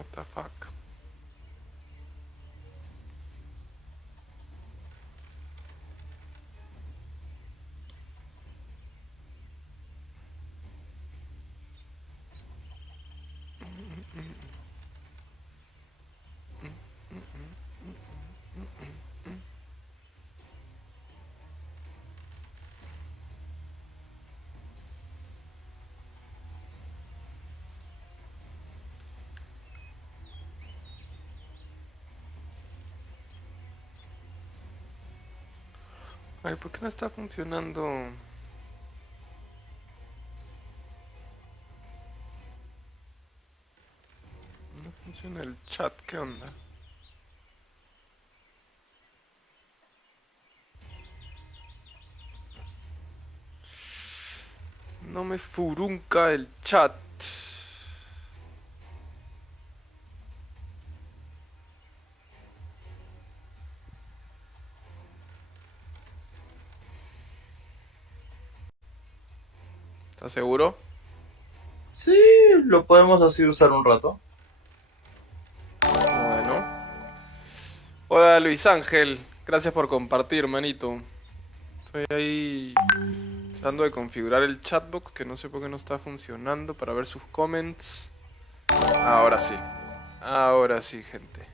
What the fuck. Ay, ¿por qué no está funcionando? No funciona el chat, ¿qué onda? No me furunca el chat. ¿Estás seguro? Sí, lo podemos así usar un rato. Bueno. Hola Luis Ángel, gracias por compartir, manito. Estoy ahí tratando de configurar el chatbox que no sé por qué no está funcionando para ver sus comments. Ahora sí. Ahora sí, gente.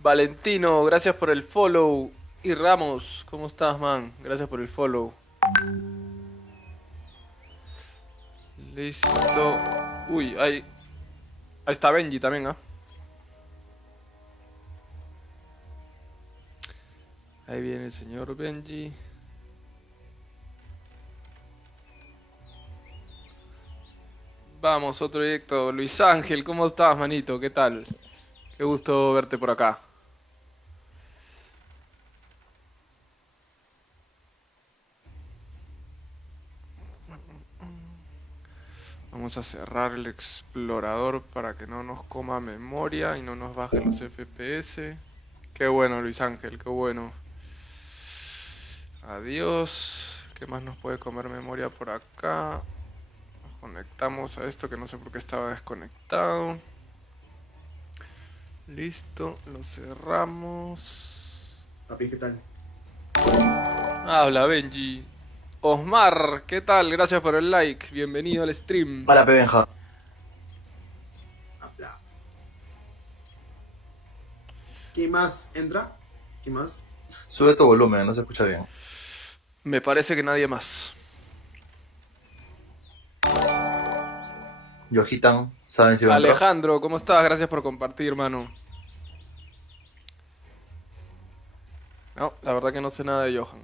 Valentino, gracias por el follow. Y Ramos, ¿cómo estás, man? Gracias por el follow. Listo. Uy, ahí está Benji también, ¿ah? Ahí viene el señor Benji. Vamos, otro directo. Luis Ángel, ¿cómo estás, manito? ¿Qué tal? Qué gusto verte por acá. Vamos a cerrar el explorador para que no nos coma memoria y no nos baje los FPS. Qué bueno, Luis Ángel, qué bueno. Adiós. ¿Qué más nos puede comer memoria por acá? Nos conectamos a esto que no sé por qué estaba desconectado. Listo, lo cerramos. Papi, ¿qué tal? Habla Benji. Osmar, ¿qué tal? Gracias por el like. Bienvenido al stream. Para Benja. Habla. ¿Quién más entra? ¿Quién más? Sube tu volumen, no se escucha bien. Me parece que nadie más. Yojitan, ¿saben si va a entrar? Alejandro, ¿cómo estás? Gracias por compartir, hermano. No, la verdad que no sé nada de Johan.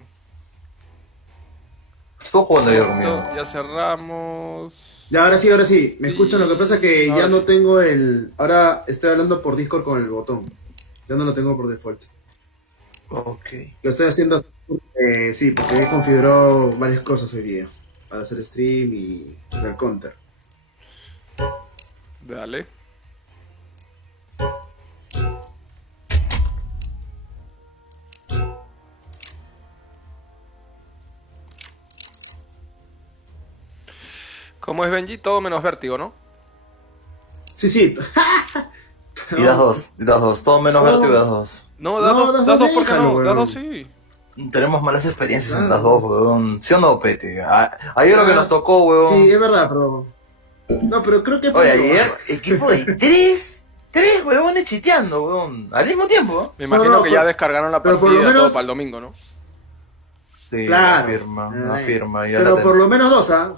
Estuvo jugando ayer Listo, conmigo. ya cerramos. Ya, ahora sí, ahora sí. ¿Me escuchan? Lo que pasa es que Ahora ya no sí. tengo el... Ahora estoy hablando por Discord con el botón. Ya no lo tengo por default. Ok. Lo estoy haciendo... sí, porque he configurado varias cosas hoy día. Para hacer stream y del counter. Dale. ¿Cómo es Benji? Todo menos vértigo, ¿no? Sí, sí. Y das dos, y das dos. Todo menos vértigo y das dos. No, No, das das dos, dos, ¿por qué déjalo, no? Das weón. dos, sí. Tenemos malas experiencias en das Claro. dos, weón. ¿Sí o no, Pete? Ayer lo que nos Ya. tocó, Sí, weón. es verdad, pero... No, pero creo que Oye, fue ayer, trabajo. equipo de tres weones chiteando, weón. Al mismo tiempo. Me No, imagino no, que ya descargaron la pero por lo partida todo menos... para el domingo, ¿no? Sí, Claro. afirma, afirma. Ya la Pero por ten... lo menos dos, ¿ah?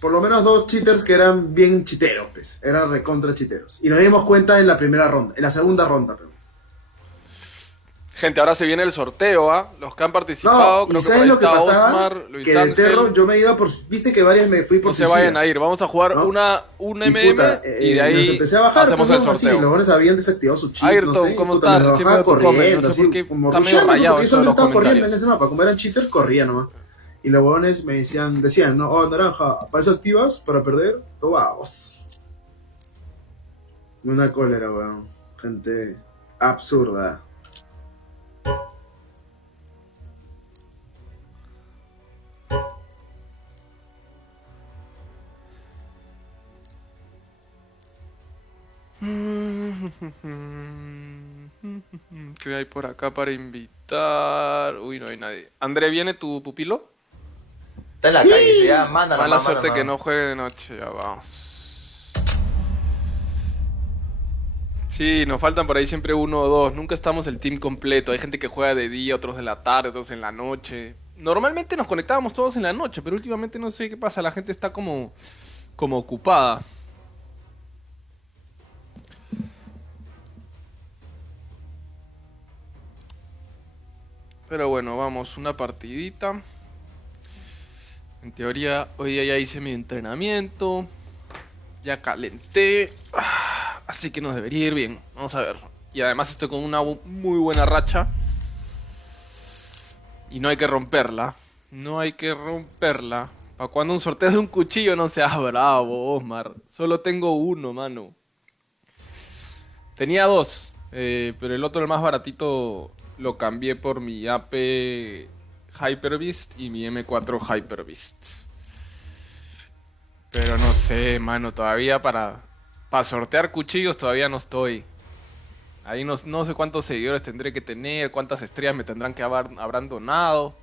Por lo menos dos cheaters que eran bien chiteros, pues. Eran recontra chiteros. Y nos dimos cuenta en la primera ronda, en la segunda ronda, pero. Gente, ahora se viene el sorteo, ¿ah? Los que han No, participado, y creo que por ¿sabes ahí lo que está pasaba? Osmar, Luis Que de Ángel. Terro yo me iba por. Viste que varias me fui No por se vayan suicida, a ir, vamos a jugar ¿no? un Y puta, MM y de me los ahí empecé a bajar, hacemos pues el son así. Los sorteo. buenos habían desactivado su cheat, no Ayrton, sé. Y ¿cómo puta, me estás? los Recién bajaba veo tu comment, no corriendo, sé por así, qué como está medio rusheando, ¿no? rayado Porque yo eso de solamente los estaba corriendo en comentarios. ese mapa. Como eran cheaters, corría nomás. Y los buenos me decían, no, oh, naranja, ¿para eso activas? ¿Para perder? Toma, vos. Una cólera, weón. Gente absurda. ¿Qué hay por acá para invitar? Uy, no hay nadie. André, ¿viene tu pupilo? Está en la calle, ya, manda Mala nomás, suerte manda que nomás. no juegue de noche, ya vamos. Sí, nos faltan por ahí siempre uno o dos. Nunca estamos el team completo. Hay gente que juega de día, otros de la tarde, otros en la noche. Normalmente nos conectábamos todos en la noche, pero últimamente no sé qué pasa. La gente está como ocupada. Pero bueno, vamos, una partidita. En teoría, hoy día ya hice mi entrenamiento. Ya calenté. Así que nos debería ir bien. Vamos a ver. Y además estoy con una muy buena racha. Y no hay que romperla. No hay que romperla. Para cuando un sorteo de un cuchillo no seas bravo, Osmar. Solo tengo uno, mano. Tenía dos. Pero el otro, el más baratito, lo cambié por mi AP Hyper Beast y mi M4 Hyper Beast. Pero no sé, mano. Todavía para sortear cuchillos todavía no estoy. Ahí no sé cuántos seguidores tendré que tener, cuántas estrellas me tendrán que habrán donado.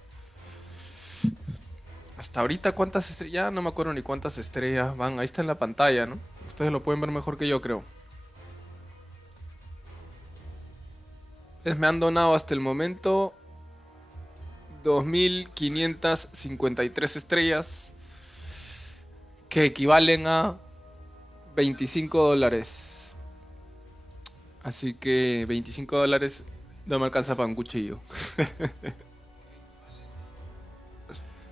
Hasta ahorita cuántas estrellas, ya no me acuerdo ni cuántas estrellas van. Ahí está en la pantalla, ¿no? Ustedes lo pueden ver mejor que yo, creo. Me han donado hasta el momento 2.553 estrellas, que equivalen a $25. Así que $25 no me alcanza para un cuchillo.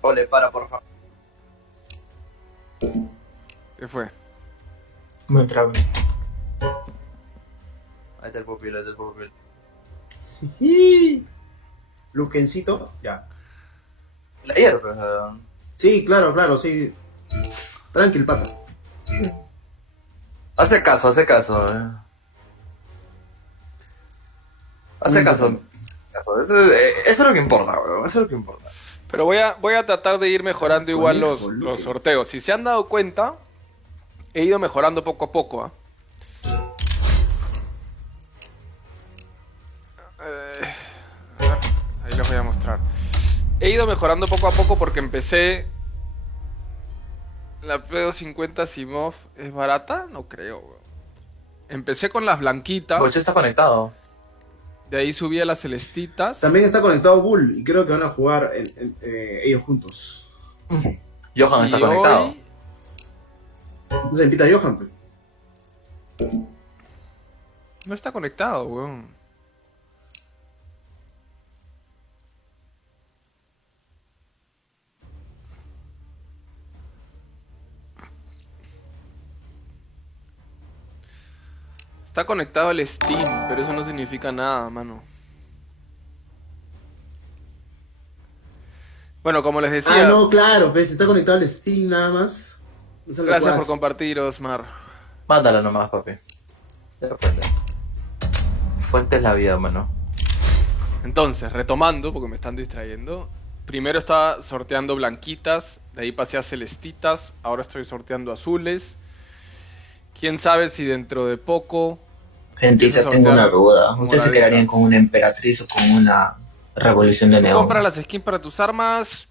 Ole, para, por favor. ¿Qué fue? Me trabé. Ahí está el pupilo, ahí está el pupilo. Luquencito, ya. La hierba. Sí, claro, claro, sí. Tranquil, pata. Hace caso, hace caso. Hace Muy caso. importante. Eso es lo que importa, weón. Eso es lo que importa. Pero voy a tratar de ir mejorando igual Conejo, los Luque. sorteos. Si se han dado cuenta, he ido mejorando poco a poco, ¿ah? A ver, ahí les voy a mostrar. He ido mejorando poco a poco porque empecé. La P250 Simov es barata, no creo, weón. Empecé con las blanquitas, Pues está conectado. de ahí subí a las celestitas. También está conectado Bull y creo que van a jugar ellos juntos. Johan y está conectado. hoy Entonces invita a Johan, pues. no está conectado, weón. Está conectado al Steam, pero eso no significa nada, mano. Bueno, como les decía, Ah, no, claro, pues está conectado al Steam nada más. No se lo gracias puedas- por compartir, Osmar. Mándala nomás, papi. Ya fuente. Fuente es la vida, mano. Entonces, retomando, porque me están distrayendo. Primero estaba sorteando blanquitas, de ahí pasé a celestitas, ahora estoy sorteando azules. Quién sabe si dentro de poco... Gentita, Empiezo a tengo una sortear duda. ¿Ustedes se moraditas. quedarían con una emperatriz o con una revolución de neón? ¿Compras las skins para tus armas?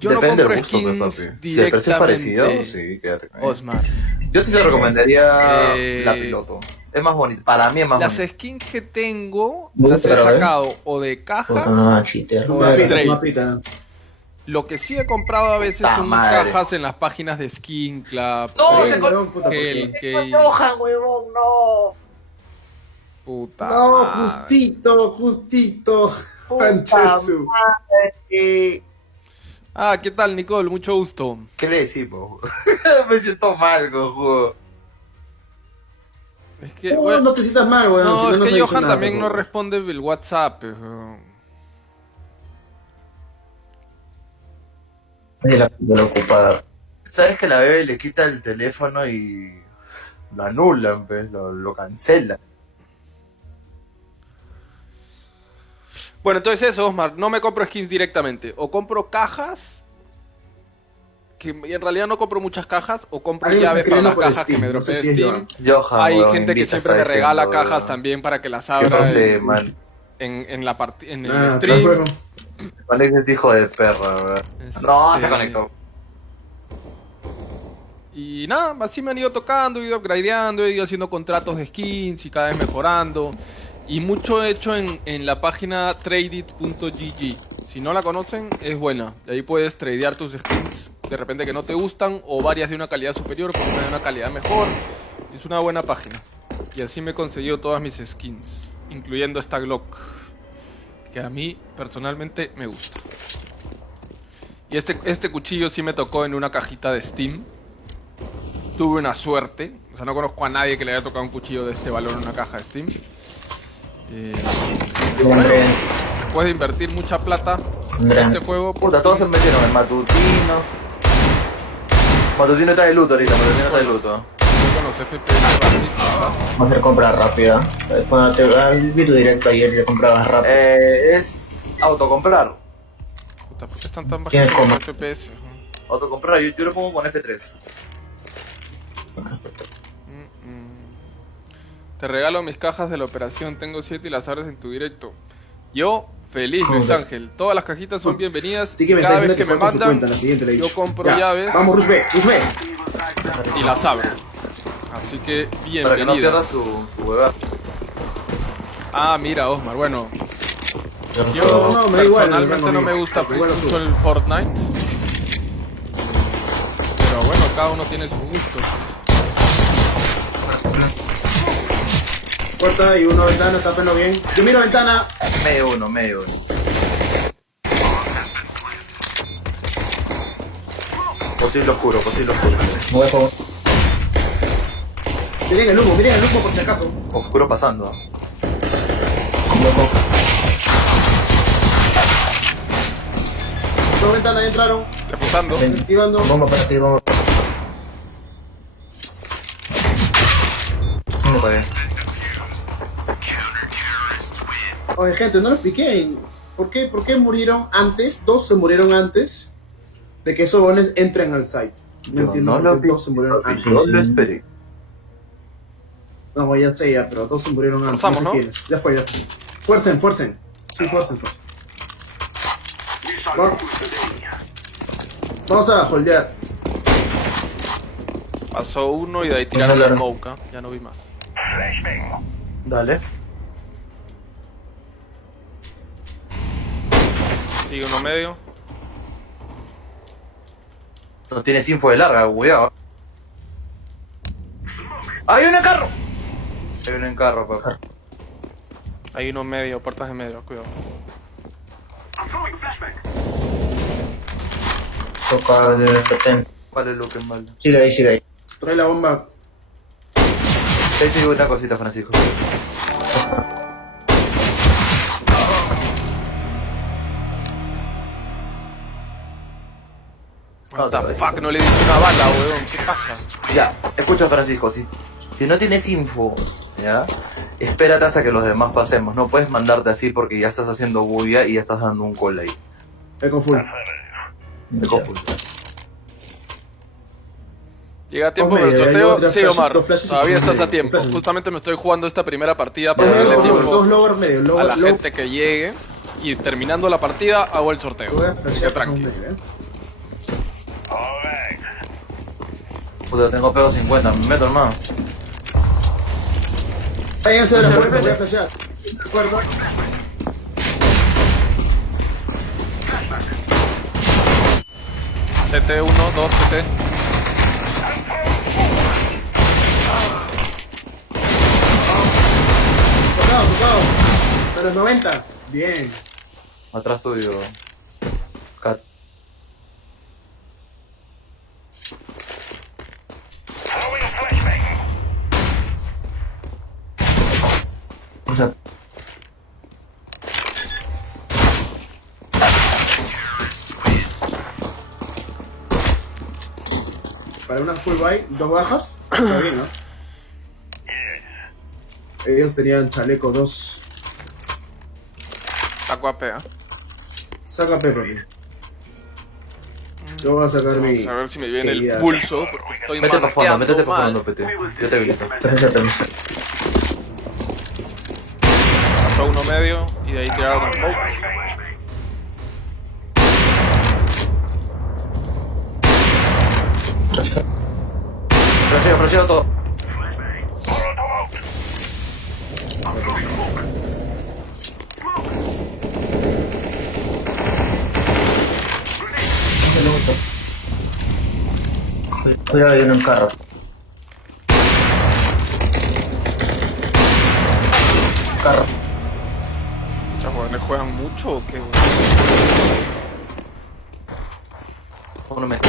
Yo Depende no compro del gusto, pues, skins papi. Si el precio es parecido, directamente. sí, quédate con ella. Osmar. Yo sí te recomendaría Eh, la piloto. Es más bonita. Para mí es más Las bonita. skins que tengo Muy las he pero, sacado o de Puta, cajas. no, cheater. O Mapita, trades. mapita. Lo que sí he comprado a veces Puta son madre. cajas en las páginas de Skin Club. No, Red, se con- Huevón, puta, ¿por qué? Hellcase. Johan, huevón, no. Puta No, madre. justito. Manchesu. Ah, ¿qué tal, Nicole? Mucho gusto. ¿Qué le decimos? Me siento mal, cojudo. Es que, No, bueno, no te sientas mal, weón. no, si es nos que ha dicho Johan nada, también no tampoco. responde el WhatsApp. De la ocupada. ¿Sabes que la bebé le quita el teléfono y lo anulan, pues? Lo cancelan. Bueno, entonces eso, Osmar. No me compro skins directamente. O compro cajas que en realidad no compro muchas cajas o compro Alguien me llaves está para las escribiendo por cajas que Steam, me no dropee sé si es Steam. Johan, Hay weón, gente que invita, siempre me está regala diciendo, cajas weón. también para que las Que abra no sé, sí. man. en el Nada, stream. juego. Alex es hijo de perra, weón. No, se conectó. Y nada, así me han ido tocando, he ido upgradeando, he ido haciendo contratos de skins y cada vez mejorando. Y mucho he hecho en la página tradeit.gg. Si no la conocen, es buena. Y ahí puedes tradear tus skins de repente que no te gustan o varias de una calidad superior por una de una calidad mejor. Es una buena página. Y así me he conseguido todas mis skins, incluyendo esta Glock, que a mí personalmente me gusta. Y este cuchillo sí me tocó en una cajita de Steam. Tuve una suerte. O sea, no conozco a nadie que le haya tocado un cuchillo de este valor en una caja de Steam. Puedes invertir mucha plata en este juego. Puta, todos se metieron en Matutino. Matutino está de luto ahorita, Matutino está de luto. Con los FPS ratitos, Vamos a hacer compra rápida. Cuando vi tu directo ayer ya comprabas rápido. Es autocomprar. puta, ¿por qué están tan ¿Quién bajitos es los FPS? Autocomprar, yo lo pongo con F3. Te regalo mis cajas de la operación. Tengo 7 y las abres en tu directo. Yo, feliz, Luis Ángel. Todas las cajitas son bienvenidas. Tiki me está Cada vez diciendo que me fue con su mandan, cuenta, la siguiente le he yo dicho. compro Ya, llaves Vamos, Rush B. y las abro. Así que, Para que no pierda bienvenidas. su huevada. Ah, mira, Osmar, bueno. No, Yo me da igual, personalmente hermano, no me amigo. gusta Igual lo mucho subo. el Fortnite. Pero bueno, cada uno tiene sus gustos. Puerta y uno ventana, tápenlo bien. Yo miro ventana. Medio uno, medio uno. Posible oscuro, posible oscuro. Huevo. Miren el humo por si acaso. Oscuro pasando. Huevo. Dos ventanas ya entraron. Refutando. Activando. Vamos para ti, vamos. Está bien. Oye, gente, no los piquen. ¿Por qué murieron antes? Dos se murieron antes de que esos goles entren al site. No Yo entiendo no por lo qué dos se murieron antes. Yo lo esperé. No, ya sé ya, pero dos se murieron antes. Forzamos, no sé ¿no? quiénes. Ya fue. Fuercen. Sí, fuercen. Vamos a holdear. Pasó uno y de ahí tiraron la Claro. smoke. ¿Ah? Ya no vi más. Dale. Sigue uno medio. No tienes info de larga, cuidado. ¡Hay uno en carro! Hay uno en carro, papá. Hay uno medio, puertas de medio, cuidado. Toca el 70. Vale lo que es malo. Sigue ahí. Trae la bomba. Te digo una cosita, Francisco. What the fuck, no le di una bala, weón. ¿Qué pasa? Ya, escucha, Francisco, si no tienes info, ¿ya? Espérate hasta que los demás pasemos. No puedes mandarte así porque ya estás haciendo bulla y ya estás dando un call ahí. Eco full. Me confundo. Llega a tiempo Hombre, del ya llevo sorteo. tres Sí, flashes, Omar. dos flashes y Todavía dos estás a medios. tiempo. Flashes. Justamente me estoy jugando esta primera partida Dos para darle lower, tiempo dos lower medio. a la Lower. gente que llegue. Y terminando la partida, hago el sorteo. Voy a Así que flashear que son tranqui. medio, ¿eh? Puta, tengo pedo 50, me meto, hermano. Váyanse de la puerta, voy a flashear. De acuerdo. CT 1, 2, CT. Tocado. De los 90. Bien. Atrás tuyo. Cat. O sea, Para una full buy, dos bajas. Está bien, ¿no? Ellos tenían chaleco 2. Saco AP, ¿eh? Saca P, papi. Yo voy a sacar mi... Vamos a ver si me viene querida el acá. pulso, porque estoy Métete para fondo, manqueando métete para mal. fondo, pete. Yo te grito. Perfecto. Pasó uno medio y de ahí tiraron un smoke. Flasheo todo. Cuidado, viene un carro. Carro. ¿Estos jóvenes juegan mucho o qué, güey? Uno medio.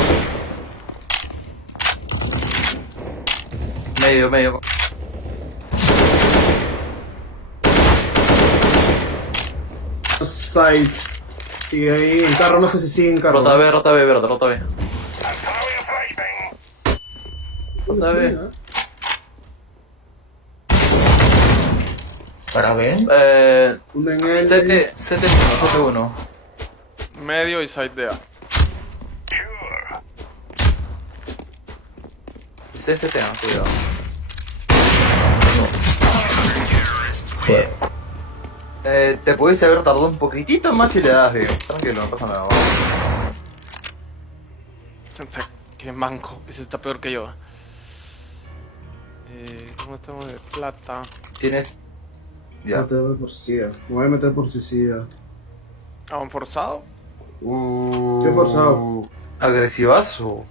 Side. Sigue ahí en carro, no sé si sigue en carro. Rota B. Rota B. Para ver. Uno en él. CT1. Medio y side de A. CT, cuidado. Sí. Te pudiese haber tardado un poquitito más si le das bien. Tranquilo, no pasa nada. Qué manco, ese está peor que yo. ¿Cómo estamos de plata? Tienes... Ya. Meter por suicida. Me voy a meter por suicida. ¿Aún forzado? Estoy forzado. Agresivazo.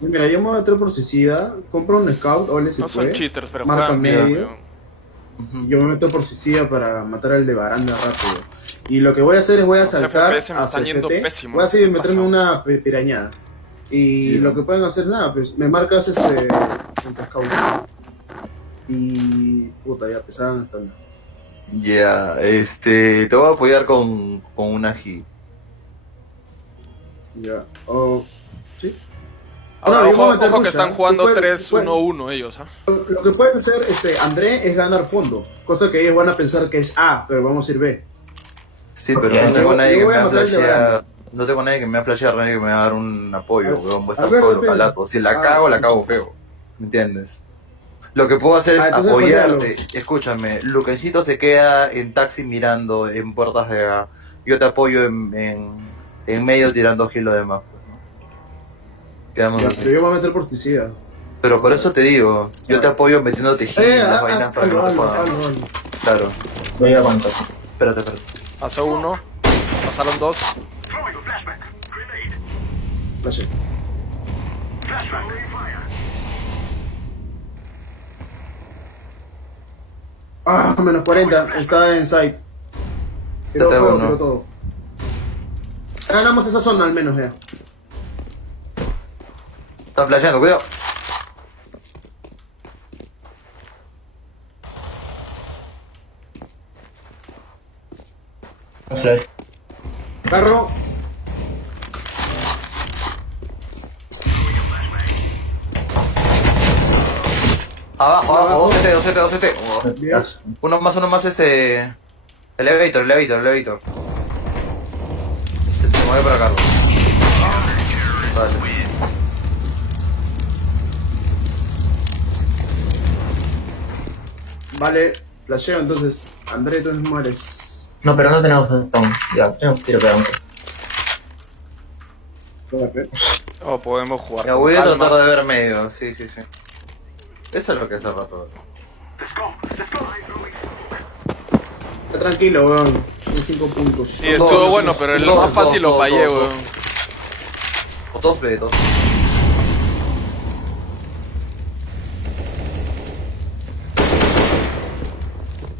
Mira, yo me voy a meter por suicida. Compro un scout o LSP. No son cheaters, pero marca juegan bien, medio. weón. Yo me meto por suicida para matar al de baranda rápido. Y lo que voy a hacer es voy a Los saltar FPS me a están yendo CCT. pésimo, Voy a seguir ¿qué meterme pasa? una pirañada. Y Bien. lo que pueden hacer nada, pues me marcas en scout. Y puta, ya pesaban hasta nada. Ya, te voy a apoyar con una G. Ya. Oh, ¿sí? Ahora, No, yo me voy a ojo, meter ojo que rush, están ¿ah? jugando Tú puedes- 3-1-1 ellos, ¿ah? Lo que puedes hacer, André, es ganar fondo. Cosa que ellos van a pensar que es A, pero vamos a ir B. Sí, pero Ok. no tengo Yo- nadie yo que voy me a va a matar al de flashear. baranda. No tengo nadie que me va a flashear, nadie que me va a dar un apoyo, weón. Voy a estar A ver, solo, ve. calato. Si la Ah. cago, la cago feo. ¿Me entiendes? Lo que puedo hacer es entonces apoyarte. Escúchame, Luquencito se queda en taxi mirando en puertas de A. Yo te apoyo en medio tirando gilo de más. Pues, ¿no? Quedamos Ya, así. pero yo me voy a meter por suicida. Pero por eso te digo, yo te apoyo metiéndote gil en las vainas para que no te hazlo, jodan. hazlo. Claro. Voy a aguantar. Espérate. Pasó uno, pasaron dos. Flashé. Ah, menos 40, está en site. Tiró Te fuego, uno. tiró todo. Ganamos esa zona al menos ya. Están flasheando, cuidado. Flash. Carro. Abajo, 2CT. Bien. Uno más, elevator. Se mueve para acá. Vale. Vale, flasheo entonces. André, tú mueres. No, pero no tenemos stone. Ya, tenemos tiro que aguantar. O podemos jugar. Ya con voy a calma. tratar de ver medio, sí. Eso es lo que hace rato. Está tranquilo, weón. Son 5 puntos. Sí, estuvo bueno, pero en lo más fácil lo fallé, weón. O 2B.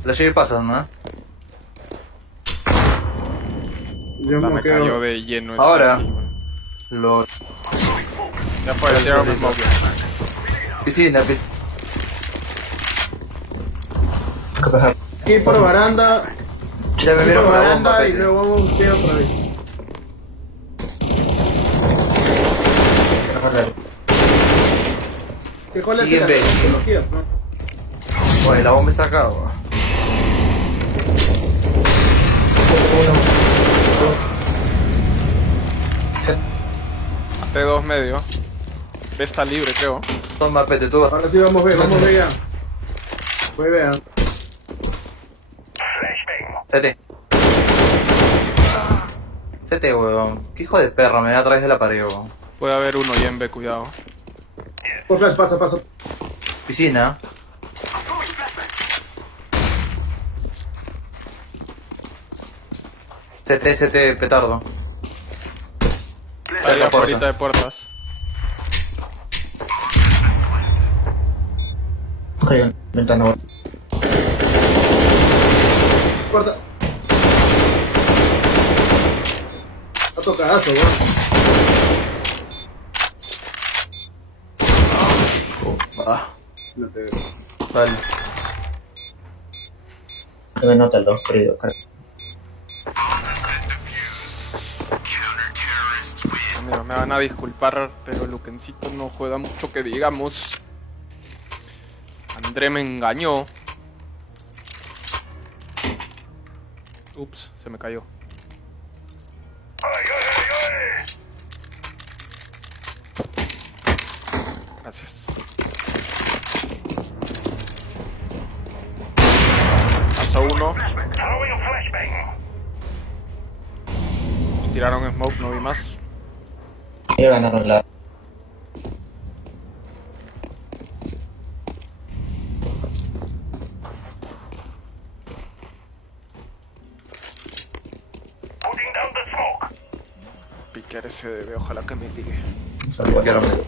Las lleve pasan, ¿no? Yo Me me cayó quedo. de lleno ese Ahora. aquí, weón. Lo... Ya fue, ya tiraron el smoke. Piscina. ¿Qué pasa? Aquí por baranda. Ya me Aquí vieron por con la bomba, baranda y pete. luego vamos a quedar otra vez. ¿Qué cuál es Sigue la en B. tecnología, no? Oye, la bomba está acá, weón. T2 medio. B está libre, creo. Toma, pete, tú. Ahora sí vamos B ya. Voy B, ¿eh? CT. CT, weón. Qué hijo de perro, me da a través de la pared, weón. Puede haber uno y en B, cuidado. Por flash, pasa. Piscina. CT, petardo. Ahí la afuera puerta. de puertas. Ok, ventana. Puerta. Está tocadazo, weón. Ah, No te veo. vale. Me nota los fríos, cara. Mira, me van a disculpar, pero Lukencito no juega mucho que digamos. André me engañó. Ups, se me cayó. Gracias. Pasó uno. Tiraron smoke, no vi más. Ya ganaron la... Piquear ese debe, ojalá que me pique. Quiero meter.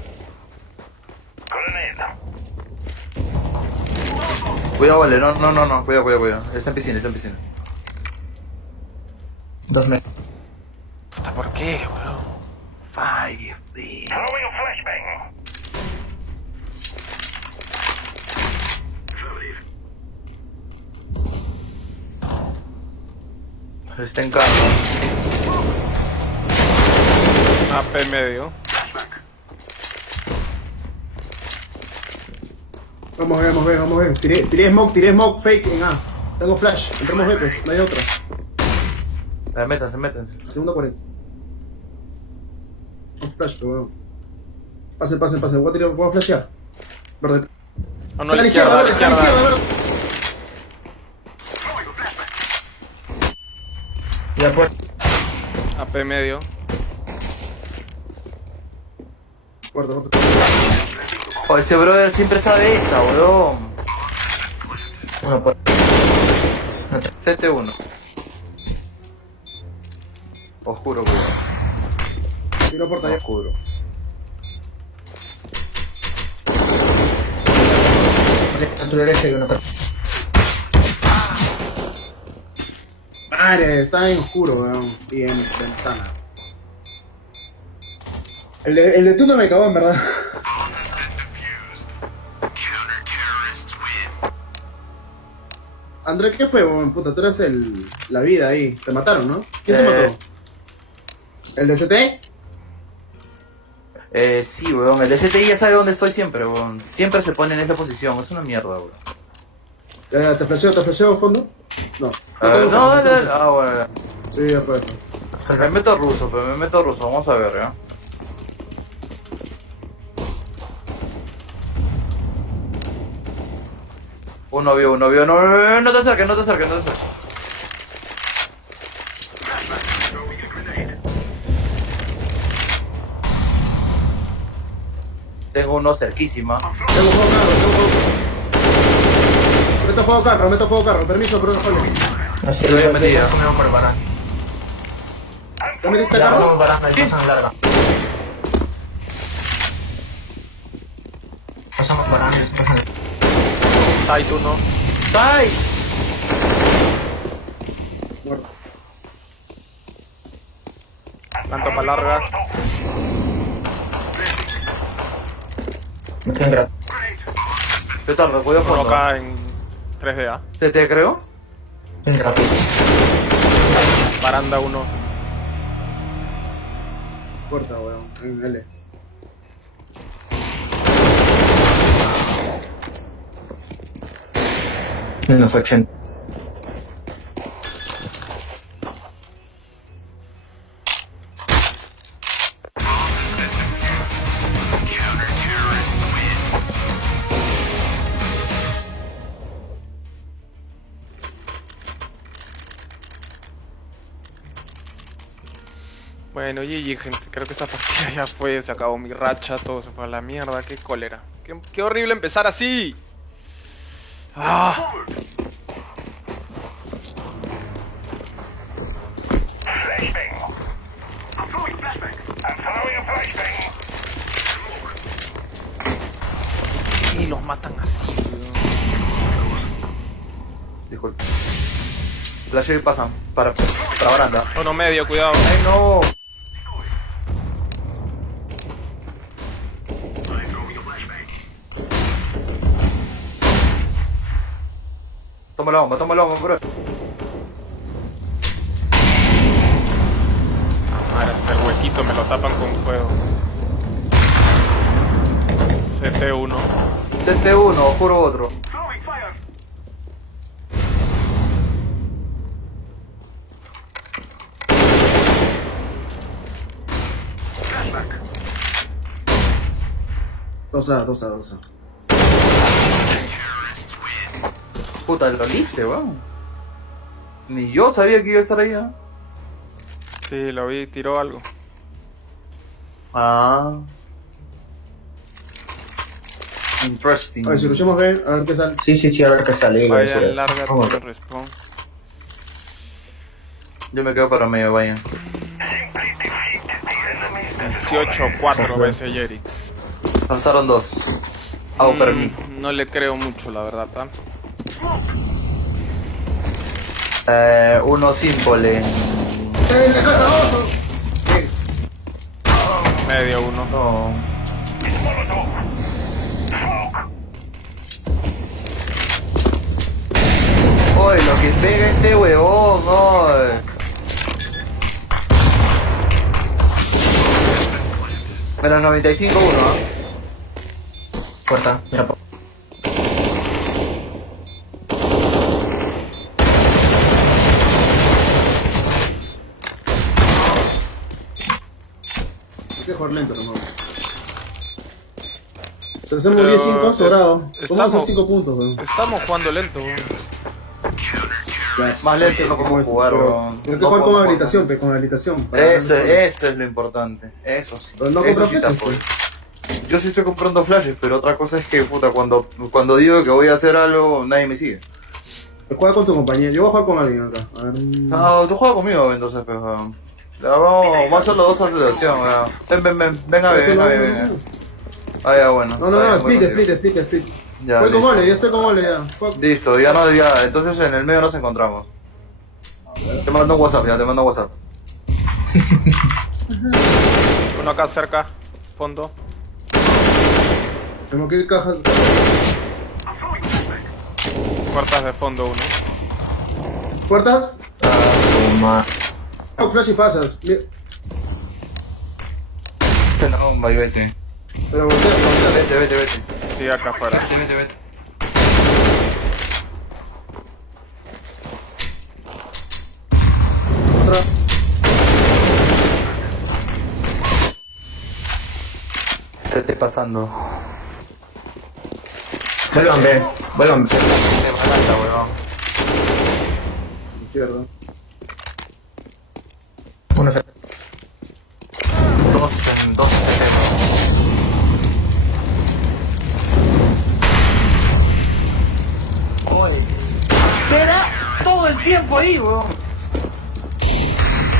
Cuidado, vale, no, cuidado. Está en piscina. 2 metros. Puta, ¿por qué, weón? Five, please. Está en casa. AP medio. Vamos B. Tiré smoke fake en A. Tengo flash. Entramos B, pues. No hay otra. Métanse. Segunda 40. Un flash, pero bueno. Pasen. Voy a flashear. Verde. Oh, no, a la izquierda, verde. Ya pues. AP medio. Puerta. Oh, ese brother siempre sabe esa, weón. Uno por... CT1. Oscuro, cuidado. Y una puerta ya. Oscuro. A tu derecha y uno atrás. Madre, está en oscuro, weón. Y en ventana. El de tú no me cagó, en verdad. André, ¿qué fue, weón? Puta, tú eres la vida ahí. Te mataron, ¿no? ¿Quién te mató? ¿El de CT? Sí, weón. El STI ya sabe dónde estoy siempre, weón. Siempre se pone en esa posición. Es una mierda, weón. ¿Te flasheo fondo? No. No, dale. Ah, bueno. Sí, ya fue. Me meto ruso. Vamos a ver, ¿ya? Uno vio. No te acerques. Tengo uno cerquísima. Tengo fuego carro. Meto fuego carro. Permiso, pero no jole. Así Lo había metido. Comemos por barán. ¿Te metiste Ya carro? comemos barán, ahí pasan larga. Pasamos barán, pasan. Ay, tú no. ¡Ay! Muerto. Planto para larga. Me quedan gratis. Petardo, cuidado Uno fondo. acá en 3DA. ¿Te creo? Me quedan gratis. Baranda 1. Puerta, weón. En L. Menos 80. Bueno, GG, gente. Creo que esta partida ya fue. Se acabó mi racha. Todo se fue a la mierda. Qué cólera. Qué horrible empezar así. ¡Ah! Y los matan así, weón. Disculpe. Flash y pasan para baranda. Uno medio, cuidado. ¡Ay, no! Toma la bomba, bro. Ahora hasta el huequito me lo tapan con fuego. CT1. CT1, juro otro. Dos a. Puta, lo liste, weón. Ni yo sabía que iba a estar ahí, ¿eh? Sí, lo vi, tiró algo. Ah. Interesting. A ver, si luchamos bien, a ver qué sale. Sí, a ver qué sale. Vayan, larga Vamos. todo el respawn. Yo me quedo para medio, vayan. 18-4 veces Yerix. Lanzaron dos. Hago para mí. No le creo mucho, la verdad, ¿tá? Uno simple. ¡La caja, oso! Medio uno. No. Oye, lo que pega este huevón, oye. Menos 95 uno, ¿eh? Puerta, mira. Hay que jugar lento, hermano. Se les hemos 10-5, sobrado. ¿Cómo hacer 5 puntos, weón? Estamos jugando lento, weón. Más lento no podemos jugar, weón. Pero hay que No jugar con podemos habilitación, jugar. con habilitación. Eso es lo importante. Eso sí. Pero no Eso compras sí te flashes, apoyo. Yo sí estoy comprando flashes, pero otra cosa es que, puta, cuando digo que voy a hacer algo, nadie me sigue. Juega con tu compañía. Yo voy a jugar con alguien acá. A ver. No, tú juegas conmigo, entonces, pues, weón. Ya, vamos a hacer los dos asociación, weón. Venga, venga. Ah, ya, bueno. No, Está bien, split. Ya, Voy con listo. Ole, ya estoy con Ole ya. Fuck. Listo, ya, entonces en el medio nos encontramos. Te mando un WhatsApp, te mando un WhatsApp. Uno acá cerca, fondo. Tengo que ir cajas. Puertas de fondo uno. Puertas. Toma. Oh, flash y pasas. No, vete. Pero voltea. Vete. Sí, acá afuera. Vete. Otra. Se esté pasando. Vuelvan, ve. Se balanta, weón. Izquierda. Uno se... Dos en Oye, espera todo el tiempo ahí, weón.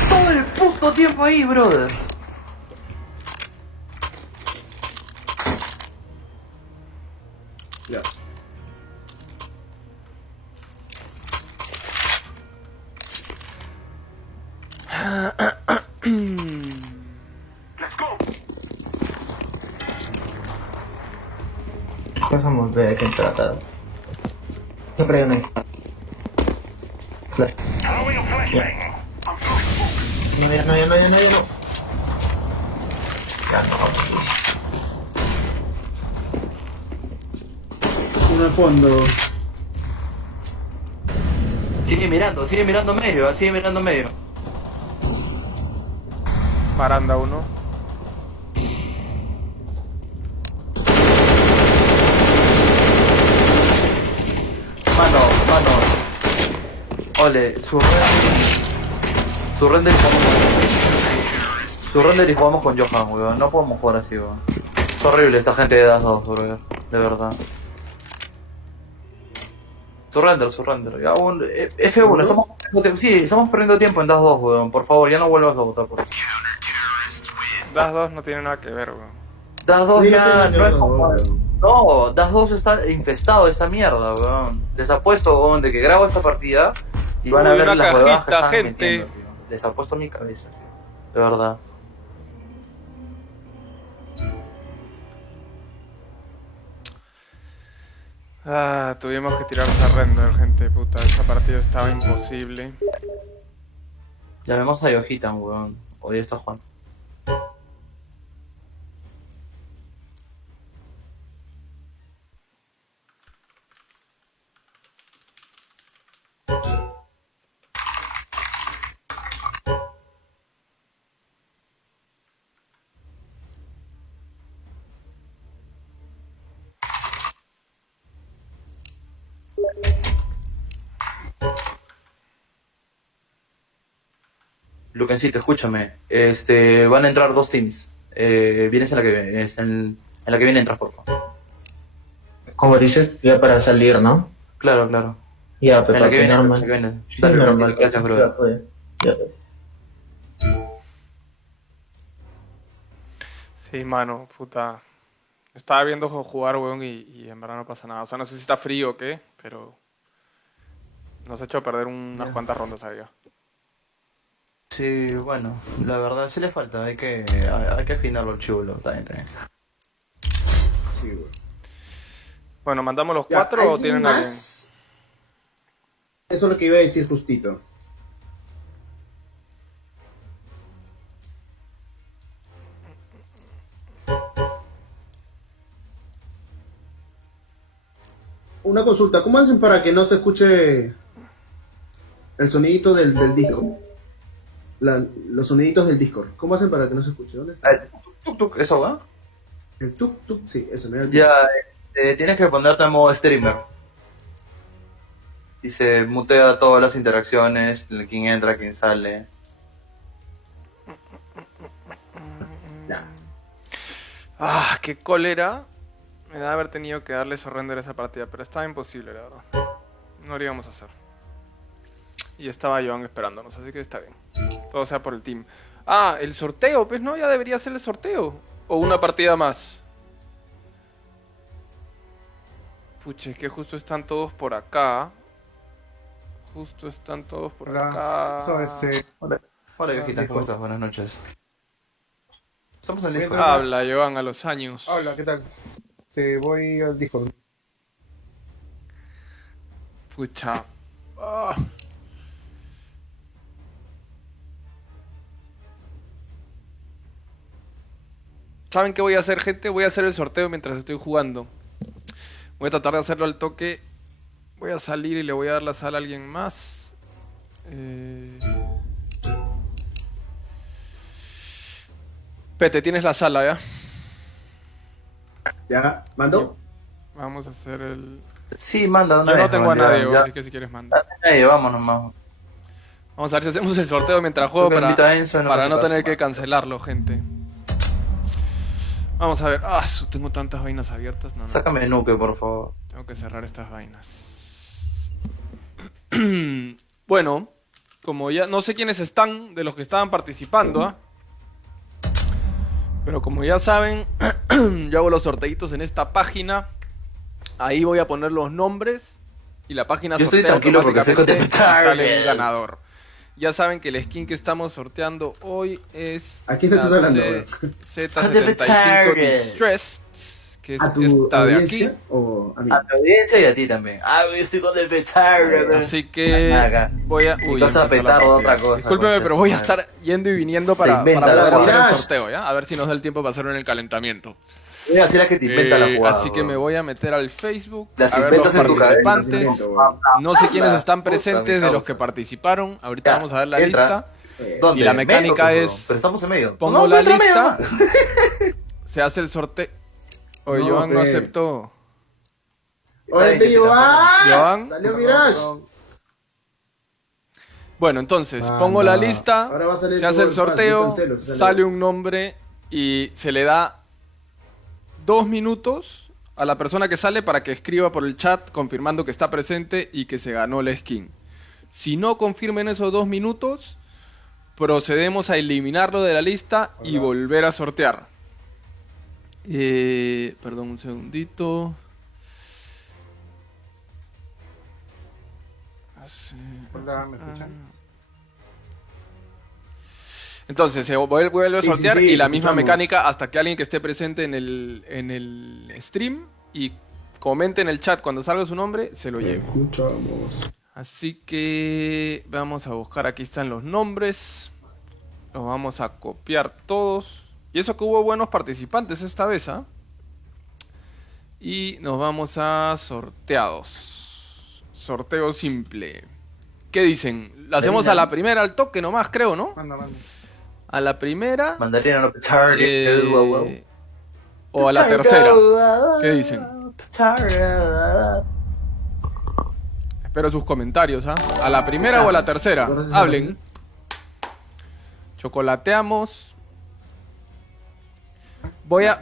Todo el puto tiempo ahí, brother. Ya. Pasamos, ve, hay que tratar. Siempre hay una... Flash. Ya. No. Ya no. Uno al fondo. Sigue mirando medio. Baranda uno. Mano. Ole, su render Surrender y jugamos con Johan, weón. No podemos jugar así, weón. Es horrible esta gente de Das 2, weón. De verdad. Surrender. Ya, weón, F1, estamos perdiendo tiempo. Sí, estamos perdiendo tiempo en Das 2, weón. Por favor, ya no vuelvas a votar por eso. Das 2 no tiene nada que ver, weón. Das 2 ya no es como... weón. No, Das 2 está infestado de esa mierda, weón. Les apuesto, weón, de que grabo esta partida y van a Uy, ver una las huevadas que cajita, están gente. metiendo, tío. Les apuesto mi cabeza, tío. De verdad. Ah, tuvimos que tirar Surrender, gente, puta. Esa partida estaba imposible. Llamemos a Yohitan, weón. Hoy está Juan. Luquencito, escúchame. Van a entrar dos teams. Vienes en la que viene, en la que viene entras, por favor. Como dices, ya para salir, ¿no? Claro, claro. Ya, En pero la que viene, normal. en la que viene. Sí, Dale, normal. gracias, brother. Ya, pues. Ya. Sí, mano, puta. Estaba viendo jugar, weón, y en verdad no pasa nada. O sea, no sé si está frío o qué, pero nos ha hecho perder unas cuantas rondas ahí ya. Sí, bueno, la verdad sí le falta, hay que afinarlo el chulo, está bien. Sí, weón. Bueno, ¿mandamos los Ya, 4 o ¿alguien tienen alguien? más? Eso es lo que iba a decir justito. Una consulta, ¿cómo hacen para que no se escuche el sonidito del Discord? Los soniditos del Discord. ¿Cómo hacen para que no se escuche? ¿Dónde está? Tuk, ¿eso va? El tuk tuk, sí, eso me da el Ya, tienes que ponerte en modo streamer. Y se mutea todas las interacciones, quién entra, quién sale. Ya. Ah, qué cólera. Me da haber tenido que darle surrender a esa partida, pero estaba imposible, la verdad. No lo íbamos a hacer. Y estaba Joan esperándonos, así que está bien. Todo sea por el team. Ah, el sorteo, pues no, ya debería ser el sorteo. O una partida más. Pucha, es que justo están todos por acá. Justo están todos por acá. Hola, viejita, ¿cómo estás? Buenas noches. Estamos en el Bien, Discord. Habla, Joan, a los años. Hola, ¿qué tal? Voy al Discord. Pucha. Ah. ¿Saben qué voy a hacer, gente? Voy a hacer el sorteo mientras estoy jugando. Voy a tratar de hacerlo al toque. Voy a salir y le voy a dar la sala a alguien más. Pete, tienes la sala, ¿ya? ¿Ya? ¿Mando? Vamos a hacer el... Sí, manda, una Yo no vez, tengo a man, nadie, ya, vos, ya. así que si quieres manda. Vamos nomás. Vamos a ver si hacemos el sorteo mientras juego Creo que invita a para, Enzo y no para hace no caso. tener que cancelarlo, gente. Vamos a ver. Ah, tengo tantas vainas abiertas. No, no. Sácame Nuke, por favor. Tengo que cerrar estas vainas. Bueno, como ya no sé quiénes están de los que estaban participando, ¿ah? Pero como ya saben, yo hago los sorteitos en esta página. Ahí voy a poner los nombres y la página Yo estoy sortea tranquilo porque sé que te automáticamente y sale un ganador. Ya saben que el skin que estamos sorteando hoy es ¿A quién estás hablando, bro? Z75 Distressed, que es ¿A tu esta de aquí. audiencia o a mí? A tu audiencia y a ti también. Ah, yo estoy con el petardo. Así que Acá. voy a... Mi cosa empezó la petardo, partida. otra cosa, Discúlpeme, concha pero voy a tu madre. estar yendo y viniendo Se para inventa poder la hacer el jugada. sorteo, ¿ya? A ver si nos da el tiempo para hacerlo en el calentamiento. Voy a decir la que te inventa la jugada. Así que me voy a meter al Facebook Las a ver los inventas en tu cabeza. participantes. No sé quiénes están presentes de los que participaron. Ahorita Ya, vamos a ver la entra. lista. ¿Dónde? Y la mecánica Medio, es- Pero estamos en medio. Pongo No, la entra medio, lista. no. Se hace el sorteo. Oye, No, Joan no pe. aceptó. ¡Oye, Está bien, Joan! Joan. ¡Salió Mirage! Bueno, entonces, Ah, pongo la no. lista, Ahora va a salir se hace todo el el pase, sorteo, yo cancelo, se sale. sale un nombre y se le da 2 minutos a la persona que sale para que escriba por el chat confirmando que está presente y que se ganó la skin. Si no confirmen esos 2 minutos, procedemos a eliminarlo de la lista y volver a sortear. Perdón, un segundito. Hola, ¿me escuchan? Entonces se vuelve a Sí, sí, sortear sí, y la te misma escuchamos. mecánica hasta que alguien que esté presente en el stream y comente en el chat cuando salga su nombre, se lo lleve. Escuchamos. Así que vamos a buscar, aquí están los nombres. Los vamos a copiar todos. Y eso que hubo buenos participantes esta vez, ¿ah? Y nos vamos a sorteados. Sorteo simple. ¿Qué dicen? Lo hacemos a la primera al toque nomás, creo, ¿no? Manda. A la primera Mandarían a target. o a la tercera. ¿Qué dicen? Espero sus comentarios, ¿ah? ¿A la primera o a la tercera? Hablen. Chocolateamos.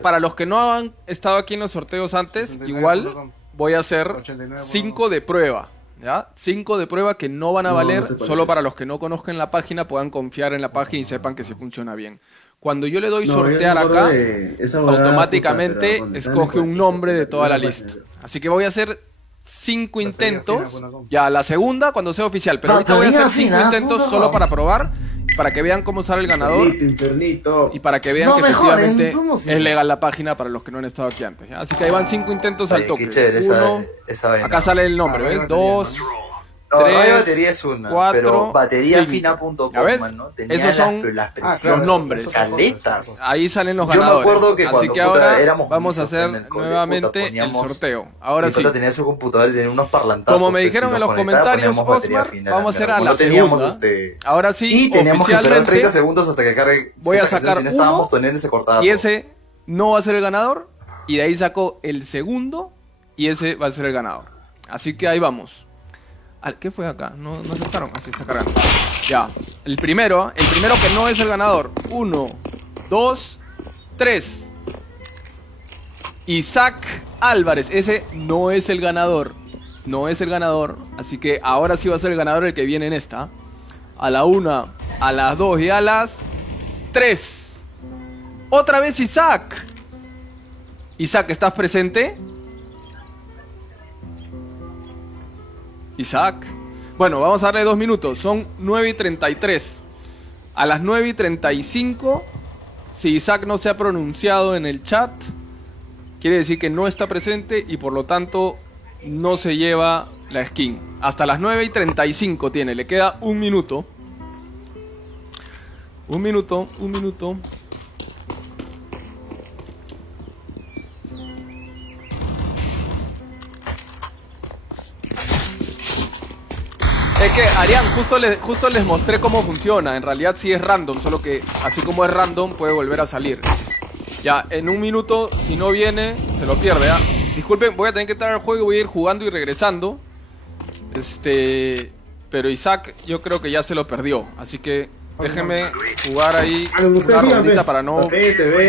Para los que no han estado aquí en los sorteos antes, igual voy a hacer 5 de prueba. ¿Ya? 5 de prueba que no van a No, valer, no se parece. solo para los que no conozcan la página puedan confiar en la página y sepan que sí funciona bien. Cuando yo le doy sortear acá, automáticamente escoge un nombre de toda la lista. Así que voy a hacer 5 intentos. Ya la segunda cuando sea oficial, pero ahorita voy a hacer 5 intentos solo para probar, para que vean cómo sale el ganador Infernito. y para que vean No que mejoren, efectivamente somos- es legal la página para los que no han estado aquí antes. ¿ya? Así que ahí van 5 intentos al Oye, toque. qué chévere Uno, esa vaina. acá sale el nombre, Ah, ¿ves? batería, 2, No, Radio 3, Batería es una, 4, pero bateriafina.com, 5. ¿Ya ves? mano, tenía Esos son las claro, los nombres. esos son Caletas. Ahí salen los Yo me ganadores. acuerdo que Así cuando, que puta, ahora éramos vamos a niños hacer en el cole, nuevamente puta, el poníamos- sorteo. Ahora Mi sí. pata tenía su computador y tenía unos parlantazos. Como me pues, dijeron y en nos los conectaba, comentarios, poníamos batería Osmar, fina, vamos a hacer a como la no teníamos, segunda. Ahora sí, y teníamos que esperar 30 oficialmente, segundos hasta que cargue. voy a esa canción, sacar si no estábamos uno, poniendo y se cortaba y todo. ese no va a ser el ganador. Y de ahí saco el segundo y ese va a ser el ganador. Así que ahí vamos. ¿Qué fue acá? ¿No aceptaron? Así está cargando. Ya. El primero que no es el ganador. 1, 2, 3. Isaac Álvarez. Ese no es el ganador. No es el ganador. Así que ahora sí va a ser el ganador el que viene en esta. A la 1, a las 2 y a las 3. Otra vez Isaac. Isaac, ¿estás presente? Isaac. Bueno, vamos a darle 2 minutos. Son 9:33. A las 9:35, si Isaac no se ha pronunciado en el chat, quiere decir que no está presente y por lo tanto no se lleva la skin. Hasta las 9:35 tiene. Le queda 1 minuto. 1 minuto, 1 minuto. Es que, Arián, justo les mostré cómo funciona. En realidad sí es random, solo que así como es random puede volver a salir. Ya, en 1 minuto, si no viene, se lo pierde, ¿ah? Disculpen, voy a tener que entrar al juego, voy a ir jugando y regresando. Pero Isaac yo creo que ya se lo perdió. Así que déjenme jugar ahí una rondita para no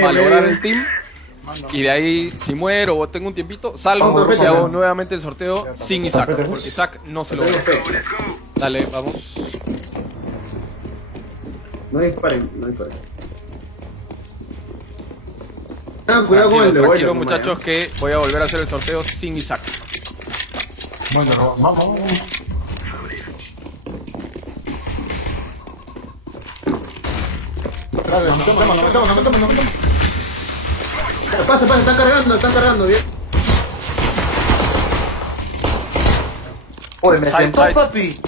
malograr el team. Y de ahí, si muero o tengo un tiempito, salgo y hago nuevamente el sorteo sin Isaac. Porque Isaac no se lo va a hacer. Dale, vamos. No disparen, no disparen. Cuidado con el de Tranquilo, vuelo, muchachos, que voy a volver a hacer el sorteo sin Isaac. No metemos. Pasa, están cargando, bien. Oye, me Side, sentó, side. papi.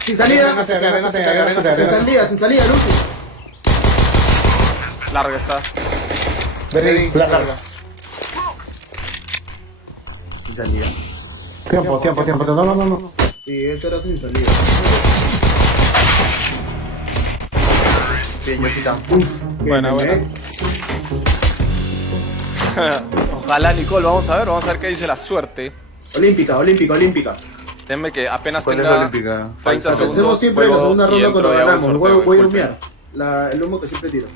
Sin salida, Véngase. sin salida, Lucy. Larga está. Ready, larga. Sin salida. Tiempo. No. Sí, ese era sin salida. Bien, yo quitamos. Buena. Ojalá, Nicole, vamos a ver qué dice la suerte. Olímpica. Teme que apenas ¿Cuál es la tenga olímpica? 30 segundos. Pensemos siempre en la juego segunda y ronda entro cuando y hago el ganamos. sorteo, Voy a disculpen. humear. El humo que siempre tiro.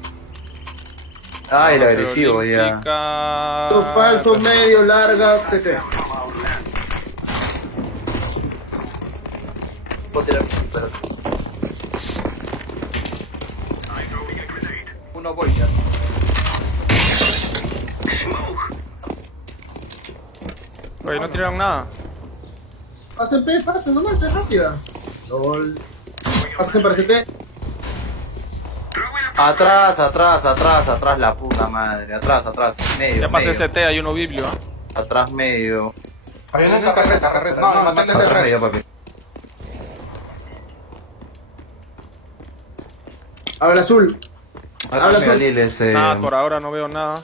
Ah, el Vamos a hacer agresivo ya. olímpica. Esto falso, medio, larga, CT. Puedo tirar, pero- Uno voy ya. Oye, no tiraron nada. Pasen P, pasen nomás, es rápida. LOL. Pasen para CT. Atrás, la puta madre. Atrás, medio. Ya pasé medio. CT, hay uno biblio, ¿ah? Atrás, medio. Hay una carreta. No, maten de Atrás, red. medio, papi. Habla azul. Habla Habla azul. Liles, Nada, por ahora no veo nada.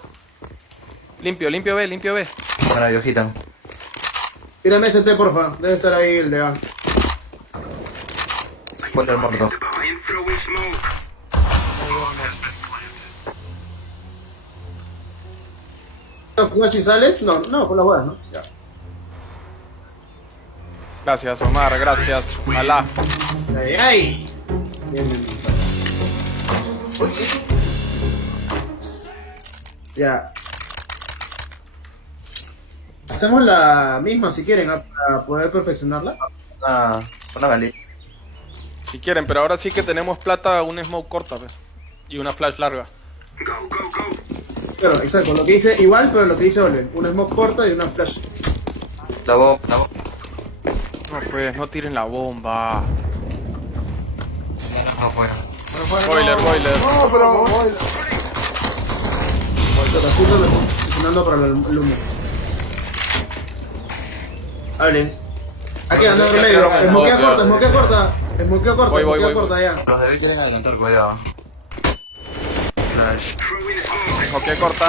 Limpio B, limpio B. Bueno, Yojitan. Tírame CT, porfa. Debe estar ahí el de A. Ponle el muerto. ¿Flash y sales? No, por las huevas, ¿no? Ya. Gracias, Omar, gracias. Alá. ¡Ay! Bien, bien. Ya. Hacemos la misma si quieren, para poder perfeccionarla. Una gali. Si quieren, pero ahora sí que tenemos plata, un smoke corta, pues. Y una flash larga. Claro, exacto, lo que dice igual, pero lo que dice Ole. Una smoke corta y una flash. La voz. No, pues, no tiren la bomba. No fuera. Boiler. No, pero... Claro, justo funcionando para el humo. Hablen. Aquí anda en medio. Smokea corta. Smokea corta ya. Los de hoy quieren adelantar, cuidado. Flash. Ok, corta.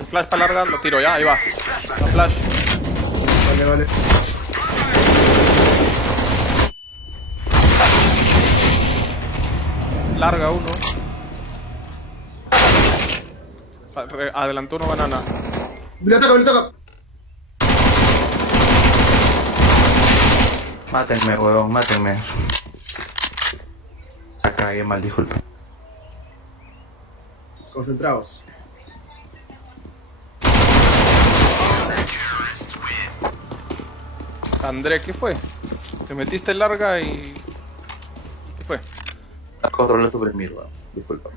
El flash para larga, lo tiro ya, ahí va. La flash. Vale. Larga uno. Adelantó uno banana. Biblioteca. Mátenme, huevón, mátenme. La cagué mal, disculpe. Concentrados. André, ¿qué fue? Te metiste larga y... ¿Qué fue? La controlé suprimir, weón. Disculpa.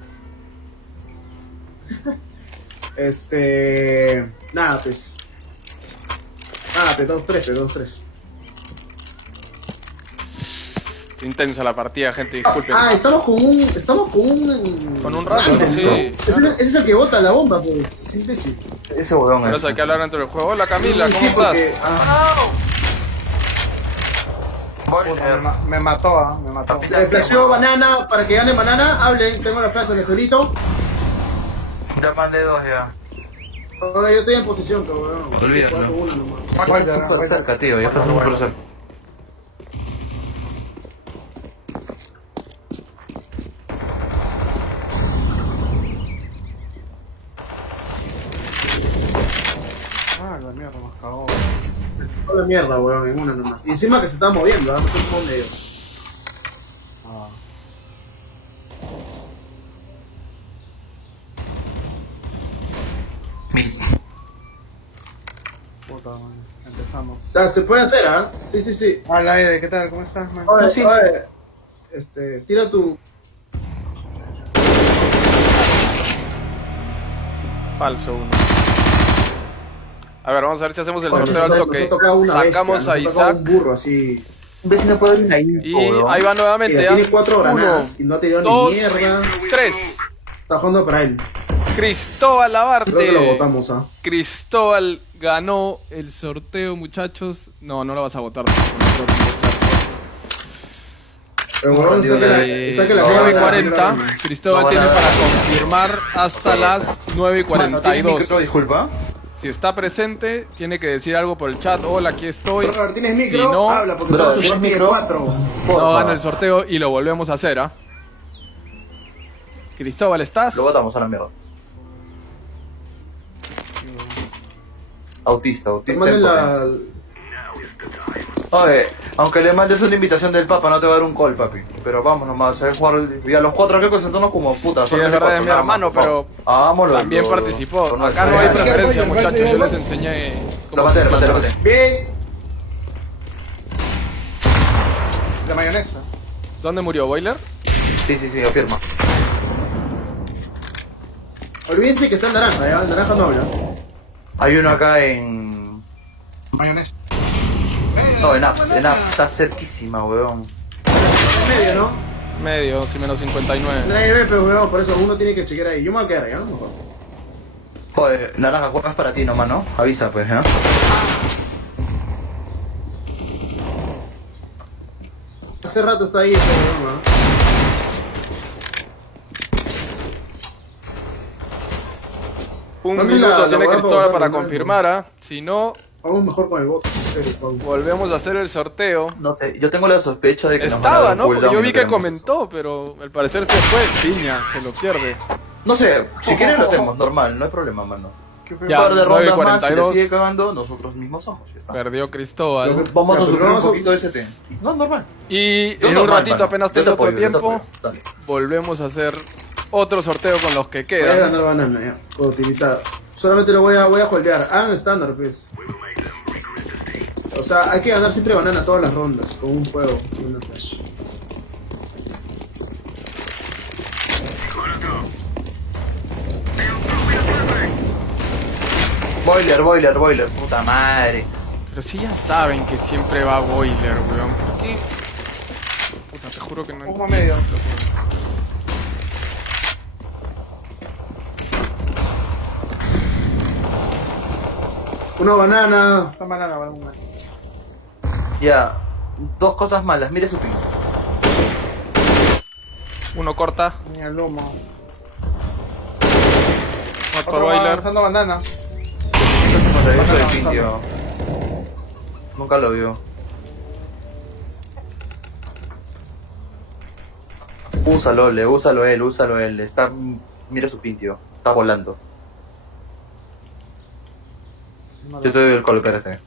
Nada, pues. 2-3. Intensa la partida, gente, disculpen. Estamos con un... Con un random, ¿no? sí. Ese es el que bota la bomba, pues. Es imbécil. Ese huevón Pero es. eso hay que hablar dentro del juego. Hola Camila, ¿cómo Sí, estás? porque- Puta, me mató, me mató. Flasheo banana, para que gane banana, hablen, tengo la flash de solito. Ya mandé dos ya. Ahora yo estoy en posición, cabrón. Olvídalo. Jugar con una nomás. Ya estás súper cerca, tío. Ya estás súper cerca. La mierda, nos cagó. Toda la mierda, weón, en una nomás. Y encima que se está moviendo, no sé cómo medio. Puta, man. Empezamos. Se puede hacer, ¿ah? Sí. Hola, Ede, ¿qué tal? ¿Cómo estás, man? Oye, tira tu... Falso uno. A ver, vamos a ver si hacemos el Oye, sorteo al nos toque. ha tocado una bestia, Sacamos nos a ha tocado Isaac un burro así. Un vecino puede venir ahí. y ahí va nuevamente. Mira, ¿ah? tiene 4 granadas y no ha tirado dos, ni mierda. 3. Está jugando para él. Cristóbal Creo que lo Labarte. votamos, ¿ah? Cristóbal ganó el sorteo, muchachos. No lo vas a votar. Pero bueno, está que la 9:40. Cristóbal No, tiene nada. para confirmar hasta las 9:42. Disculpa. Si está presente, tiene que decir algo por el chat. Hola, aquí estoy. Brother, ¿tienes Si micro? no, Habla, porque Brother, todos ¿tienes tienen micro? 4. no gana el sorteo y lo volvemos a hacer, ¿ah? Cristóbal, ¿estás? Lo votamos a la mierda. Autista. Manden en la... potencia. Oye, aunque le mandes una invitación del Papa, no te va a dar un call, papi. Pero vamos nomás, a jugar. Y a los cuatro hay que concentrarnos como putas. Sí, es verdad, es mi hermano, pero hagámoslo. también participó. Acá no hay preferencia, muchachos. Yo les enseñé Lo cómo maté, lo funciona. maté. Bien. De mayonesa. ¿Dónde murió, Boiler? Sí, afirma. Olvídense que está el naranja, ¿ya? El naranja no habla. Hay uno acá en. Mayonesa. No, en apps está cerquísima, weón. En medio, ¿no? Medio, si menos 59. Nadie ve, pero weón, por eso uno tiene que chequear ahí. Yo me voy a quedar allá, mejor. Joder, naranja, juega es para ti nomás, ¿no? Avisa, pues, ¿eh? Hace rato está ahí ese weón, ¿no? Un Mami, minuto la tiene voy a Cristóbal favor, para no, confirmar, ¿ah? Si no, Vamos mejor con el voto. En serio, Pau. volvemos a hacer el sorteo. Yo tengo la sospecha de que nos van a Estaba, dar ¿no? cooldown Porque yo y vi no que queremos comentó, pero al parecer se fue. Piña, se lo pierde. eso. No sé, si quieren lo hacemos, normal, no hay problema, mano. Un Ya, par de rondas más, si le 9:42. sigue cagando, nosotros mismos somos. Ya está. Perdió Cristóbal. Vamos a Ya, sufrir pero un vamos a- poquito de ST. No, normal. Y Yo en un normal, ratito, mano. apenas Yo te tengo otro apoyo, yo te tiempo, apoyo. Dale. volvemos a hacer otro sorteo con los que Voy a quedan. ganar banana, ya. Puedo utilizar. Solamente lo voy a holdear. Hagan estándar, pues. O sea, hay que ganar siempre banana todas las rondas. Con un fuego y una flash. Boiler, puta madre. Pero si ya saben que siempre va Boiler, weón. ¿Por qué? Puta, te juro que no. Humo medio. Una banana. Esta banana va a una. Ya, dos cosas malas, mire su ping. Uno corta, Ni el humo. otro Otro va Boiler. lanzando banana. No te he visto el ping, tío. Nunca lo vio. Úsalo él. Está, mira su pin, tío. Está volando. Yo te doy el call, espérate.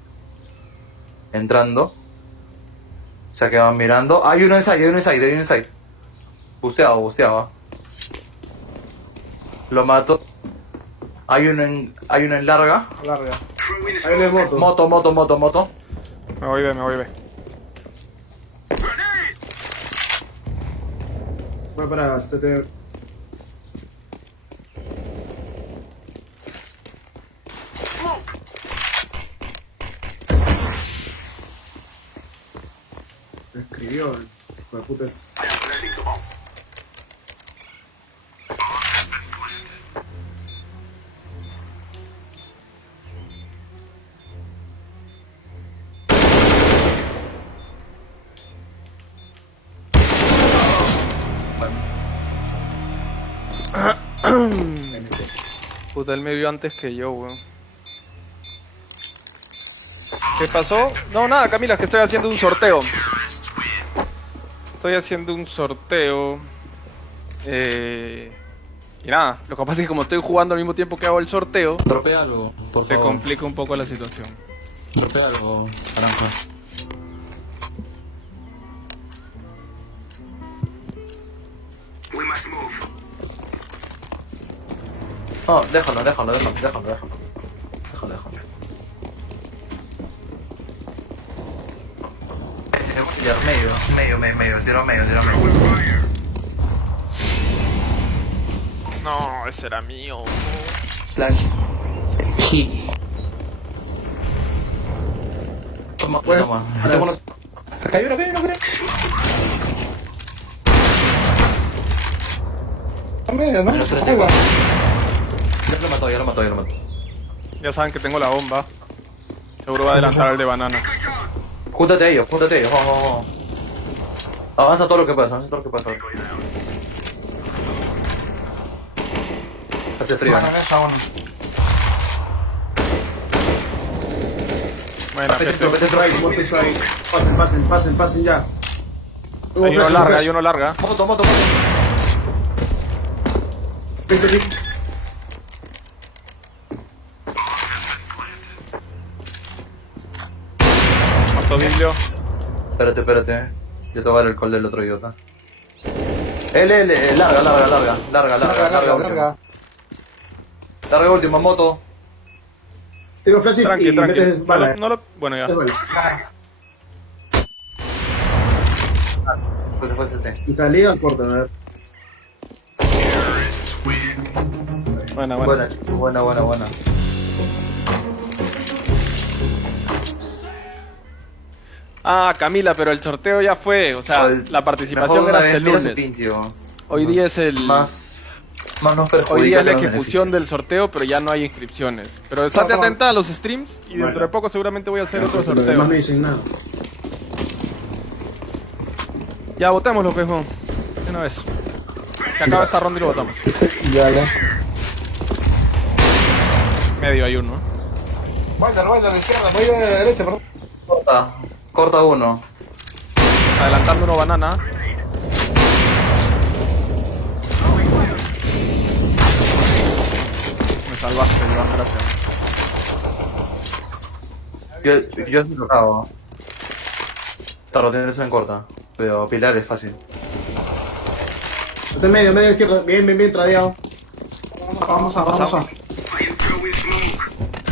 Entrando. Se quedan mirando. Hay uno inside. Busteado. Lo mato. Hay uno en larga. Larga. Ahí le moto. Moto. Me voy B. Voy para este. Me escribió el hijo de puta este. Puta, él me vio antes que yo, weón. ¿Qué pasó? No, nada, Camila, es que estoy haciendo un sorteo. Y nada, lo que pasa es que como estoy jugando al mismo tiempo que hago el sorteo, Tropea algo, por se favor. complica un poco la situación. Tropea algo, naranja. No, déjalo. Medio, tiro medio. No, ese era mío. Flash. Hit. Toma. Cayó uno. Está medio, ¿no? Menos 34. Ya lo mató. Ya saben que tengo la bomba. Seguro va a adelantar al de banana. Júntate a ellos. Vamos. Avanza todo lo que puedas. Hace frío, ¿no? Mayonesa uno. Buena, Vete gente. dentro. Moto inside. Pasen ya. Hay uno larga. Moto. Vente. Mato Biblio. Espérate. Yo te voy a dar el call del otro idiota. Larga. Larga última moto. Tiro flash y Tranqui. metes bala. Bueno, ya. Metes bala. Pues se fue CT. Y salida corta, a ver. Buena. Buena. Ah, Camila, pero el sorteo ya fue. O sea, la participación era hasta el lunes. Hoy día es el... Más nos perjudica. Hoy día es la que nos ejecución beneficia. del sorteo, pero ya no hay inscripciones. Pero estate atenta a los streams y dentro de poco seguramente voy a hacer otro Los demás no sorteo. dicen nada. Ya, votémoslo, pejo. De una vez. Que acaba esta ronda y lo votamos. Dale. Medio hay uno. Voy de la izquierda, voy de la derecha, perdón. Corta uno. Adelantando uno banana. Me salvaste, Iván, gracias. Yo sí lo acabo. Tarro, tienes eso en corta. Pero Pilar es fácil. Este medio izquierda. Bien tradeado. Vamos a.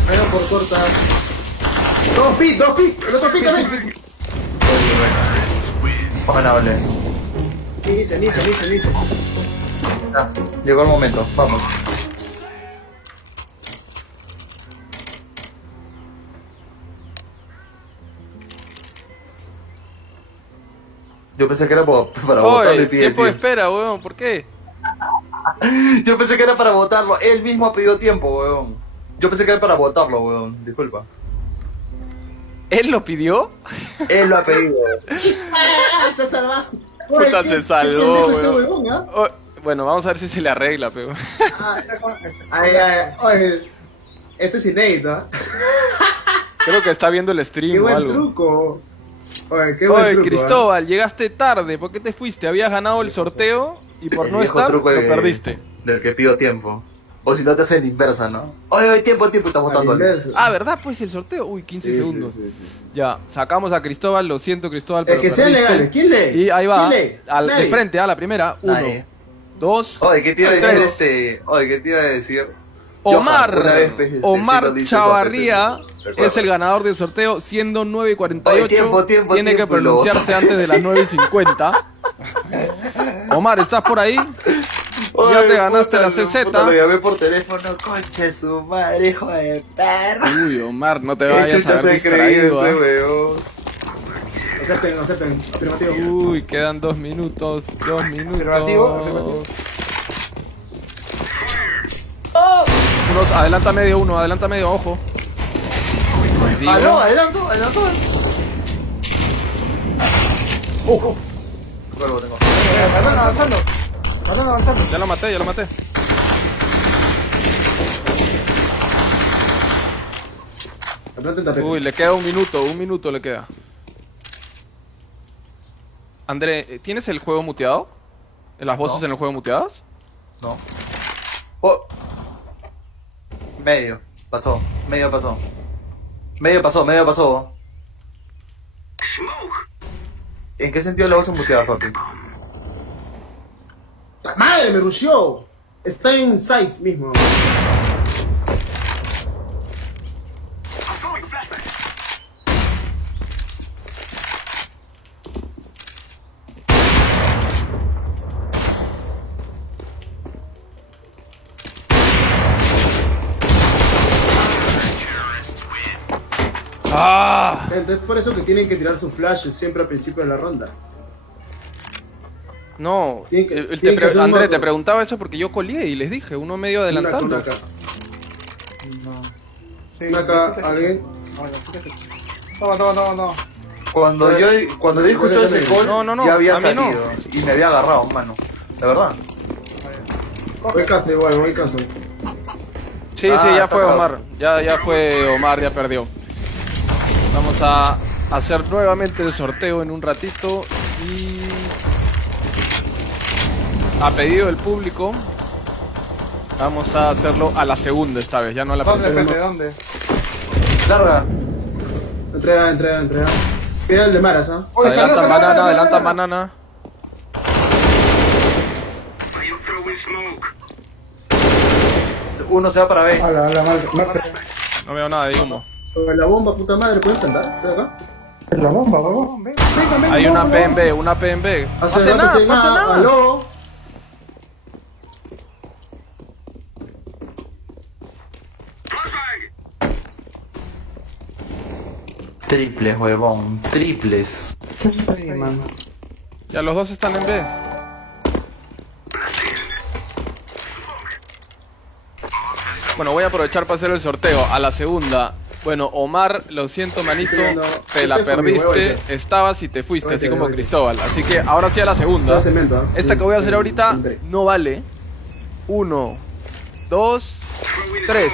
Medio por corta. Dos pit. El otro pit también. Ganable. Nice. Ya, llegó el momento. Vamos. Yo pensé que era para votarlo y Oye, pide tiempo de tiempo. espera, weón, ¿por qué? Yo pensé que era para votarlo. Él mismo ha pedido tiempo, weón. Yo pensé que era para votarlo, weón. Disculpa. ¿Él lo pidió? Él lo ha pedido. Se ha salvado. Puta, se salvó, weón. Huevón, ¿ah? Oh, bueno, vamos a ver si se le arregla, pero... Oye, este es inédito, ¿ah? Creo que está viendo el Qué stream o buen algo. truco. Oye, qué buen Oye, truco. Cristóbal, llegaste tarde. ¿Por qué te fuiste? Habías ganado el sorteo y por El no viejo estar, truco lo de- perdiste. Del que pido tiempo. O si no te hacen inversa, ¿no? Oye, tiempo, está votando. Ah, ¿verdad? Pues el sorteo. Uy, 15 segundos. Sí. Ya, sacamos a Cristóbal. Lo siento, Cristóbal, pero Que sean perdiste. legales. ¿Quién lee? Y ahí va. ¿Quién lee? De Nadie. frente, a la primera. 1, Nadie. 2, Oye, ¿qué te iba a decir 3. Oye, ¿qué te iba a decir? Omar, Johan, una vez, pues, Omar sí lo dice Chavarría Johan, ¿te acuerdas? es el ganador del sorteo, siendo 9 y 48. Oye, tiempo, Tiene que tiempo, y lo pronunciarse antes de las 9 y 50. Omar, ¿estás por ahí? Ya te ganaste la CZ. Lo llamé por teléfono, concha su madre, hijo de perro. Uy, Omar, no te Qué vayas a chucha ver se ha creído distraído. ese ¿ah? weón. Acepten. Afirmativo. Uy, quedan 2 minutos. 2 minutos. Afirmativo. Unos, adelanta medio, ojo. Digo, Ah, no, adelanto. Luego tengo. Avanzando. ya lo maté. La planta en tapete. Uy, le queda un minuto le queda. André, ¿tienes el juego muteado? ¿Las voces No. en el juego muteadas? No. Oh. Medio pasó. ¿En qué sentido la voz muteada, papi? ¡Madre, me rusheó! Está en site mismo. ¡Ah! Gente, es por eso que tienen que tirar su flash siempre al principio de la ronda. No, Tiene que- te tiene que ser un André, marco. te preguntaba eso porque yo colgué y les dije, uno medio adelantando. Una acá. Sí, Una acá, alguien. Toma. Cuando yo escuché ese call, No, ya había a mí no. salido y me había agarrado, mano. La verdad. Voy casa igual, voy casa. Sí, Ah, ya está fue claro. Omar. Ya fue Omar, ya perdió. Vamos a hacer nuevamente el sorteo en un ratito y... A pedido del público, vamos a hacerlo a la segunda esta vez, ya no a la ¿Dónde, primera. Pepe? ¿Dónde? Larga. Entrega. Queda el de Maras, ¿ah? Oye, Adelantan salió, banana, salió, adelantan salió. banana. Uno se va para B. Ala, mal. No veo nada de humo. La bomba, puta madre, ¿puedes plantar? ¿Estoy acá? La bomba, huevón. Venga, Hay una bomba. PMB, una PMB. No hace rato nada, que no hace nada. Aló. Triples, huevón. Triples. Sí, mano. Ya los dos están en B. Bueno, voy a aprovechar para hacer el sorteo. A la segunda. Bueno, Omar, lo siento, manito. Te la perdiste. Estabas y te fuiste, así como Cristóbal. Así que ahora sí a la segunda. Todo cemento, ¿ah? Esta que voy a hacer ahorita Centré. no vale. 1, 2, 3.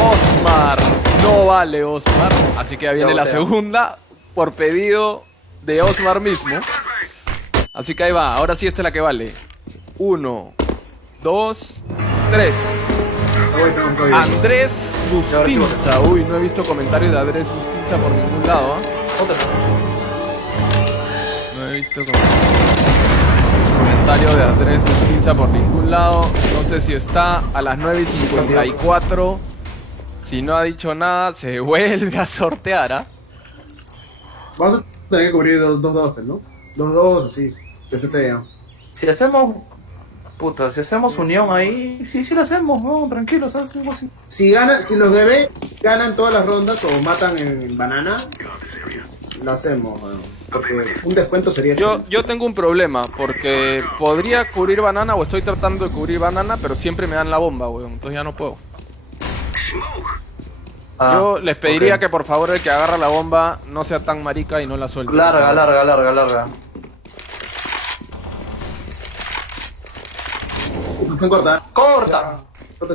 Osmar. No vale, Osmar. Así que ya viene la segunda por pedido de Osmar mismo. Así que ahí va. Ahora sí esta es la que vale. 1, 2, 3. Andrés Bustinza. Uy, no he visto comentarios de Andrés Bustinza por ningún lado. No he visto comentario de Andrés Bustinza por ningún lado. No sé si está a las 9:54. Si no ha dicho nada, se vuelve a sortear, ¿ah? Vamos a tener que cubrir dos, ¿no? Dos, así. Que se te vea. Si hacemos... Puta, si hacemos unión ahí... Sí, sí lo hacemos, no, tranquilos, hacemos así. Si los de B ganan todas las rondas o matan en banana, lo hacemos, bueno, porque un descuento sería Yo tengo un problema, porque podría cubrir banana o estoy tratando de cubrir banana, pero siempre me dan la bomba, weón. Entonces ya no puedo. Yo les pediría que por favor el que agarra la bomba no sea tan marica y no la suelte. Larga. Están corta. ¡Corta! Corta.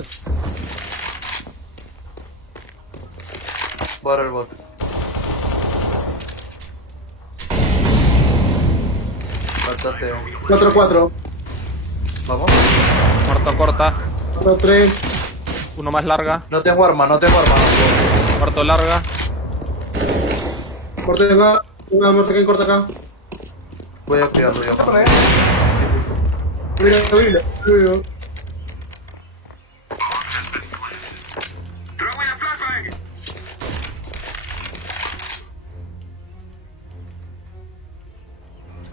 Borra el bot. Faltaste. 4-4. Vamos. Corta. 4-3. Uno más larga. No tengo arma. Cuarto larga. Corte acá. Una muerte que corta acá. Voy a cuidarlo yo. Mira.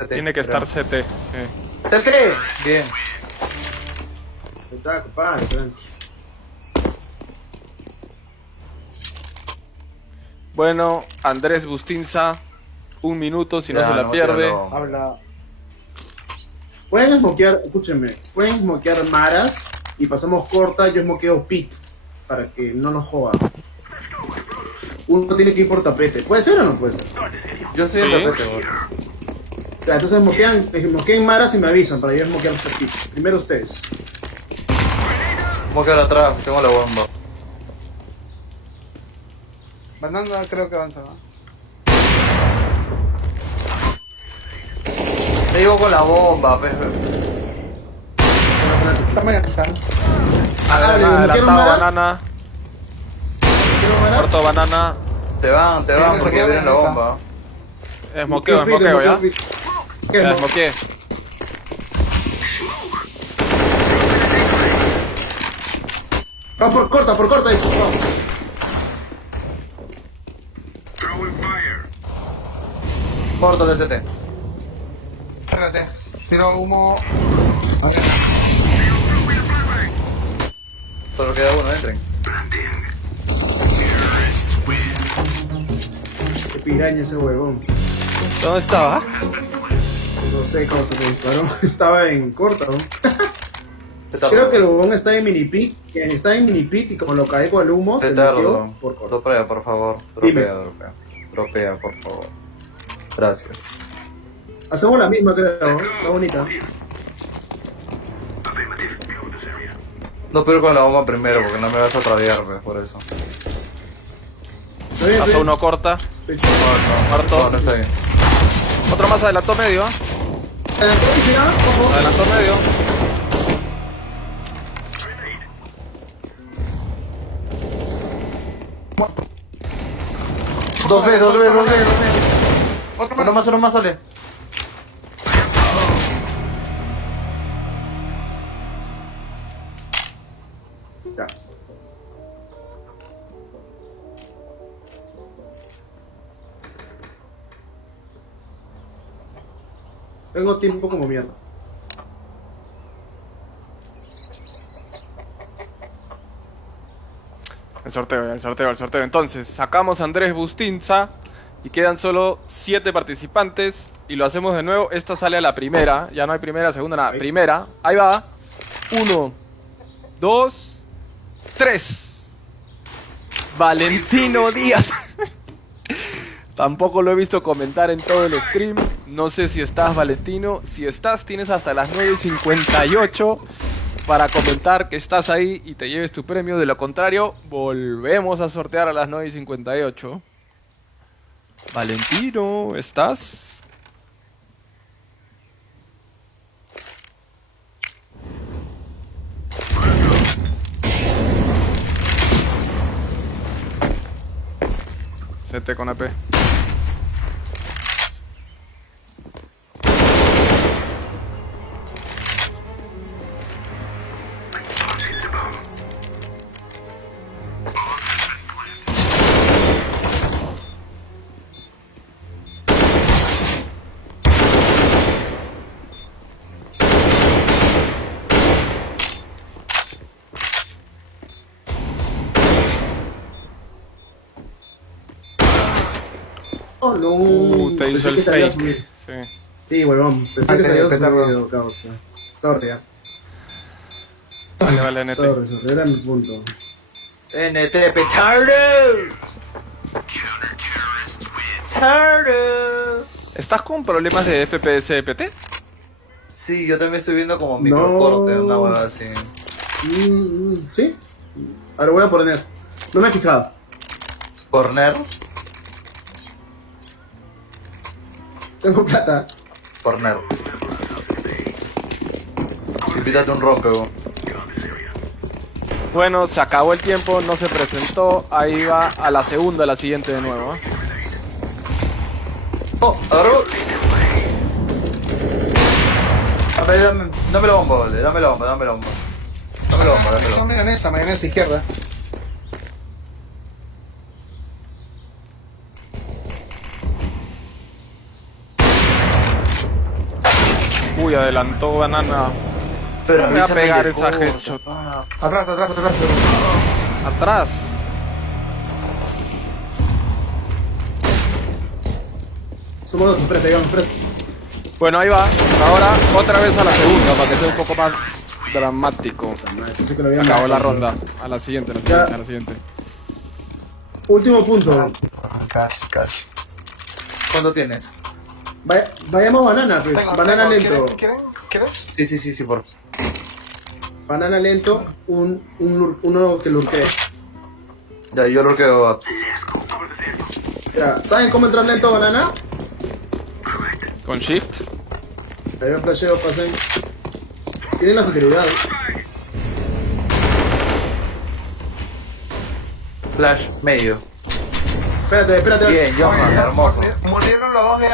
Tiene que estar CT. Sí. ¡CT! Bien. Está, compadre, tranqui. Bueno, Andrés Bustinza, 1 minuto si no Ya, se la no, pierde. tíralo. Habla. Pueden smokear, escúchenme, pueden smokear Maras y pasamos corta, yo smokeo Pit para que no nos joda. Uno tiene que ir por tapete. ¿Puede ser o no puede ser? Yo soy el tapete, bot. Ya, entonces smokeen Maras y me avisan para yo smokear Pit. Primero ustedes. Vamos a quedar atrás, tengo la bomba. Banana creo que avanza, ¿no? Me llevo con la bomba, pues. Está muy atrasado. Adelantado banana. Corto banana. Te van porque viene la bomba. Esmoqueo ya. Ya esmoqueé. Vamos por corta eso. Vamos. Corto el ST. Espérate. Tiro humo. Solo queda uno, entren. Qué piraña ese huevón. ¿Dónde estaba? No sé cómo se me disparó. Estaba en corta, ¿no? Petardo. Creo que el huevón está en mini pit. Está en mini pit y como lo cae con el humo, se metió Petardo. por corta. Dropea, por favor. Dime. Dropea, por favor. Gracias. Hacemos la misma, creo. Está bonita. No puedo ir con la bomba primero porque no me vas a tradear, pues, por eso. Está bien, Pasó uno corta. Cuarto. No está bien. Otro más adelantó medio. Adelantó medio. Dos veces, dos veces, dos veces. Otro más. Uno más, sale. Ya. Tengo tiempo como mierda. El sorteo. Entonces, sacamos a Andrés Bustinza y quedan solo 7 participantes. Y lo hacemos de nuevo. Esta sale a la primera. Ya no hay primera, segunda, nada. Ahí. Primera. Ahí va. 1, 2, 3. Valentino Díaz. Tampoco lo he visto comentar en todo el stream. No sé si estás, Valentino. Si estás, tienes hasta las 9:58 para comentar que estás ahí y te lleves tu premio. De lo contrario, volvemos a sortear a las 9:58. Valentino, ¿estás? CT con AP. Oh no. Te hizo Pensé el que se había fake. subido. Sí. Sí, huevón. Pensé que se había subido, causa. Sorry, ya. Vale, NT. Sorry, era mi punto. NT petardo. Petardo. ¿Estás con problemas de FPS PT? Sí, yo también estoy viendo como No. microcorte, una hueá así. ¿Sí? Ahora voy a poner. No me he fijado. Corner. Tengo plata. Corner. Invítate un rompe, weón. Bueno, se acabó el tiempo, no se presentó. Ahí va a la segunda, la siguiente de nuevo. Oh, agarró. A ver, dame la bomba, vale. Dame la bomba. Dame la bomba. No, mayonesa izquierda. Uy, adelantó Banana. Pero Me va a avísame pegar de esa corta, headshot. pa. Atrás. Atrás. Somos dos, espérate, Iván, espérate. Bueno, ahí va. Ahora otra vez a la segunda para que sea un poco más dramático. Madre, pensé que lo Se habían acabó la matado. ronda. A la siguiente, Ya. a la siguiente. Último punto. Casi. ¿Cuánto tienes? Vayamos banana, pues. Banana lento. ¿Quieres? Sí, por. Banana lento, uno que lurquee. Ya, yo lo que ups. Ya, ¿saben cómo entrar lento banana? Con Shift. Ahí me flasheo, pasen. Tienen la seguridad. Flash medio. Espérate. Bien, Johan, hermoso. Murieron los dos de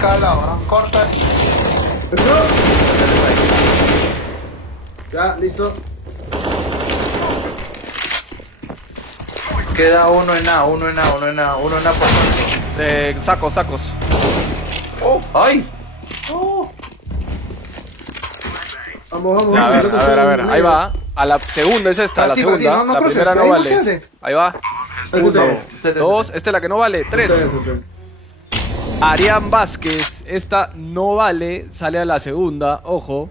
cada lado, ¿no? Corta. ¿Entró? Ya, listo. Queda uno en A por Sacos. ¡Ay! Vamos. A ver, ahí va. A la segunda es esta, la Tati, Tati, segunda. no La primera proceses, no ahí vale. imagínate. Ahí va. Este. 1, 2, esta es la que no vale. 3. Arián Vázquez, esta no vale, sale a la segunda, ojo.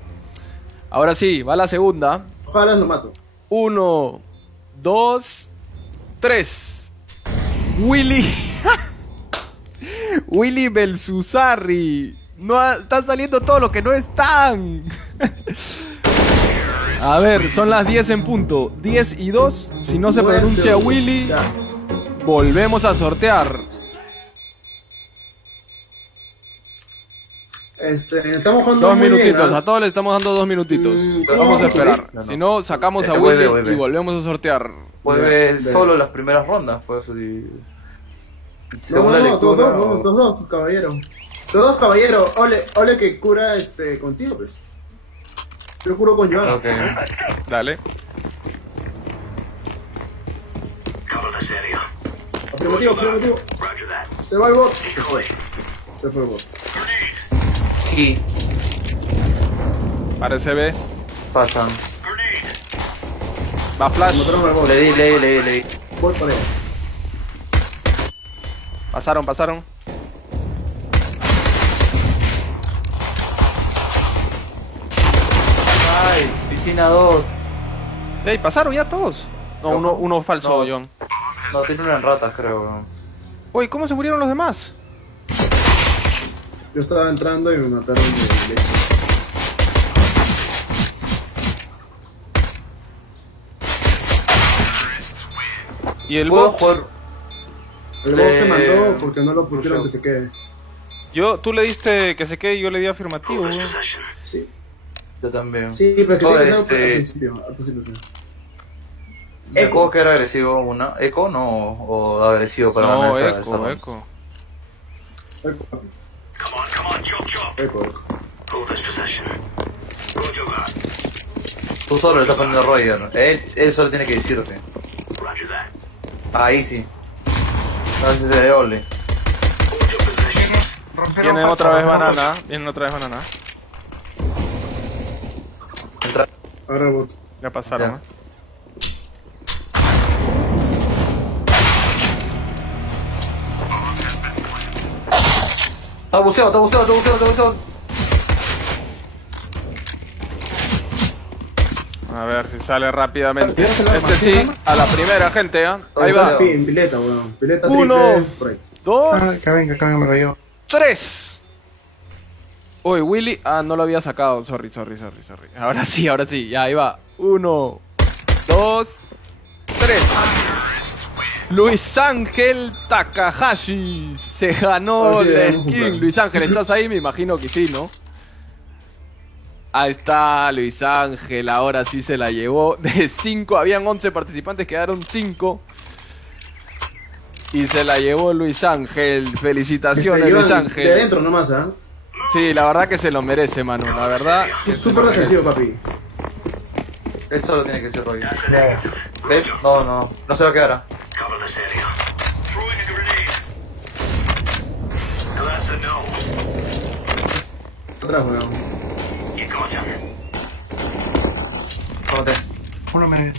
Ahora sí, va a la segunda. Ojalá lo mato. 1, 2, 3. Willy. Willy Belsusarri. No están saliendo todos los que no están. A ver, son las 10 en punto. 10 y 2. Si no se pronuncia Willy, Ya. volvemos a sortear. Estamos jugando 2 muy bien, minutitos, ¿ah? a todos le estamos dando 2 minutitos. Vamos a esperar. Si no, sacamos a Vuelve. Willy y volvemos a sortear. Vuelve Ya, solo las primeras rondas, pues. Según No, la no, todos lectura, dos, no, todos dos, caballero. Todos dos, caballero. Ole que cura contigo, pues. Yo curo con Joan. Ok. Dale. Afirmativo, afirmativo. Se va el bot. Se fue el bot. Y Parece B. pasan. Va flash. Mataron al bot. Le di. Bot para allá. Pasaron. Ay, piscina 2. Ey, pasaron ya todos. No, uno falso, No. John. No, tiene una en ratas, creo, weón. Oye, ¿cómo se murieron los demás? Yo estaba entrando y me mataron de iglesia. Y el ¿Puedo bot. jugar? El bot se mandó porque no lo pusieron que se quede. Tú le diste que se quede y yo le di afirmativo, weón. Sí. Yo también. Sí, pero que Oh, tiene que ser este- al principio. Al principio. Me acuerdo que era agresivo una. ¿Eco no? ¿O agresivo para No, la mesa? eco. Eco. Tú solo le estás poniendo Roger. Él solo tiene que decirte. Ahí sí. No sé si se de ole. Vienen otra vez banana. Vienen otra vez banana. Entra. Ahora el bot. Ya pasaron, Ya. ¿eh? Está buceado. A ver si sale rápidamente. ¿Quieres hacer la Este sí, partida? a la primera, gente, ¿eh? Ahí va. En pileta, weón. Pileta Uno. triple. Por ahí. 2, Que venga, me lo llevo. 3. Uy, Willy. Ah, no lo había sacado. Sorry. Ahora sí. Ya, ahí va. 1, 2, 3. Luis Ángel Takahashi se ganó Ahora sí, la debemos skin. jugar. Luis Ángel, ¿estás ahí? Me imagino que sí, ¿no? Ahí está Luis Ángel, ahora sí se la llevó. De 5, habían 11 participantes, quedaron 5. Y se la llevó Luis Ángel. Felicitaciones, Luis Joan, de Ángel. adentro nomás, ¿ah? Sí, la verdad que se lo merece, mano. La verdad. que se Súper lo defensivo, merece. papi. Él solo tiene que decir Roger. ¿Ves? No se va a quedar. Atrás, weón. Cómate. Uno me...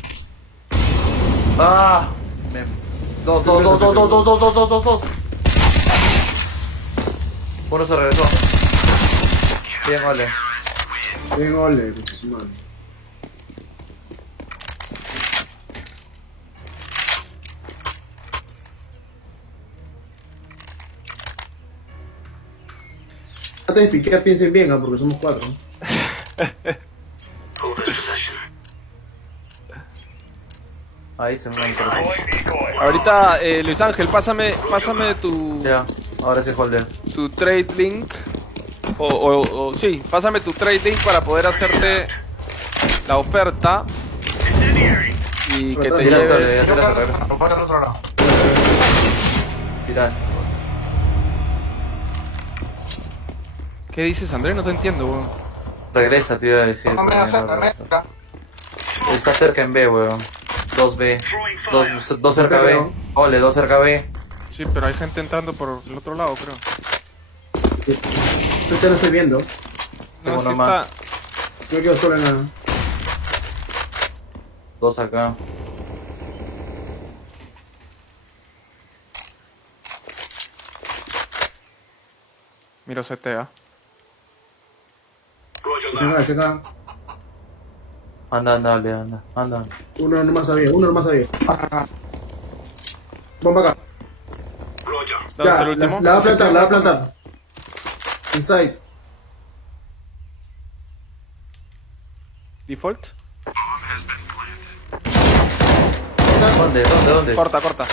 Ah. Dos. Uno se regresó. Bien, ole. Bien, ole, con su madre. Antes de piquear, piensen bien, ¿ah? Porque somos 4. Ahí se me va Ahorita, Luis Ángel, pásame tu Ya, ahora sí holder. trade link. O sí, pásame tu trade link para poder hacerte la oferta. Y que te Tira, lleves. ya Yo te la para regreso. el otro lado. Tiras. ¿Qué dices, André? No te entiendo, weón. Regresa, te iba a decir. No me pero acerca, no me regresas. acerca. Está cerca en B, weón. 2B. 2 cerca B. Ole, 2 cerca B. Sí, pero hay gente entrando por el otro lado, creo. Ahorita no estoy viendo. No, Tengo sí uno más. está. No quedo solo en nada. 2 acá. Miro CTA. Se acá. Anda. Uno nomás había. Bomba acá. ¿Dónde está Ya, el último? la va a plantar. Inside. Default. ¿Dónde? Corta. Corta.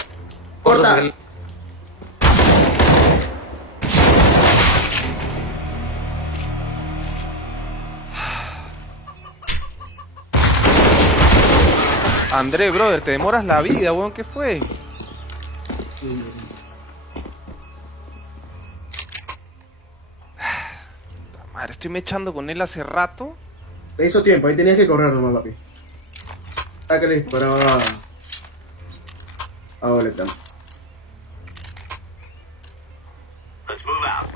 André, brother, te demoras la vida, weón. ¿Qué fue? madre, estoy mechando con él hace rato. Te hizo tiempo, ahí tenías que correr nomás, papi. Ah, que le disparaba a Oletan. Let's move out.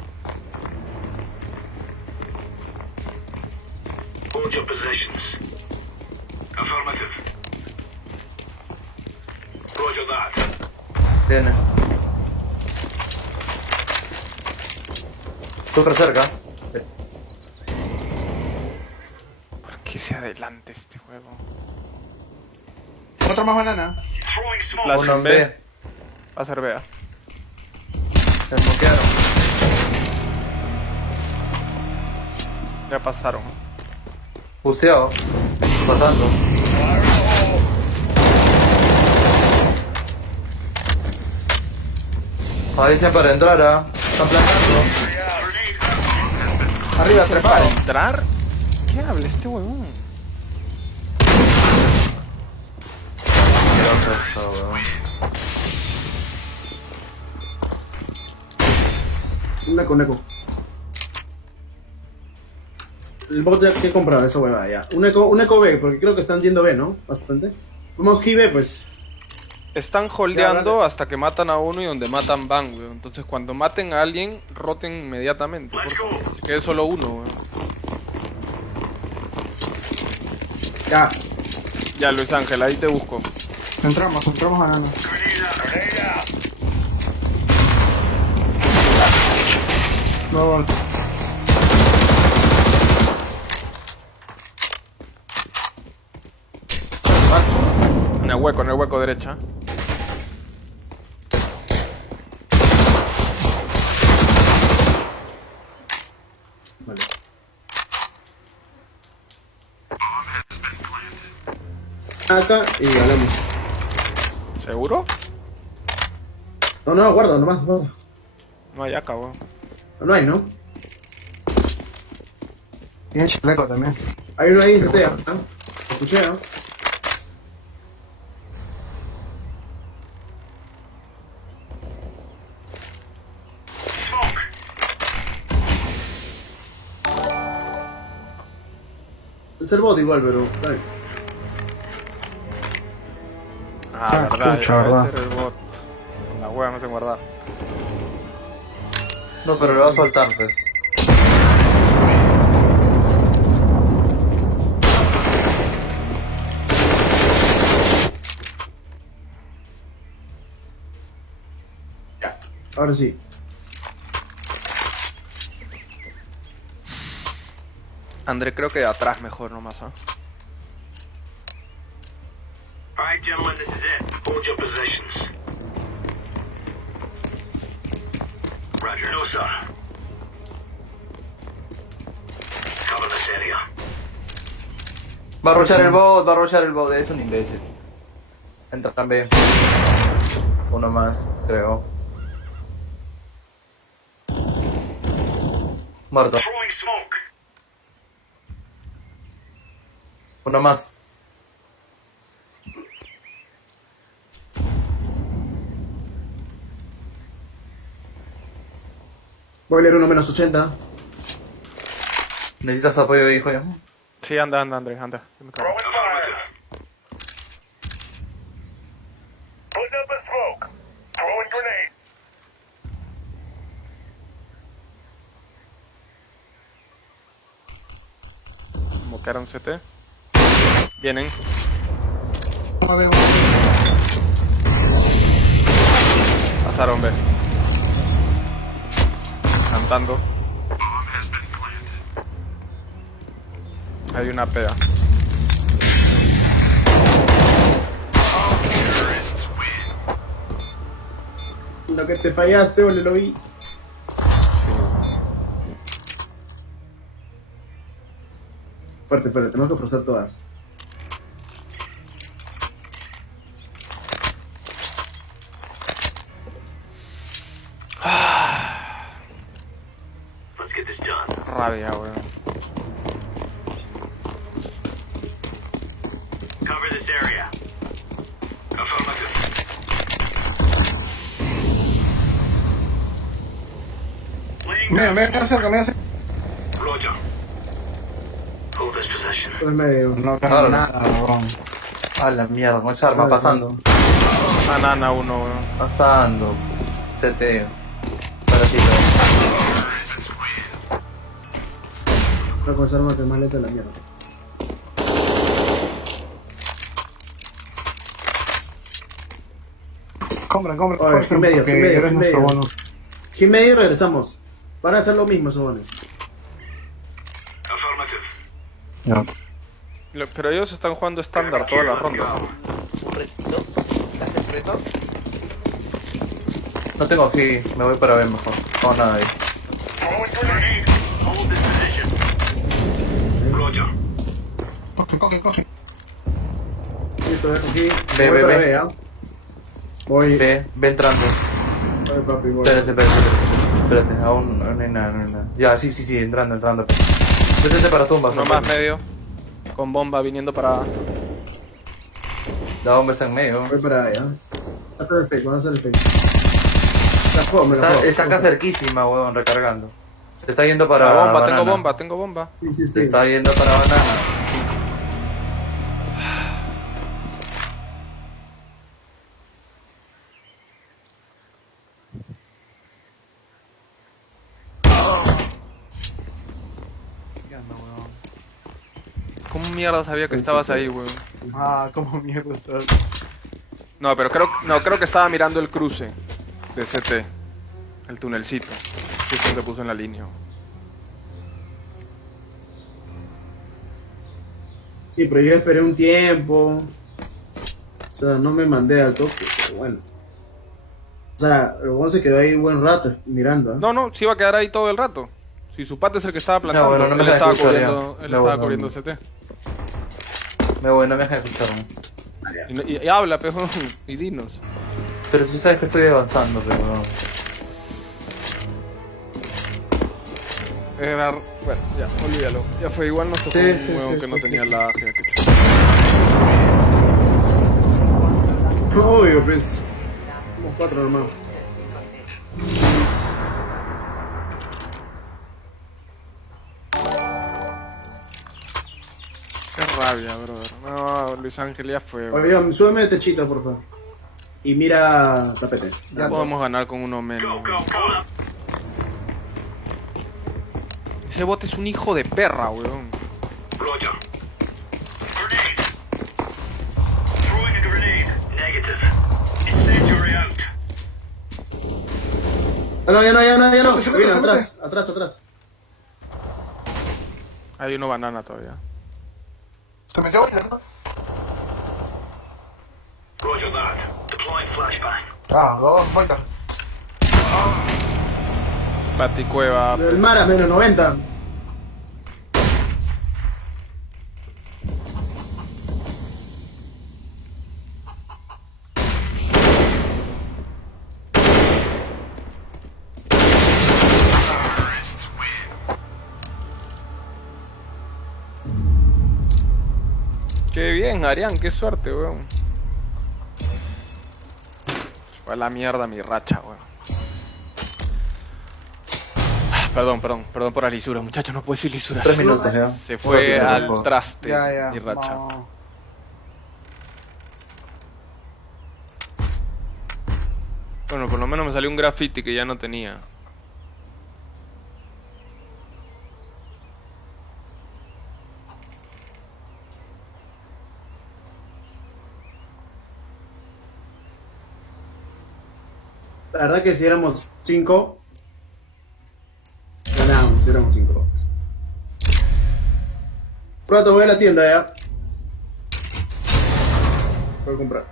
Hold your positions. Affirmative. Roger that. Viene. Súper cerca. ¿Por qué se adelante este juego? Otro más banana. Throwing smoke. Flash Uno en en B. B. Va a ser B. Se moquearon. Ya pasaron. Busteado. Pasando. Ahí dicen para entrar, ¿ah? Están plantando. Arriba, ¿Para trepado. entrar? ¿Qué habla este huevón? ¿Qué onda esto, weón? Un eco. El bot ya que he comprado esa huevada ya. Un eco B, porque creo que están yendo B, ¿no? Bastante. Vamos que B, pues. Están holdeando hasta que matan a uno y donde matan van, weón. Entonces cuando maten a alguien, roten inmediatamente. Por favor. Que se quede solo uno, weón. Ya. Ya, Luis Ángel, ahí te busco. Entramos banana. No, En el hueco derecha. Vale. Acá y ganamos. ¿Seguro? No, guarda, nomás, guarda. No hay acá, weón. No hay, ¿no? tiene chaleco también. Hay uno ahí en CT, ¿ah? Lo escuché, ¿ah? Es el bot igual, pero... Ay. Verdad, escucha, debe verdad. ser el bot. Con la wea no sé guardar. No, pero le va a soltar, pues. Ya, ahora sí. André, creo que de atrás mejor nomás, ¿ah? All right, gentlemen, this is it. Hold your positions. Roger. No, sir. Cover this area. Va a rochar el bot, es un imbécil. Entra también. Uno más, creo. Muerto. Throwing smoke. Uno más. Voy a leer uno menos 80. ¿Necesitas apoyo, hijo? Sí, anda, André, anda. Yo me cargo. Affirmative. Putting up a smoke. Throwing grenade. Moquearon CT. Vienen. A ver, Pasaron B. Cantando. Hay una pega. Lo que te fallaste, boludo, lo vi. Fuerte, espera, tenemos que forzar todas. Let's get this done. Rabia, weón. Cover this area. Affirmative. Laying down. me acerca. Roger. possession. Por el medio. No tengo Claro. nada, weón. A la mierda, con esa arma pasando. Banana uno, weón. Pasando. CT. Parasito. Va a comenzar a quemar lenta la mierda. Compra. Oye, aquí medio, porque aquí medio, eres aquí nuestro medio. bonus. Aquí medio y regresamos. Van a hacer lo mismo, sobones. Affirmative. Ya. Pero ellos están jugando estándar todas las rondas, ¿no? ¿Un retito? ¿Haces reto? No tengo aquí, me voy para ver mejor. No, nada ahí. Throwing grenade. Hold this position. Roger. Coge. Listo, aquí. Ve, Voy ve, para ve. B, ¿ah? Voy. Ve entrando. Voy, papi, voy. Espérate, aún no hay nada. Ya, sí, entrando. Vete para tumbas. Uno más medio. Con bomba viniendo para... La bomba está en medio. Voy para allá. Van a hacer el fake, van a hacer el fake. La juego, me la juego. Está acá cerquísima, weón, recargando. Se está yendo para La bomba, banana. tengo bomba. Sí. Se está yendo para banana. ¿Cómo mierda sabía que estabas ahí, weón? Ah, como mierda estás. No, pero creo que estaba mirando el cruce de CT. El tunelcito. Que es el que puso en la línea. Sí, pero yo esperé un tiempo. O sea, no me mandé al toque, pero bueno. O sea, el huevón se quedó ahí buen rato mirando. ¿eh? No, sí iba a quedar ahí todo el rato. Si su pata es el que estaba plantando, bueno, no me él deja estaba escuchar, cubriendo, ya. él No, estaba no, cubriendo no. CT. Me voy, no me dejan escuchar. Y habla, pejo, y dinos. Pero si sabes que estoy avanzando, pero no. Bueno, ya, olvídalo. Ya fue, igual nos tocó Sí, un sí, huevón sí, que no sí, tenía sí. la ágil. Que chulo. Obvio, pues. Somos 4 nomás. Qué rabia, brother. No, Luis Ángel ya fue. Oye, weón. súbeme de techito, por favor. Y mira tapete. Ya podemos ganar con uno menos. Go, pull up. Ese bote es un hijo de perra, weón. Roger. Grenade. Throwing a grenade. Negative. Incendiary out. Ya no. Viene, atrás. Hay uno banana todavía. Se metió ¿no? Roger that. Deploying flashbang. Ah, dos, vuelta. Baticueva. El Mara, menos 90. Qué bien, Arián, qué suerte, weón. Se fue a la mierda mi racha, weón. Perdón por las lisuras, muchachos, no puedo decir lisuras. 3 minutos ya. Se fue al traste Ya. mi racha. No. Bueno, por lo menos me salió un graffiti que ya no tenía. La verdad que si éramos 5, ganábamos, si éramos 5. Pronto voy a la tienda ya. Voy a comprar.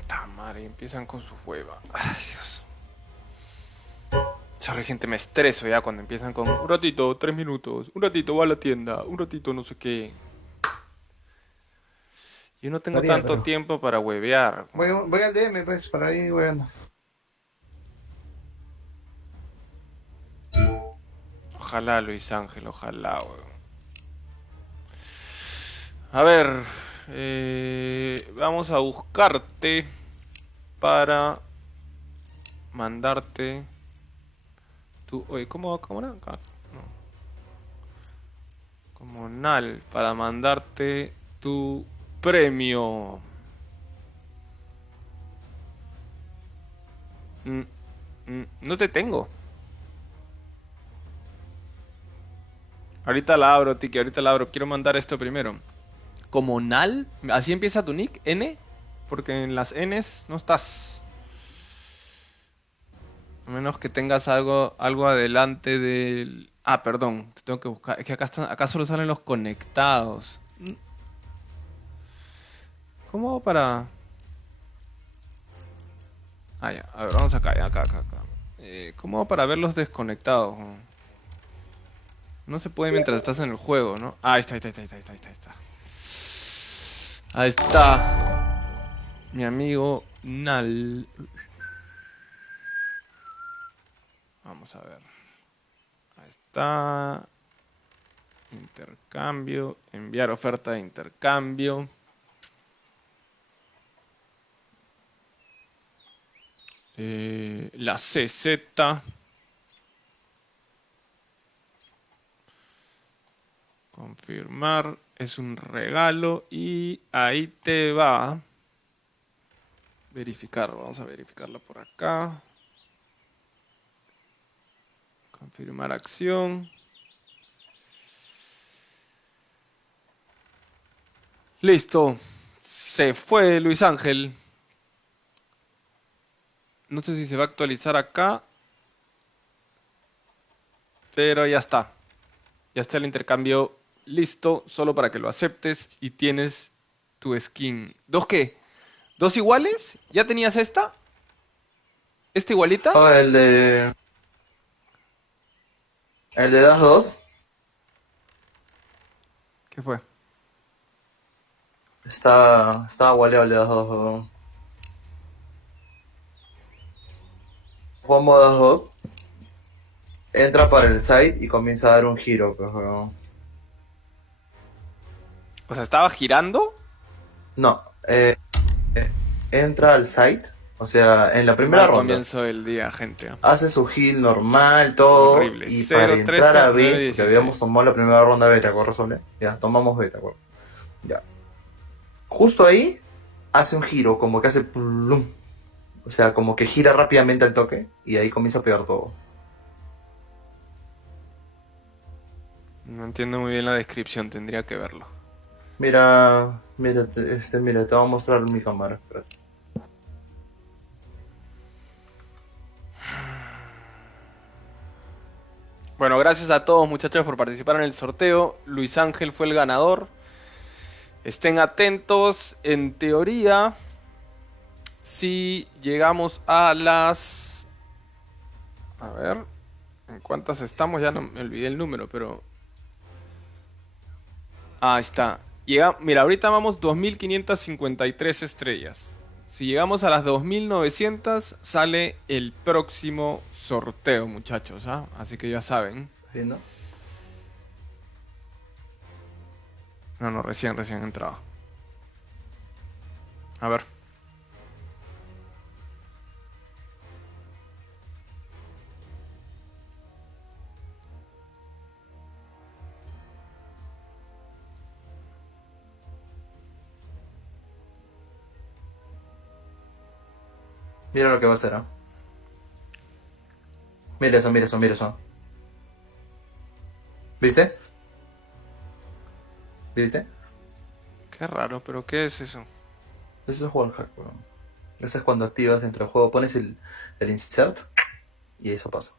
Puta madre, empiezan con su hueva. Ay, Dios. Sorry, gente, me estreso ya cuando empiezan con un ratito, 3 minutos, un ratito va a la tienda, un ratito no sé qué. Yo no tengo Estaría, tanto pero- tiempo para huevear. Voy al DM, pues, para ir weando. Ojalá, Luis Ángel, ojalá, weón. A ver, vamos a buscarte para mandarte tu... Oye, ¿cómo era? Acá. No. Comunal, para mandarte tu premio. No te tengo. Ahorita la abro, Tiki, ahorita la abro. Quiero mandar esto primero. Comunal, ¿así empieza tu nick? ¿N? Porque en las Ns no estás. A menos que tengas algo adelante del... Ah, perdón, te tengo que buscar. Es que acá solo salen los conectados. ¿Cómo hago para...? Ah, ya. A ver, vamos acá, ya, acá. ¿Cómo hago para ver los desconectados? No se puede mientras estás en el juego, ¿no? Ah, ahí está. Ahí está. Mi amigo Nal. Vamos a ver. Ahí está. Intercambio. Enviar oferta de intercambio. La CZ. Confirmar. Es un regalo. Y ahí te va. Verificar. Vamos a verificarla por acá. Confirmar acción. Listo. Se fue Luis Ángel. No sé si se va a actualizar acá. Pero ya está. Ya está el intercambio listo. Solo para que lo aceptes. Y tienes tu skin. ¿Dos qué? ¿Dos iguales? ¿Ya tenías esta? ¿Esta igualita? Oh, el de... El de Das 2 ¿Qué fue? está gualeado el de Das 2, weón. Jugamos Das 2, entra para el site y comienza a dar un giro, pues, weón. O sea, ¿estaba girando? No, entra al site, o sea, en la primera Mal ronda. comienzo del día, gente. Hace su heal normal, todo. Horrible. Y 0, para 13, entrar a 9, B, 16. que habíamos tomado la primera ronda B, ¿te acuerdas, Sole? Ya, tomamos B, ¿te acuerdas? Ya. Justo ahí, hace un giro, como que hace plum. O sea, como que gira rápidamente al toque, y ahí comienza a pegar todo. No entiendo muy bien la descripción, tendría que verlo. Mira, mira, te voy a mostrar mi cámara, espérate. Bueno, gracias a todos muchachos por participar en el sorteo. Luis Ángel fue el ganador. Estén atentos. En teoría, si llegamos a las... A ver, ¿en cuántas estamos? Ya no me olvidé el número, pero... Ahí está. Mira, ahorita vamos 2553 estrellas. Si llegamos a las 2900, sale el próximo sorteo, muchachos, ¿ah? Así que ya saben. ¿Sí, no? No, recién entraba. A ver. Mira lo que va a hacer, ¿ah? Mira eso, mira eso, mira eso. ¿Viste? ¿Viste? Qué raro, pero ¿qué es eso? Eso es wallhack, weón. Eso es cuando activas entre el juego, pones el insert y eso pasa.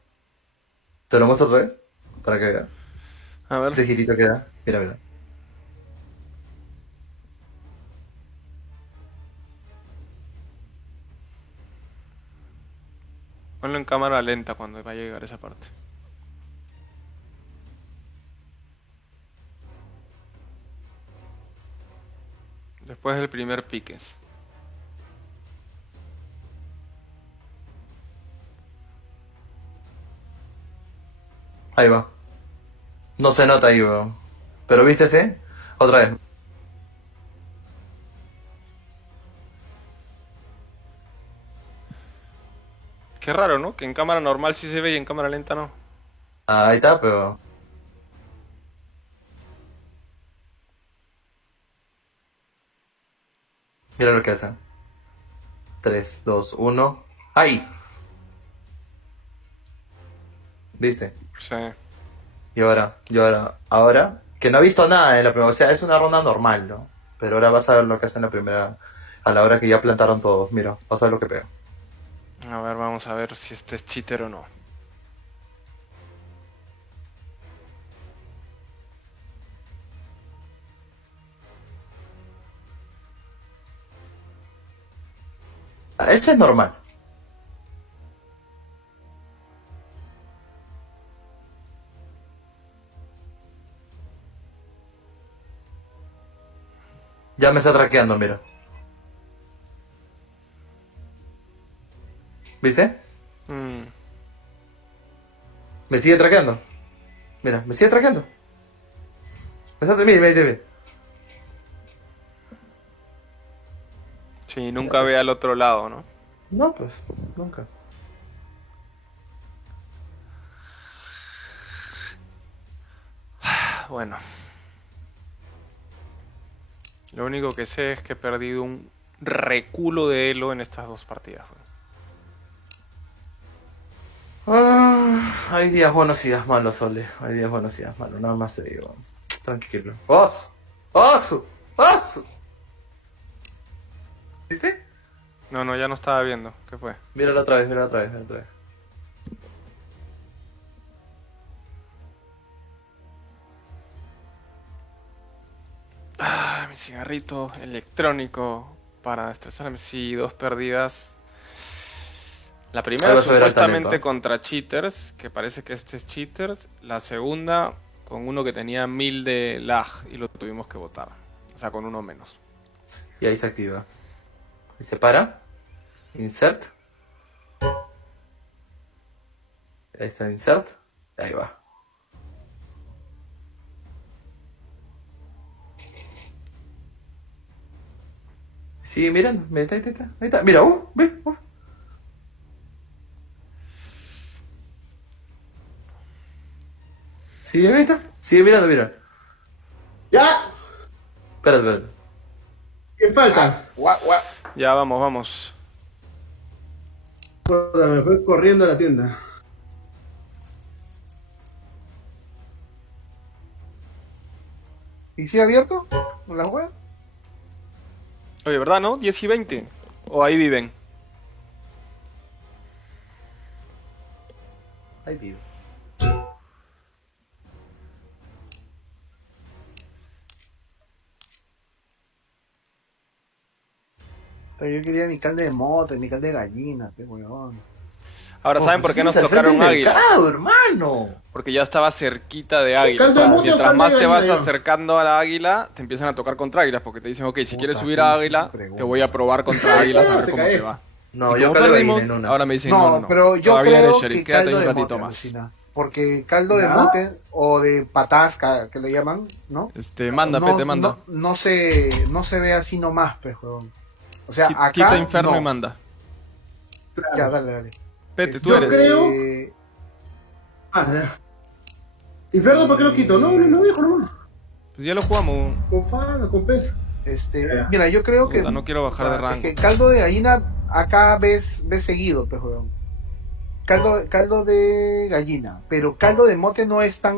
¿Te lo muestro otra vez? Para que veas. A ver. Ese girito que da. Mira, mira. Ponlo en cámara lenta cuando va a llegar esa parte. Después del primer pique. Ahí va. No se nota ahí, weón. Pero ¿viste ese? Otra vez. Qué raro, ¿no? Que en cámara normal sí se ve y en cámara lenta no. Ahí está, pero... Mira lo que hacen. 3, 2, 1. ¡Ahí! ¿Viste? Sí. Y ahora, que no he visto nada en la primera, o sea, es una ronda normal, ¿no? Pero ahora vas a ver lo que hacen en la primera, a la hora que ya plantaron todos. Mira, vas a ver lo que pega. A ver, vamos a ver si este es cheater o no. Este es normal. Ya me está traqueando, mira. ¿Viste? Mm, Me sigue traqueando. Mira, me sigue traqueando. Mira. sí, nunca ve al otro lado, ¿no? No, pues, nunca. Bueno. Lo único que sé es que he perdido un reculo de elo en estas dos partidas. Hay días buenos y días malos, Ole. Hay días buenos y días malos, nada más te digo. Tranquilo. ¡Oso! ¡Oso! ¡Oso! ¿Viste? No, ya no estaba viendo. ¿Qué fue? Míralo otra vez. Ah, mi cigarrito electrónico para estresarme. Sí, dos perdidas. La primera Ahí vas a ver al supuestamente talento. contra cheaters, que parece que este es cheaters. La segunda con uno que tenía 1000 de lag y lo tuvimos que votar. O sea, con uno menos. Y ahí se activa. Y se para. Insert. Ahí está insert. Ahí va. Sigue mirando. Mira, ahí está. Ahí está. Mira, ve. Sigue, ahí está. Sigue mirando, mira. ¡Ya! Espérate. ¿Qué falta? Ya, vamos. Puta, me fue corriendo a la tienda. ¿Y si abierto? ¿La web? Oye, ¿verdad, no? 10 y 20. O ahí viven. Ahí vivo. Yo quería mi caldo de mote, mi caldo de gallina, qué huevón. Ahora, ¿saben por qué nos Al frente tocaron del águilas? mercado, hermano. Porque ya estaba cerquita de águila. Caldo de mote o Mientras caldo más de te vas gallina, acercando a la águila, te empiezan a tocar contra águilas. Porque te dicen, ok, si Puta, quieres subir qué a difícil águila, pregunta. te voy a probar contra águilas a ver Te cómo caí. te va. No, Y yo como caldo de perdimos, gallina en una. ahora me dicen, No, no. pero yo Todavía creo eres que sheriff, quédate caldo un de ratito mote, más. alucina. Porque caldo de ¿Ya? mote o de patasca, que le llaman, ¿no? Manda, no, pete, manda. no se ve así nomás, pues, huevón. O sea, acá Quita Inferno no. y manda. Ya, dale. Pete, tú Yo eres. creo- Eh, Ya. Inferno, ¿para qué lo quito? No, lo dejo, no. Pues ya lo jugamos. Con Fanga, con Pel. Ya. Mira, yo creo que Puta, no quiero bajar de rango. es que caldo de gallina acá ves seguido, pues, huevón. Caldo de gallina, pero caldo de mote no es tan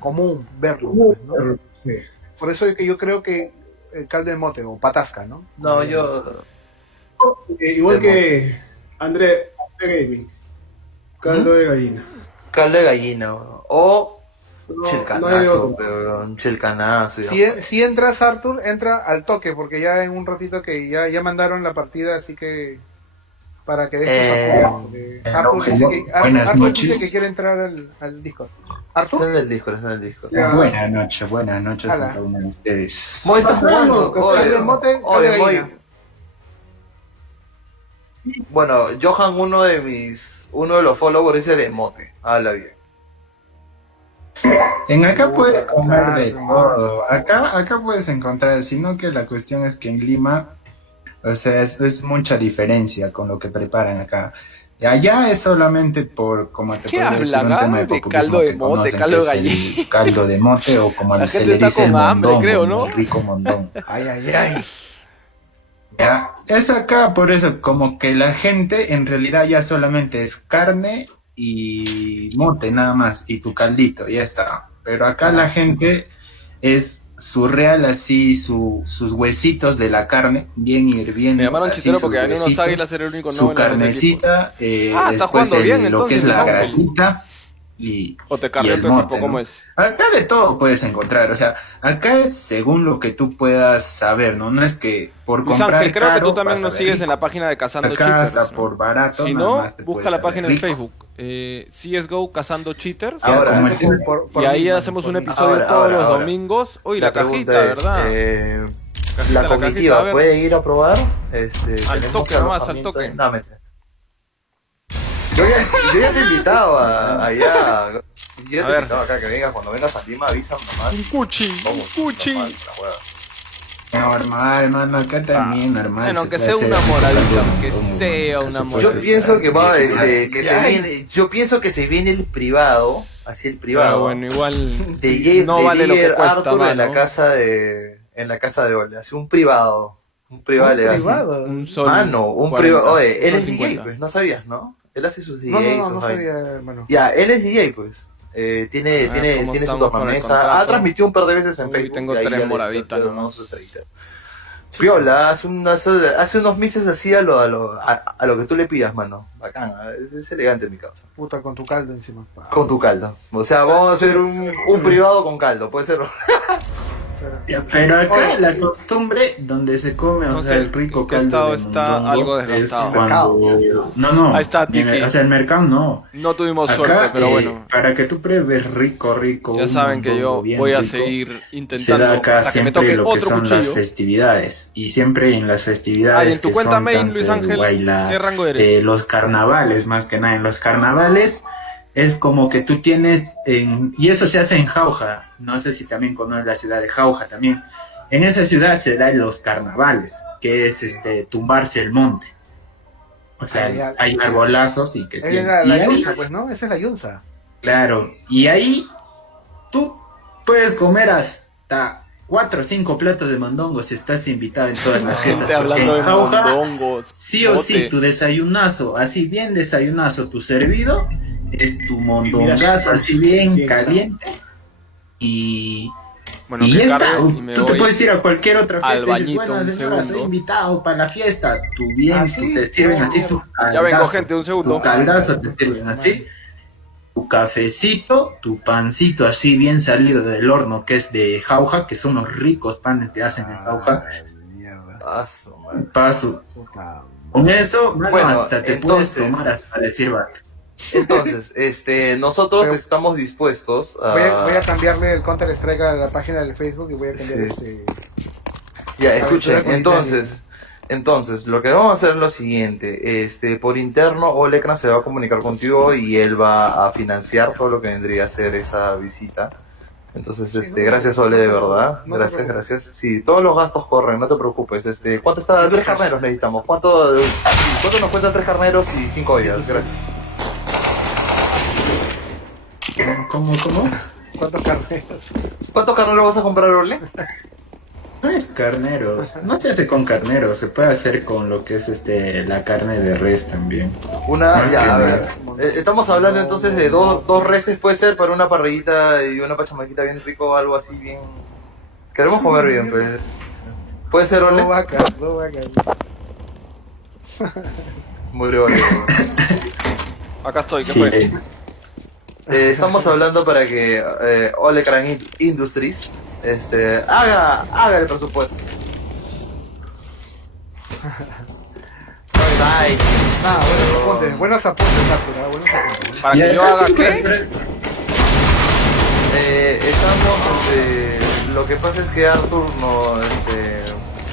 común verlo, pues, ¿no? Sí. Por eso es que yo creo que caldo de mote o patasca, ¿no? No, yo. Igual que André Gaming. Caldo de gallina. Caldo de gallina, weón. O No, no hay chilcanazo, otro. weón. Chilcanazo. ya. Si entras, Arthur, entra al toque, porque ya en un ratito que ya mandaron la partida, así que para que des tus apoyos, porque Arthur dice que, buenas Arthur noches. dice que quiere entrar al Discord. Está ¿Arthur? en el Discord. Ya. Buenas noches Ala. a cada uno de ustedes. Moy está Bacano, jugando. caldo Oye, de mote, caldo oye, de Moy. gallina. Bueno, Johan, uno de los followers dice de mote. Habla bien. En acá puedes comer de claro, todo. Acá puedes encontrar, sino que la cuestión es que en Lima, o sea, es mucha diferencia con lo que preparan acá. Y allá es solamente por, como te ¿Qué puedo decir, hablan, un tema de de populismo caldo de que mote, conocen, caldo que de es el gallina? caldo de mote o como La se gente le está dice el con hambre, mondongo, creo, ¿no? el rico mondongo. Ay, ay, ay. Ya, es acá por eso, como que la gente en realidad ya solamente es carne y mote nada más, y tu caldito, ya está. Pero acá la gente es surreal así, sus huesitos de la carne, bien hirviendo. Me llamaron así chitero sus porque gané unos huesitos, águilas, era el único su noble de los equipos. carnecita, Está después jugando bien, lo que entonces, es la Ángel. grasita y O te y cargué el tu mote, equipo, ¿cómo ¿no? es? Acá de todo puedes encontrar, o sea, acá es según lo que tú puedas saber, ¿no? No es que por Luis comprar Ángel, creo que caro tú también vas a nos ver sigues rico. en la página de Cazando Acá Cheaters, hasta ¿no? por barato Si nada no, más te busca puedes la saber página en rico. Facebook. CSGO Cazando Cheaters. Ahora, como el tema- Y ahí hacemos un episodio Ahora, todos los ahora. domingos. Uy, la pregunta cajita, es, ¿verdad? Cajita, la la comitiva cajita, a ver. puede ir a probar. Tenemos toque nomás, al alojamiento toque. No, mentira. Yo ya te invitaba allá. Yo A te ver. invitaba acá que vengas. Cuando vengas a Lima, avísame nomás. Un cuchi, un Vamos, cuchi. normal, la hueá. Normal, mano, acá también normal. Bueno, se aunque puede sea hacer una moradita, caldo, aunque como, sea acá una se puede moradita. Yo pienso que va, que se Ay. viene, yo pienso que se viene el privado, así el Pero privado. bueno, igual de no vale lo que Jaeger cuesta, Arthur en la mano. casa de Ole, así un privado legal. Un sol. Mano, un 40, privado. Oye, él sol es DJ, 50. pues, no sabías, ¿no? Él hace sus No, DJs, no, no, sus no vainas. sabía, hermano. Ya, él es DJ, pues. Tiene ¿cómo su estamos con el tornamesa. contrato? Ha transmitido un par de veces en Uy, Facebook. tengo y ahí tres ya le- moraditas le nomás. damos sus estrellitas. Piola, hace unos meses así a lo que tú le pidas, mano. Bacán, es elegante mi causa. Puta, con tu caldo encima. Con tu caldo. O sea, vamos a hacer un privado con caldo, puede ser. Pero acá la costumbre donde se come, No o sé, sea, el rico ¿en qué caldo estado de está mondongo algo es desgastado? cuando... No, Ahí está, en Tiki. o sea, el mercado no. No tuvimos Acá, suerte, pero bueno. para que tú pruebes rico, Ya un saben que yo mondongo bien voy a rico, seguir se da intentando acá hasta que me siempre toque lo que otro son las cuchillo. festividades. Y siempre en las festividades Ah, y en tu que cuenta son main, tanto Luis el Ángel, Huayla, ¿qué rango eres? los carnavales, más que nada. En los carnavales es como que tú tienes, y eso se hace en Jauja, no sé si también conoces la ciudad de Jauja también. En esa ciudad se dan los carnavales, que es tumbarse el monte. O sea, Ah, ya. hay arbolazos y que Esa es tienen. la Y ahí, yunza, pues, ¿no? Esa es la yunza. claro, y ahí tú puedes comer hasta 4 o 5 platos de mondongo si estás invitado en todas las fiestas. Gente porque hablando de en Jauja, mondongos. sí o sí, bote. tu desayunazo, así bien desayunazo, tu servido, es tu mondongazo, así bien bien, caliente. Y Bueno, y que ya está, cargue y me tú te voy. puedes ir a cualquier otra al fiesta y dices, bañito bueno, un señora, soy segundo. invitado para la fiesta, tú bien, Ah, tú sí, te sirven así tu Ya vengo, caldazo, gente, un segundo. tu caldazo te sirven así, tu cafecito, tu pancito así bien salido del horno que es de jauja, que son los ricos panes que hacen en jauja, Mierda. Paso, man. paso, Puta. con eso, mano, Bueno, hasta te entonces- puedes tomar hasta decir basta. Entonces, nosotros Pero- estamos dispuestos a... Voy a cambiarle el Counter Strike a la página del Facebook y voy a cambiar Sí. Ya, escuchen, Aventura culinaria. entonces, lo que vamos a hacer es lo siguiente, por interno, Olecran se va a comunicar contigo y él va a financiar todo lo que vendría a ser esa visita. Entonces, gracias Ole, de verdad, No te gracias, preocupes. gracias. Sí, todos los gastos corren, no te preocupes. ¿Cuánto está? 3 carneros necesitamos. ¿Cuánto nos cuesta 3 carneros y 5 ollas? Gracias. ¿Cómo? ¿Cuántos carneros? ¿Cuántos carneros vas a comprar, Ole? No es carneros, no se hace con carneros, se puede hacer con lo que es la carne de res también. Una, ya, a que ver. Estamos hablando entonces de dos reses, puede ser para una parrillita y una pachamaquita bien rico, algo así bien. Queremos comer bien, pues. ¿Puede ser, Ole? Dos vacas. Muy bien, Ole. Acá estoy, ¿qué Sí, fue? Estamos hablando para que Olecran Industries haga el presupuesto. Ay, Buenos apuntes, Arturo, buenos apuntes. Para que yo haga qué. estamos, lo que pasa es que Arthur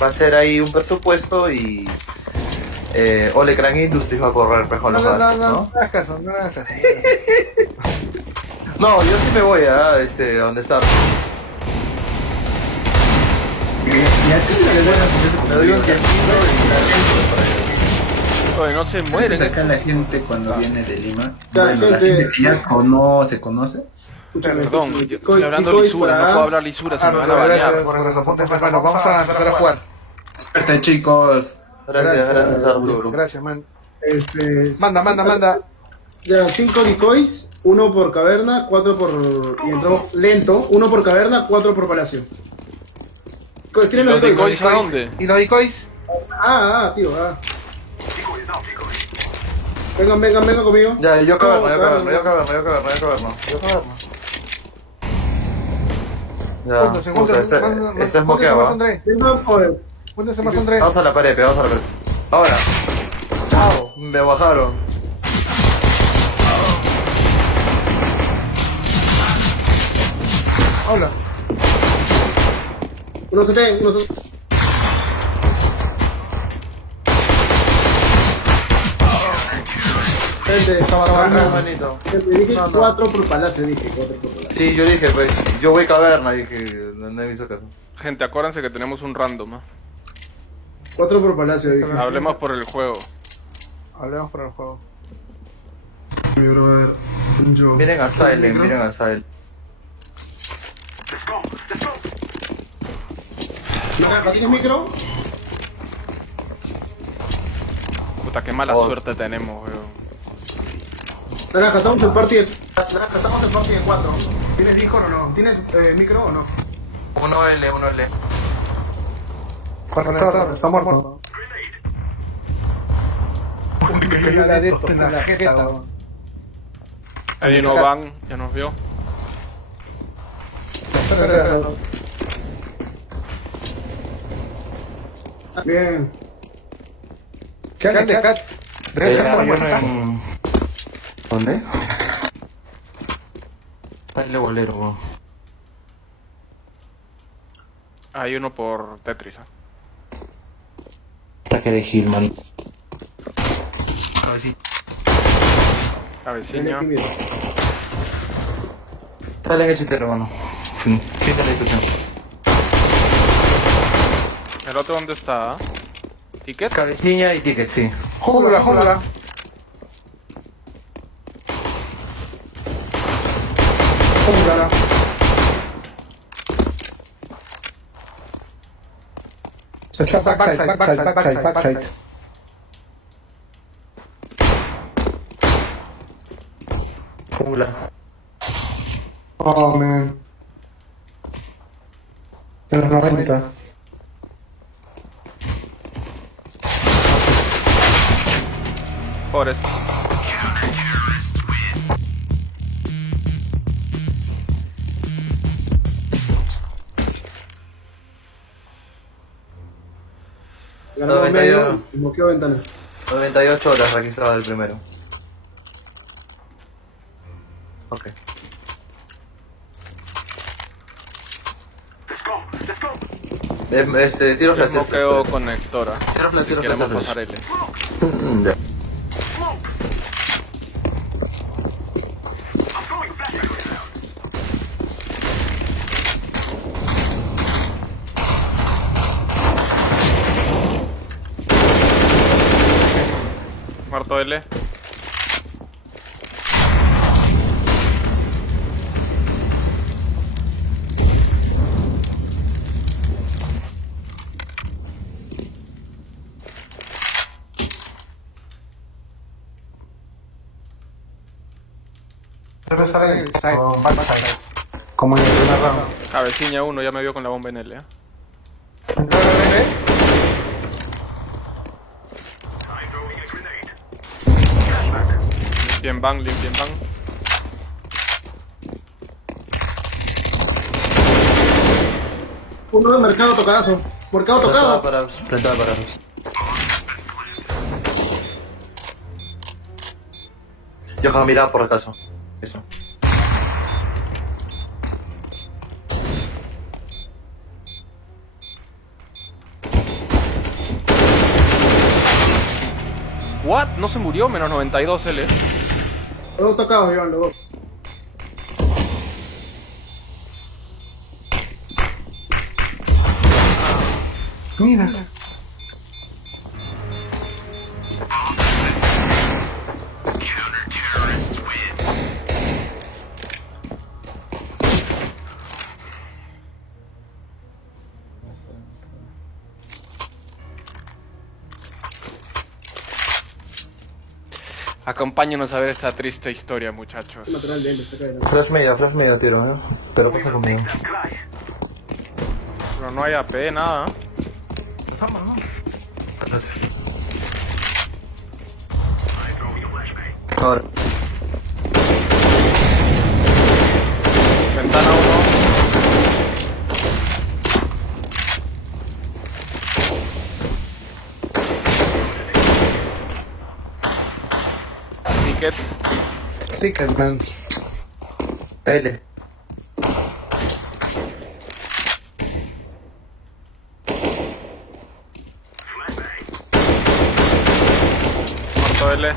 va a hacer ahí un presupuesto y Olecran Industries va a correr mejor los gastos, ¿no? No hagas caso. No, yo sí me voy a donde está Arthur. y aquí le voy a poner Me doy un tiempito y Oye, no se ¿Mueres mueren. acá la gente cuando viene de Lima? Ya, Bueno, la gente. gente que ya conoce. Escúchame, Perdón, escúchame, yo decoys, estoy hablando decoys lisura, no para- puedo hablar lisura, se me van a Gracias bañar. por los apuntes, hermano. Vamos a empezar a jugar. Suerte, chicos. Gracias, Arturo. Gracias, man. Manda. Manda. Ya, 5 decoys, 1 por caverna, 4 por... Y entramos lento, 1 por caverna, 4 por palacio. ¿Tienen ¿Los decoys? decoys a dónde? ¿Y los decoys? Tío. Vengan conmigo. Ya, yo caverna. Ya, Júntense, puta, este es moqueado, ¿ah? André. Júntense más, André. Vamos a la pared. Ahora. Chao. Me bajaron. Hola. Uno se ten. Gente, Hermanito. dije No. 4 por palacio, dije 4 por palacio. Sí, yo dije, pues, yo voy caverna, dije, no me hizo caso. Gente, acuérdense que tenemos un random, ¿ah? 4 por palacio, dije. Hablemos por el juego. Hablemos por el juego. Mi brother, yo. Miren a Silent. ¿Tienes micro? Puta, qué mala Oh. suerte tenemos, weón. Naranja, estamos en party de 4. ¿Tienes Discord o no? ¿Tienes micro o no? 1L. Está muerto. En la jeta. Ahí no van, ya nos vio. Bien. ¿Qué ande, Cat? ¿Dónde? El bolero, weón. Hay uno por Tetris, ¿ah? Ataque de Hillman. Cabeciña. Dale en el chiste, hermano. Fin de la discusión. ¿El otro dónde está? ¿Ticket? Cabeciña y ticket, sí. Júngula. Júngula. Backside. Jungla. Oh, man. En los 90. Forest. Ganamos medio y moqueo ventana. 98 horas registrado el primero. Ok. Tiro Yo flash. moqueo conectora. Tiro Si flash. queremos pasar L. Ya. Muerto L. Debe estar en el side, backside. Como en el primer round. Cabeciña 1, ya me vio con la bomba en L, ¿eh? Limpien van. Uno de mercado tocadazo. Mercado tocado. Plantada para. Yo acabo de mirar por acaso. Eso. ¿What? ¿No se murió? Menos 92 L. Los dos tocados, Iván, los dos. Mira. Acompáñenos a ver esta triste historia, muchachos. El material de él, está acá. Flash medio, tiro, ¿no? Pero pasa conmigo. Pero no hay AP, nada. Pasamos, ¿no? Ahora. Ventana 1. Ticket. Ticketman. L. Muerto L.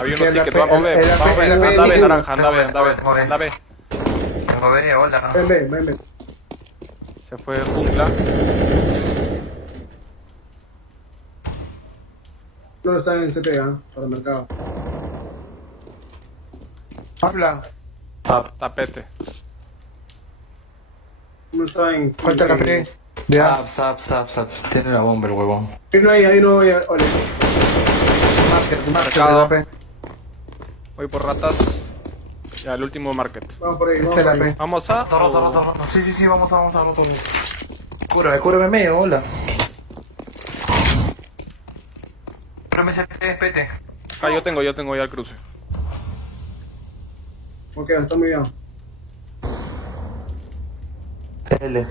Había Que unos el tickets. AP, Vamos B. el AP, Vamos B. el AP, Anda B, el naranja. Anda B, AP, anda B. el AP. Anda B. Tengo B, hola. Ven. Se fue jungla. No está en CT, para el mercado. Habla. Tapete. Uno está en... Falta la P. Ya. Zap. Tiene la bomba el huevón. Ahí no hay... Ole. Mercado. Market. Voy por ratas. Ya, el último market. Vamos por ahí, vamos Este por la ahí. P. Vamos a... Roto. Sí, vamos a roto. Cúrame medio, hola. Cúrame ese pete. Ah, yo tengo ya el cruce. Ok, está muy bien. L.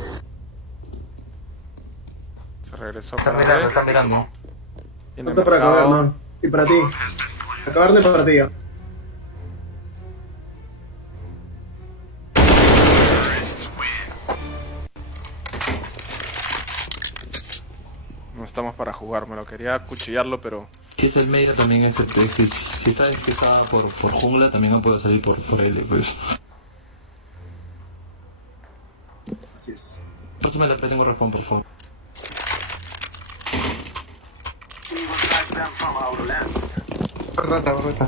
Se regresó Está para mirando, B. está mirando. Viene Falta para mercado. acabar, ¿no? Y para ti. Acabar de partida. No estamos para jugar, me lo quería cuchillarlo, pero... Si es el medio también es el si sabes que está por jungla también no puedo salir por él pues. Así es. Pásame la P, tengo respawn por favor. Rata.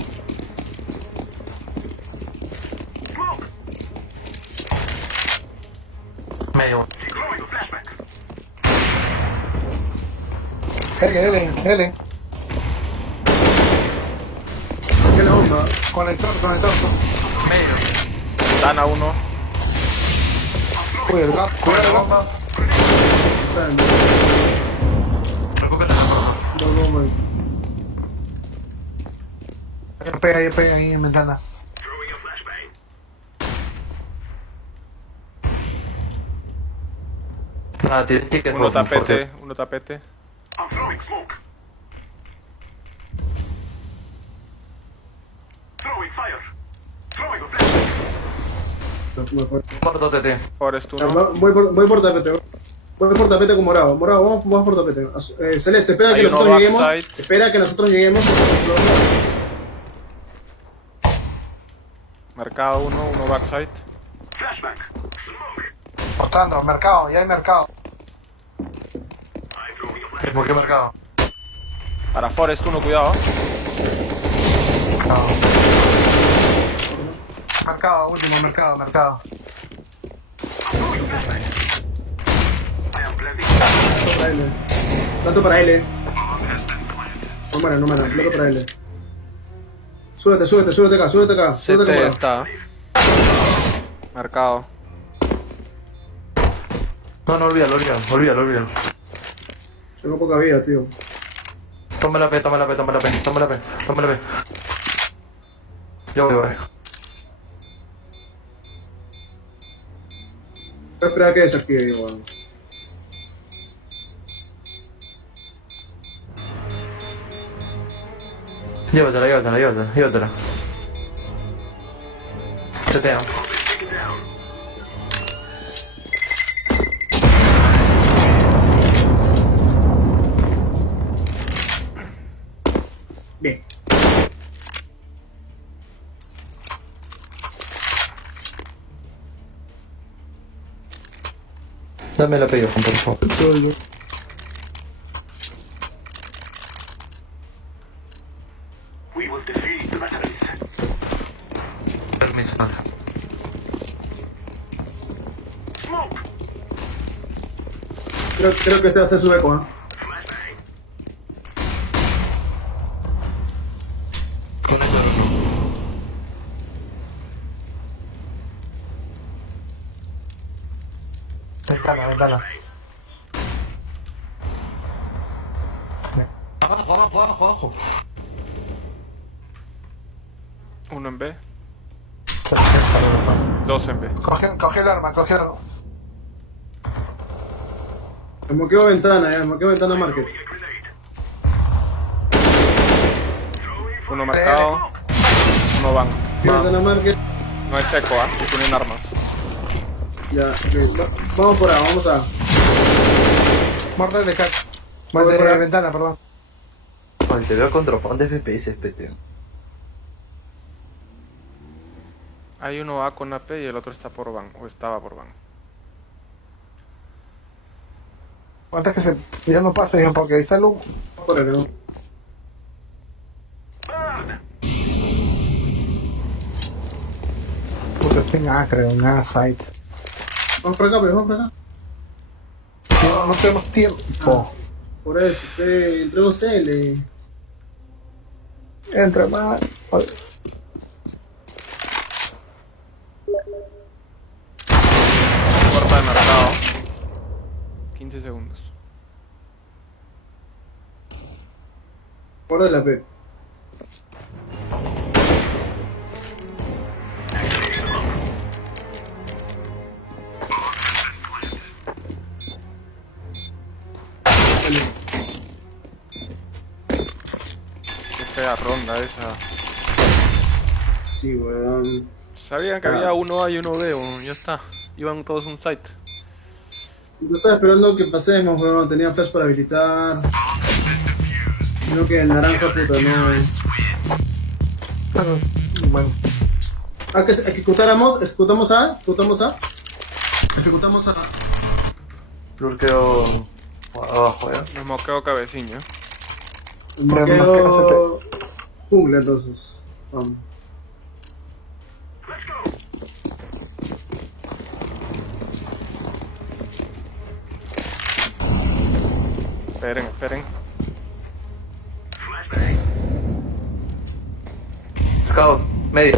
Medio. L. ¿Qué la bomba? Conector. Medio. Ventana 1. Cuidado el gap. Está en... Recúpete la roto. Dos bombas. AP ahí en ventana. Tienes ticket. Uno tapete. I'm throwing smoke. Throwing fire. Throwing a flashbang. Muerto TT. Forest Ya, 1. voy por tapete. Voy por tapete con morado. Morado, vamos por tapete. Celeste, espera Hay que uno nosotros lleguemos. backside. Espera que nosotros lleguemos. Mercado 1, uno backside. Flashbang. Cortando, mercado, ya hay mercado. ¿Por qué marcado? Para Forest 1, cuidado. Mercado, último mercado. Para L. Tanto para L. No muera. Plato para L. Súbete acá. Súbete acá, CT morado. está. Marcado. No, olvídalo. Tengo poca vida, tío. Toma la P. Yo voy. Voy a esperar a que desactive, weón. Llévatela. Setea. Bien. Dame la P, Johan, por favor. We will defeat the mercenaries. Permiso. Smoke. Creo que este va a ser su eco, Ventana, ventana. Abajo. Uno en B. Dos en B. Coge el arma, coge el arma. Me moqueo ventana market. Uno marcado. Uno van. Ventana market. No es eco, que tienen armas. Ya, ok. Vamos por A, vamos a. Muerto de cat. Voy por De ahí. ventana, perdón. Ay, te veo con dropón de FPS, pete. Hay uno A con AP y el otro está por van. O estaba por van. Antes que se ya no pase, hijo, porque ahí sale un... Por ahí, ¿no? Puta, está en A, creo, en A site. Vamos por acá, pues, vamos por acá. No tenemos tiempo. Por eso, entre ustedes. Entra más. Puerta de mercado. 15 segundos. Por de la P. Qué fea ronda esa. Sí, weón. Sabían que había uno A y uno B, ya está. Iban todos un site. Yo estaba esperando que pasemos, weón. Tenía flash para habilitar. Creo que el naranja, puta, no. Bueno. Ah, que ejecutamos A. Ejecutamos A. Lurkeo abajo, ya. Me moqueo cabeciño. Me quedo jungla, entonces. Vamos. Esperen. Scout medio.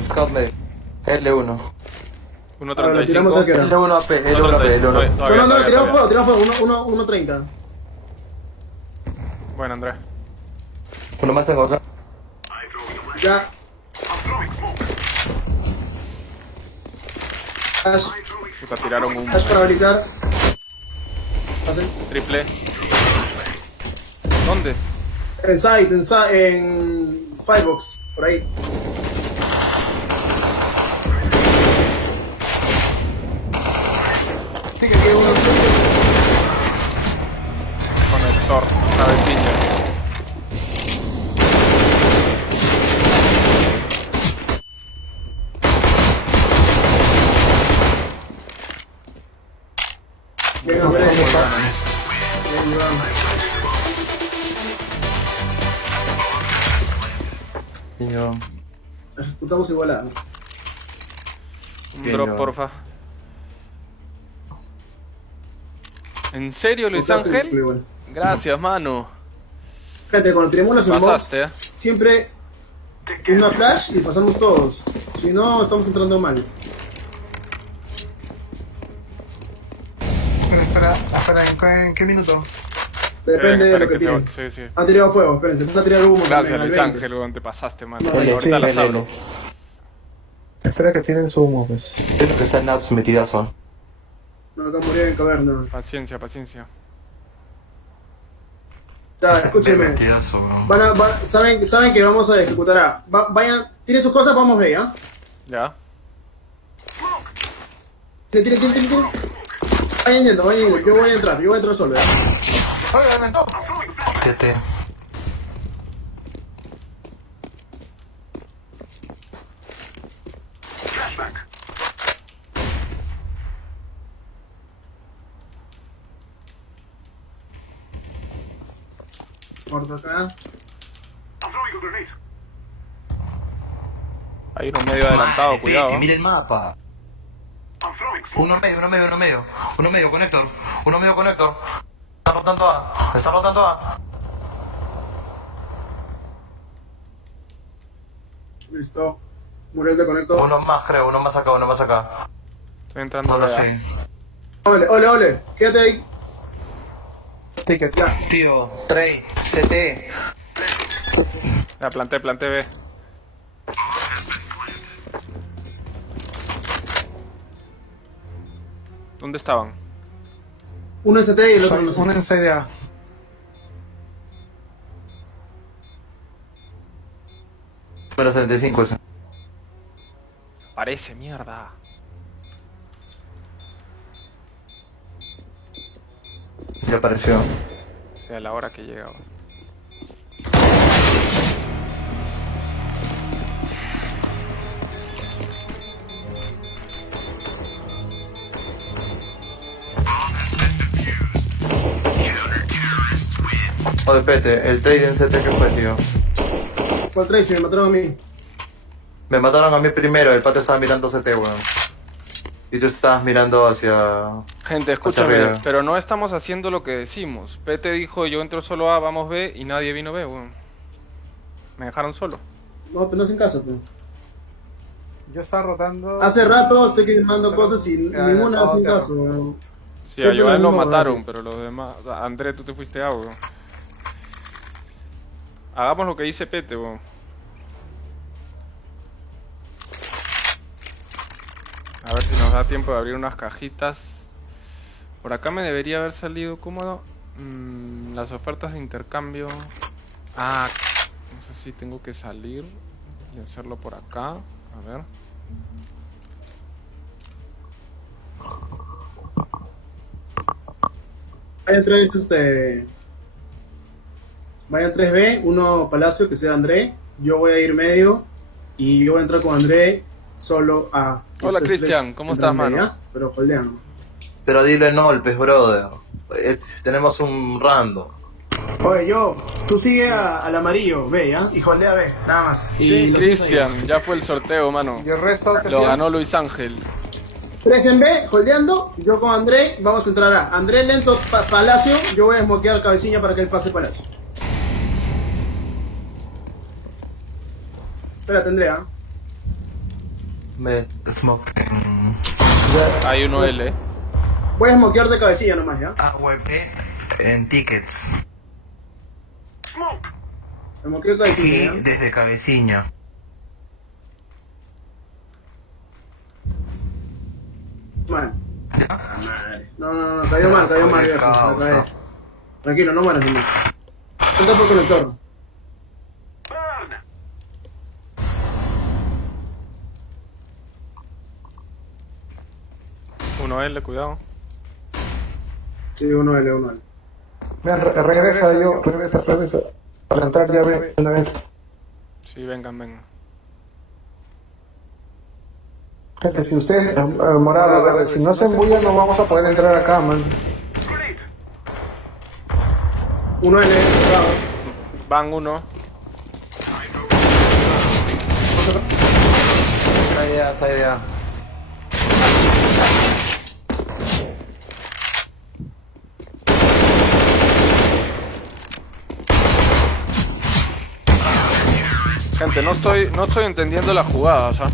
L1. 1.35. tiramos aquí. L1 AP, L1 AP, L1. No, tiramos fuego. 1.30. Bueno, Andrés. Uno más tengo acá. Ya. Flash Puta, tiraron un para habilitar. Pasen. triple. ¿Dónde? En Firebox, por ahí. Sí, que quede uno. Conector, cabecilla. Venga, venga. Bien, vamos. Niño. Ejecutamos igualada. Un Bien, drop, no. porfa. ¿En serio, Luis Ángel? Gracias, mano. Gente, cuando tenemos las unbox, Pasaste, siempre una flash y pasamos todos. Si no, estamos entrando mal. Espera, ¿en qué minuto? Depende de lo que esperen tiren. sí. Han tirado fuego, espérense. Empieza a tirar humo. Gracias, también, al Luis 20. Ángel, weón, te pasaste, mano. No, Ahorita las abro. Espera que tienen su humo, pues. Es lo que está en apps metidas son. No, acá murió en caverna. Paciencia. Ya, escúchenme. Saben que vamos a ejecutar A. Vayan, tiren sus cosas, vamos B, ¿ah? Ya. Tiren. Vayan yendo. Yo voy a entrar solo, ¿ya? Corto acá. Hay uno medio adelantado, cuidado. Mira el mapa. Uno medio, conector. Está rotando A. Listo. Murió el de conector. Uno más acá. Estoy entrando No lo a sé. Ole. Quédate ahí. Ticket. Ya. Tío, Trey, CT. Ya, planté B. ¿Dónde estaban? Uno ST y el otro no sé. Una en CDA. Número 75 ese. Parece, mierda. Ya apareció. A la hora que llegaba. Oye, Pete, el trade en CT que fue, tío. ¿Cuál Tracy? Me mataron a mí. Me mataron a mí primero, el pate estaba mirando CT, weón. Y tú estabas mirando hacia... Gente, hacia escúchame, arriba. pero no estamos haciendo lo que decimos. Pete dijo, yo entro solo A, vamos B, y nadie vino B, weón. Me dejaron solo. No, pero no es en casa, tú. Yo estaba rotando. Hace rato estoy quemando cosas y Ya, ninguna no, hace te caso, weón. Sí, a Siempre Joel lo lo mismo, mataron, weón. pero los demás... André, tú te fuiste A, weón. Hagamos lo que dice Pete, weón. A ver si nos da tiempo de abrir unas cajitas. Por acá me debería haber salido cómodo. Las ofertas de intercambio. Ah, no sé si tengo que salir y hacerlo por acá. A ver. Vayan tres, Vayan 3B, uno Palacio, que sea André. Yo voy a ir medio. Y yo voy a entrar con André solo a... Hola, ustedes Cristian, tres ¿cómo entran estás, mano? media, pero holdean. Pero dile no, el pez brother. Tenemos un random. Oye, tú sigue al amarillo, B, ¿ya? Y holdea B, nada más. Y Sí, los Cristian, ya fue el sorteo, mano. Y el resto que Lo sea. ganó Luis Ángel. 3 en B, holdeando. Yo con André, vamos a entrar a André lento, Palacio. Yo voy a smokear cabecilla para que él pase Palacio. Espérate, Andrea. Me smoke. Hay uno L. Voy a smokear de cabecilla nomás, ¿ya? AWP en tickets. Smoke. Smokeo cabecilla, ¿ya? desde cabeciña. Mal. Ah, madre. No, cayó mal, viejo. La cagué. Tranquilo, no mueras nomás. Entra por conector. Burn. Uno L, cuidado. Sí, 1L. Mira, regresa. Para entrar ya ve una vez. Sí, vengan. Gente, si ustedes, morado, verde, si no se embullan no vamos a poder entrar acá, man. Grenade. 1L, bravo. Van uno. Esa idea. Gente, no estoy entendiendo la jugada, o sea.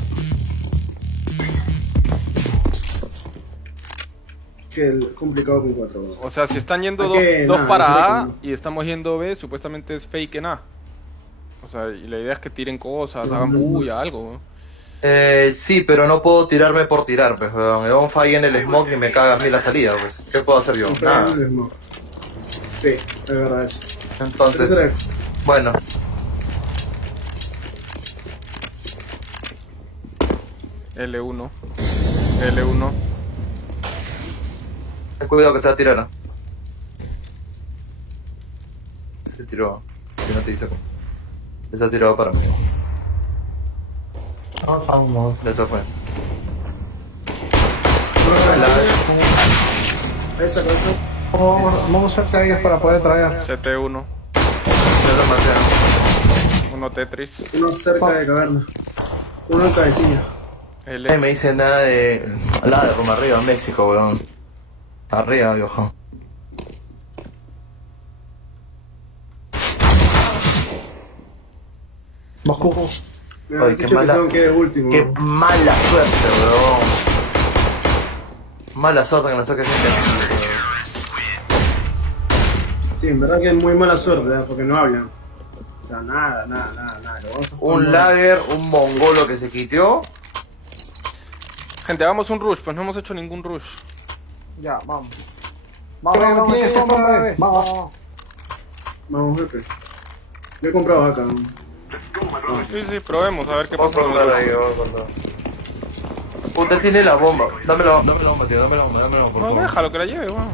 Que complicado con 4, weón. O sea, si están yendo ¿Para qué? dos Nada, para eso A no. y estamos yendo B, supuestamente es fake en A. O sea, y la idea es que tiren cosas, hagan bulla, algo. Sí, pero no puedo tirarme por tirar, pues, weón. Me da un fall en el smoke y me caga a mí la salida, pues. ¿Qué puedo hacer yo? Nada. Sí, es verdad eso. Entonces, bueno. L1. L1. Ten cuidado que se va a tirar, ¿no? Se tiró. Si no te dice cómo. Se ha tirado para mí. Vamos. Eso fue. Esa cosa. Vamos cerca de ellos para poder traer. CT1. Ya lo maté. Uno Tetris. Uno cerca de caverna. Uno en cabecilla. L. Me dice nada de Roma arriba, México, weón. Arriba, viejo. Moscú. Me Ay, han qué dicho que mala- son que de último. Qué mala suerte, weón. Mala suerte que nos toque gente. Sí, en verdad que es muy mala suerte, ¿eh? Porque no hablan. O sea, nada. Lo vamos a Un jugar. lager, un mongolo que se quiteó. Gente, hagamos un rush, pues no hemos hecho ningún rush. Ya, vamos. Vamos, Vamos, jefe. Yo he comprado acá. Sí, probemos a ver qué Vamos pasa. a probar ahí, vamos a probar. Usted tiene la bomba. Dámelo. Dame la bomba, tío, dame la bomba, por No, favor. déjalo que la lleve, weón.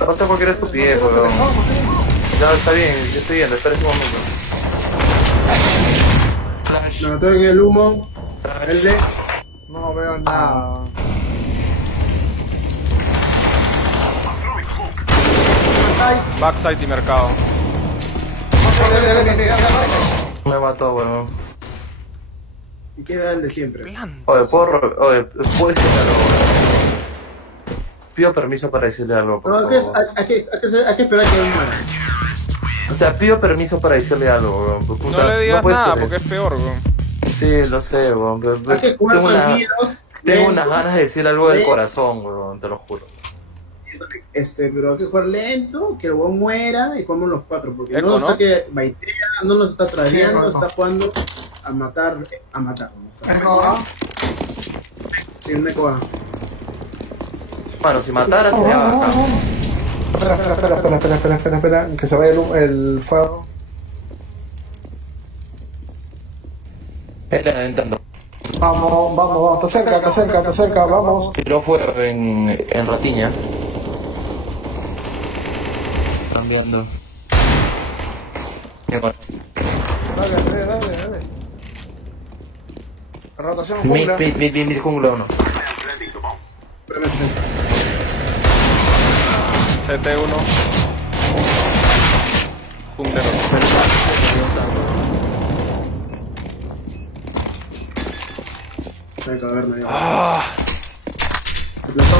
No sé por qué eres estupidez, weón. No, está bien, yo estoy yendo, espera un momento. Flash. No, estoy en el humo. El de. No veo nada. Backside y mercado. Me mató, weón. Y queda el de siempre. Oye, ¿puedo decirle algo? Pido permiso para decirle algo, por No, favor. hay que esperar que él muera. O sea, pido permiso para decirle algo, weón. No Puta, le digas puede nada ser. porque es peor, weón. Sí, lo sé, weón. Pero Hay que jugar tranquilos. tengo unas ganas de decir algo del de- corazón, weón, te lo juro. Pero hay que jugar lento, que el weón muera y jugamos los 4. Porque Eco, no nos ¿no? está que baitea, no nos está tradeando, Sí, está jugando a matar. ¿No está? Sí, un eco va. Bueno, si matara sería bacán. Espera, que se vaya el fuego. Él aventando. Vamos, te acerca, vamos. Tiró fuego en Ratiña. Cambiando. Dale. Rotación Mid jungla. jungla 1. Espérame, espérame. CT1. Junglero. Está en caverna ya. Ah, Explotó.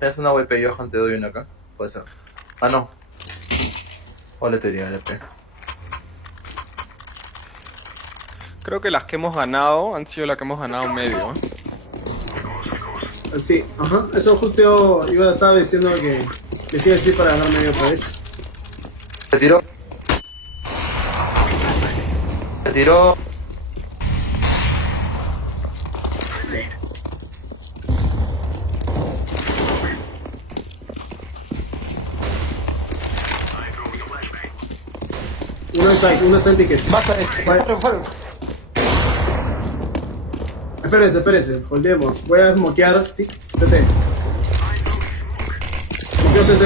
Es una WP, Johan, te doy una acá. Puede ser. Ah, no. O le tenía LP. creo que las que hemos ganado han sido las que hemos ganado medio, ¿eh? Sí, ajá. Eso justo iba a estar diciendo que sí así para ganar medio otra vez. Se tiró. Se tiró. Uno está en tickets. Espérese, holdemos. Voy a smokear CT. Smokeo CT.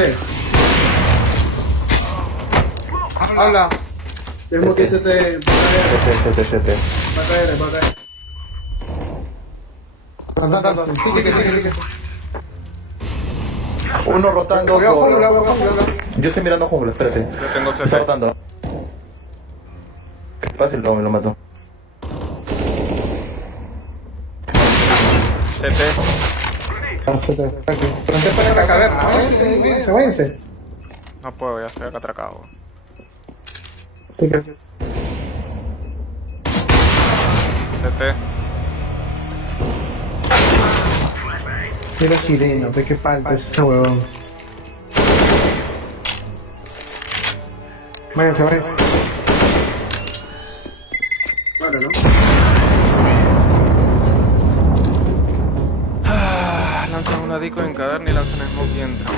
Habla. Yo smokeé CT. CT. Va a caer. Andando. Ticket. Uno rotando. Cuidado, por- jungla. Yo estoy mirando jungla, espérate. Yo tengo Está CT. rotando. Qué fácil, no, me lo mato. CT. Planté para la caverna. Váyanse. No puedo, ya estoy acá atracado. CT. Mira sireno, ve qué palpa es ese huevón. Váyanse. Claro, ¿no? Lanzan una dico en caverna y lanzan smoke y entran.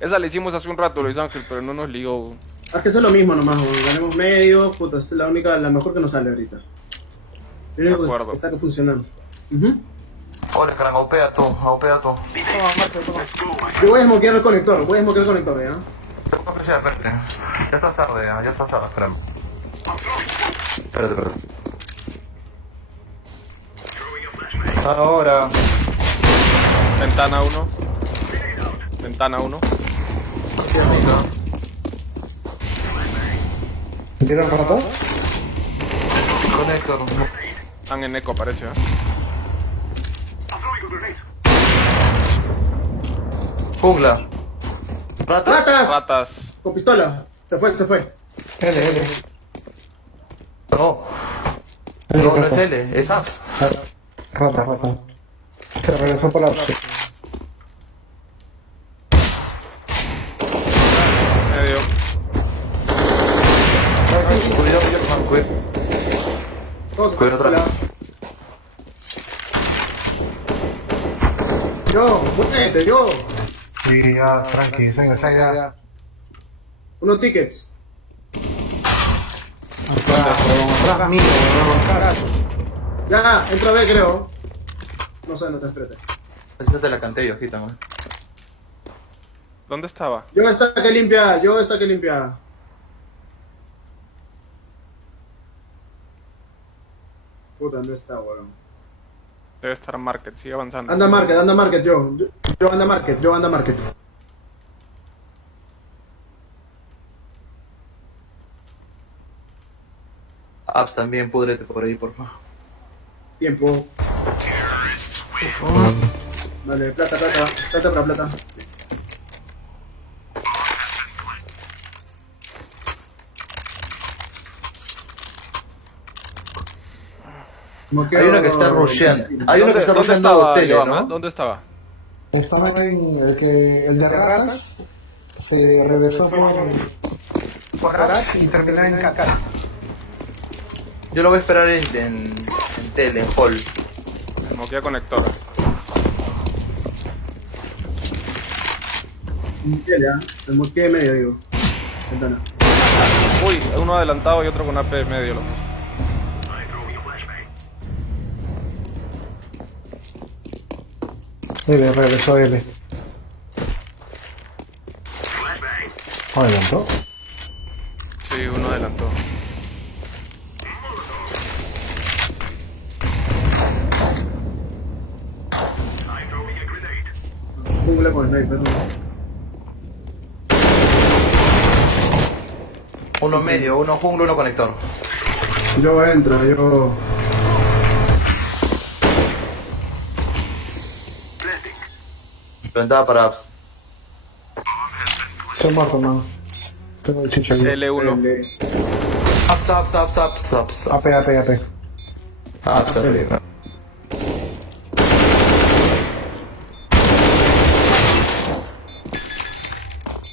Esa la hicimos hace un rato, Luis Ángel, pero no nos ligó. Es que eso es lo mismo nomás, weón. Ganemos medio, puta, es la mejor que nos sale ahorita. Lo único De acuerdo. que está funcionando. Hola, caramba, aupea tú. Yo voy a smokear el conector, ¿ya? Ya está tarde, espérame. Espérate. Ahora. Ventana 1. Ventana 1. ¿Metieron rato? Conector. Están en eco, parece, ¿eh? Jungla. Rata. ¡Ratas! Ratas. Con pistola. Se fue. L. No. No, no es L, es Apps. Rata. Se regresó por la opción. Medio. Cuidado. Todos Cuidado atrás. Yo, muévete, yo. Sí, ya, tranqui, venga, ya. Unos tickets. Atrás mío, Ya, entra B, creo. No sé, no te espérate. Esa te la canté yo, hojita, man. ¿Dónde estaba? Yo esta que limpia. Puta, no está, weón. Debe estar market, sigue avanzando. Anda market, yo anda market. Apps también, púdrete por ahí, por favor. Tiempo. Vale, plata para plata. Hay uno que está rusheando. Hay uno que está ¿Dónde rusheando estaba, tele, Joan, ¿no? ¿Dónde estaba? Estaba en el de ratas, se regresó por atrás y terminó en caca. Yo lo voy a esperar en tele, en hall. Moquea conector. El moque medio, digo. Ventana. Uy, uno adelantado y otro con AP medio, los dos. L, regresó L. ¿Adelantó? Sí, uno adelantó. Jungla con sniper. Uno medio, uno jungla, uno conector. Yo entro, yo. Plantada para apps. Estoy muerto, man. Tengo el chicho aquí. L1. Apps. AP. Apps arriba.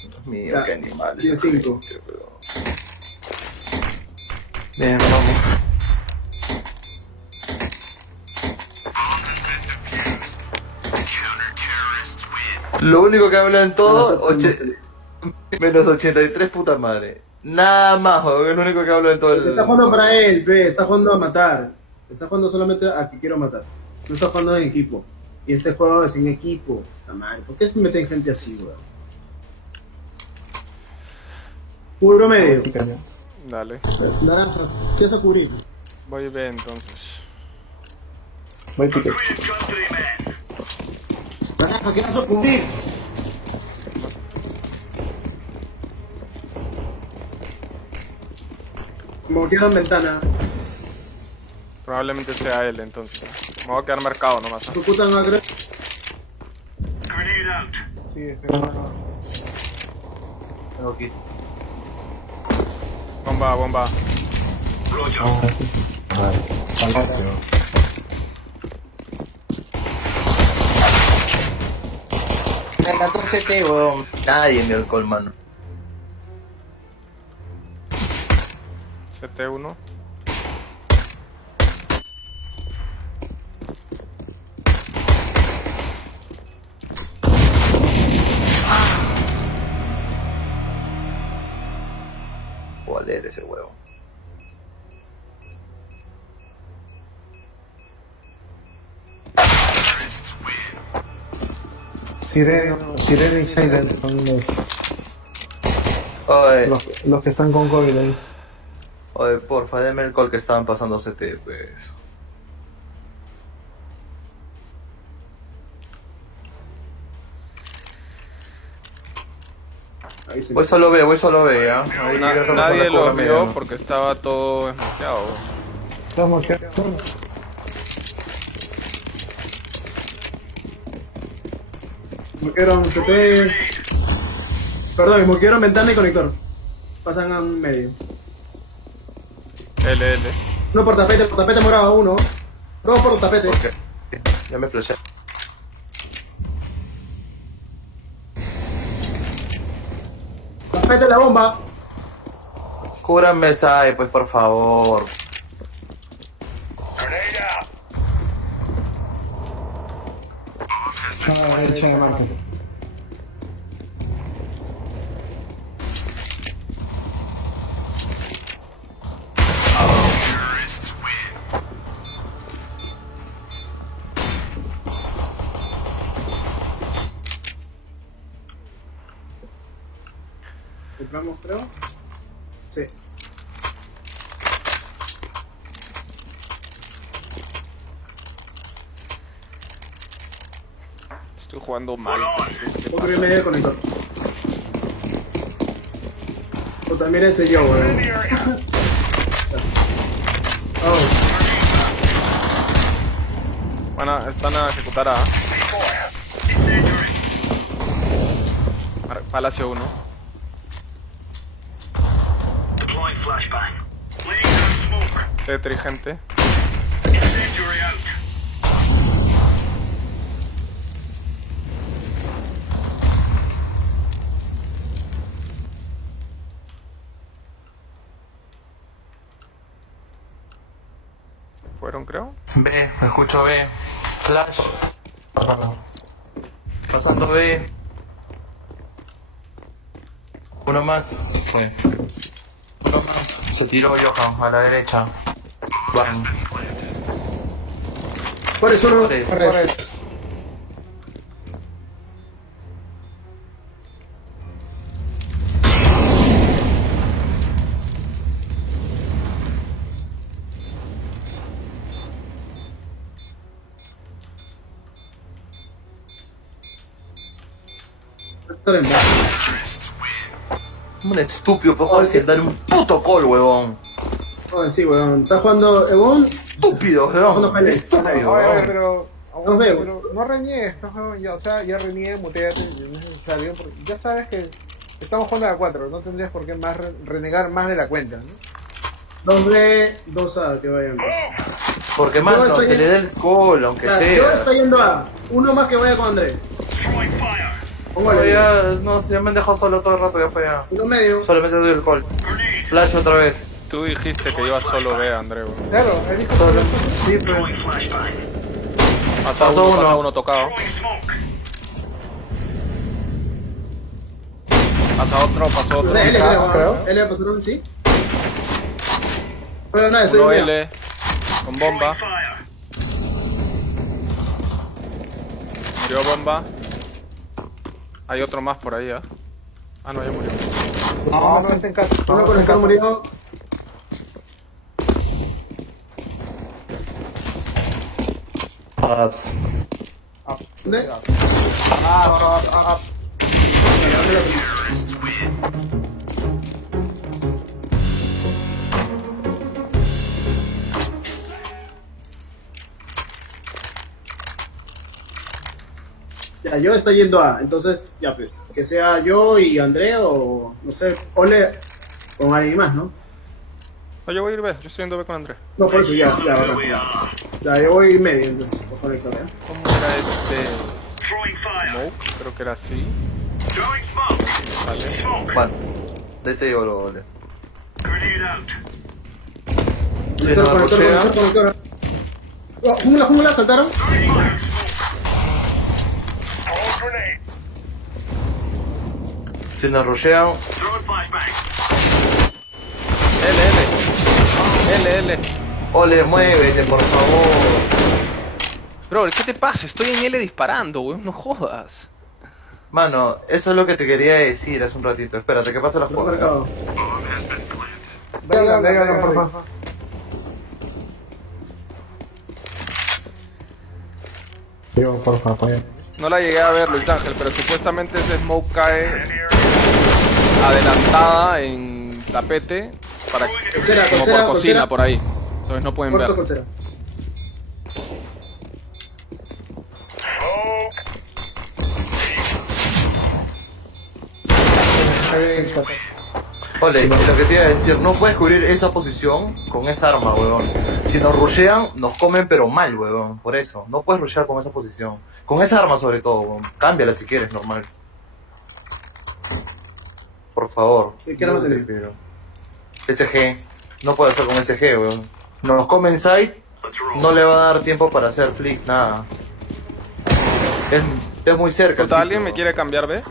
Dios mío, Ya, qué animal. 10-5. Bien, vamos. Lo único que habla en todo, menos 83, puta madre. Nada más, weón, es lo único que hablo en todo el... Está jugando para él, pe, está jugando a matar. Está jugando solamente a que quiero matar. No está jugando en equipo. Y este juego es en equipo. Está mal. ¿Por qué se meten gente así, weón? Puro medio. Dale. Naranja, ¿qué vas a cubrir? Voy B entonces. Voy ticket. Naranja, ¿qué vas a cubrir? Como quieran ventana. Probablemente sea él entonces. Me voy a quedar marcado nomás. Tu puta madre. Grenade out. Sí, espera. Tengo aquí. Bomba. Roger. Vale. Fantástico. Me mató CT, weón. Nadie me alcohol, mano. CT1. ¿Cuál era ese huevo? Sireno y Silent son Oye, los que están con COVID ahí. oye, porfa, denme el call que estaban pasando CT, pues. Ahí se Voy solo B, ¿ah? Ahí Na- ya estamos nadie con la los cola vio media. porque estaba todo esmoqueado. Estamos aquí. Smokearon CT. Perdón, smokearon ventana y conector. Pasan a un medio. LL. Uno por tapete morado, uno. Dos por tapete. Ok. Ya me flashé. Tapete la bomba. Cúbrame, Sai, pues por favor. Grenade out. A la derecha de marca. Compramos, creo. Sí. Estoy jugando mal. ¿Qué Otro y pasa? medio de conector. O también ese yo, weón. Oh, Están a ejecutar a Palacio 1. Deploying flashbang. Laying down smoke. Tetri, gente. Incendiary out. Fueron, creo. B, escucho B. Flash. Pasando B. Uno más. Sí. Uno más. Se tiró Johan a la derecha. Van. por eso no. Tres. Un estúpido, pero joder, si darle un puto call, huevón. Oh, sí, weón. Está jugando. Weón. Estúpido, Jugando huevón. Pele. Estúpido, Oye, huevón. pero, Nos vemos. pero no reniegues, pues, weón, ya, o sea, ya reniegue, muteate, no es necesario, porque ya sabes que estamos jugando a 4, no tendrías por qué más renegar más de la cuenta, ¿no? 2B, 2A, que vayan. Pues. Porque, mano, Yo estoy- se le dé el call, aunque Ya, yo sea. estoy yendo A. Uno más que vaya con Andrés. Throwing fire. Póngale. Ya, no, ya me han dejado solo todo el rato, ya fue ya. Uno medio. Solamente doy el call. Grenade. Flash otra vez. Tú dijiste que ibas solo B, André, weón. Claro, él dijo Solo. Sí, Throwing pero. flashbang. Pasa uno tocado. Throwing smoke. Pasa otro. No sé, L creo. creo. L pasaron, sí. Oye, nada, estoy Uno bien. L. Con bomba. Fire. Murió bomba. Hay otro más por ahí, ¿ah? Ah, no, ya murió. no está en casa. Uno con el carro murió. ¿Dónde? Ya, yo está yendo A, entonces, ya pues, que sea yo y André o, no sé, Ole con alguien más, ¿no? No, yo voy a ir B. Yo estoy yendo B con André. No, por eso ya, ahora. Ya, yo voy medio, entonces, por conectar, ¿eh? ¿Cómo era este? Throwing fire. Smoke, creo que era así. Throwing smoke. Vale. Smoke. Bueno, de este yo lo ole. Grenade out. Si no rushea, Conector. Oh, jungla, saltaron. Throwing fire. Throwing Smoke. grenade. si nos rushean, Throwing flashbang. L. ole, muévete, por favor. Bro, ¿qué te pasa? Estoy en L disparando, weón. No jodas. Mano, eso es lo que te quería decir hace un ratito. Espérate, que pasa la Lo he jugada. marcado. Dígalo, por favor. Yo, por favor, apoya. No la llegué a ver, Luis Ángel, pero supuestamente ese smoke cae adelantada en tapete para Cocera, como cocera, por cocina cocera. por ahí. Entonces no pueden Corto ver. con cera. Ole, y lo que te iba a decir, no puedes cubrir esa posición con esa arma, weón. Si nos rushean, nos comen pero mal, weón. Por eso, no puedes rushear con esa posición. Con esa arma sobre todo, weón. Cámbiala si quieres, normal. Por favor. ¿Qué arma tenés? Pero... SG. No puede hacer con SG, weón. Nos comen side, no le va a dar tiempo para hacer flick, nada. Es muy cerca. el Puta, ¿alguien sitio, me weón. quiere cambiar B?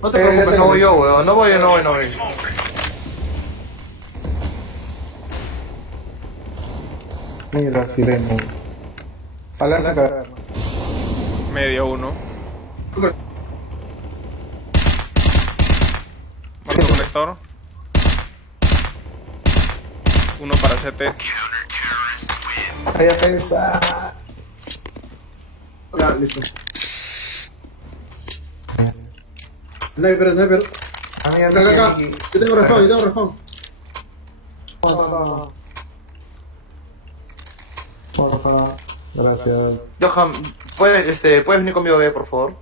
No te preocupes, no voy yo, weón. No voy. Mira, sirena. Balanza caverna. Medio uno. Marco conector. Uno para CT. Hay defensa. Ya, listo. Sniper. Acá. Yo tengo respawn. Porfa. Gracias. Johan, ¿puedes venir conmigo, B, por favor?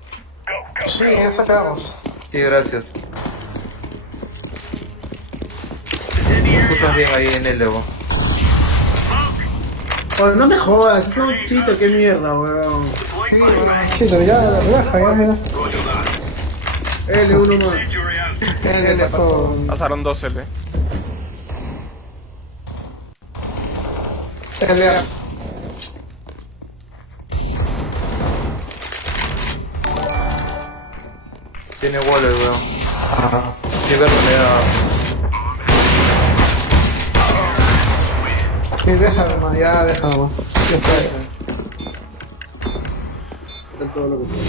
Sí, eso quedamos. Sí, gracias. Me escuchas bien ahí en el Evo. Oh, no me jodas, es un chito, qué mierda, weón. Chito, ya, relaja. L1 más. ¿Qué pasó? Pasaron 2 LB. Pelea. Tiene wallet, weón. Sí, verlo le da. Sí, déjalo más, ya déjalo más. Ya está. Está todo lo que puedo.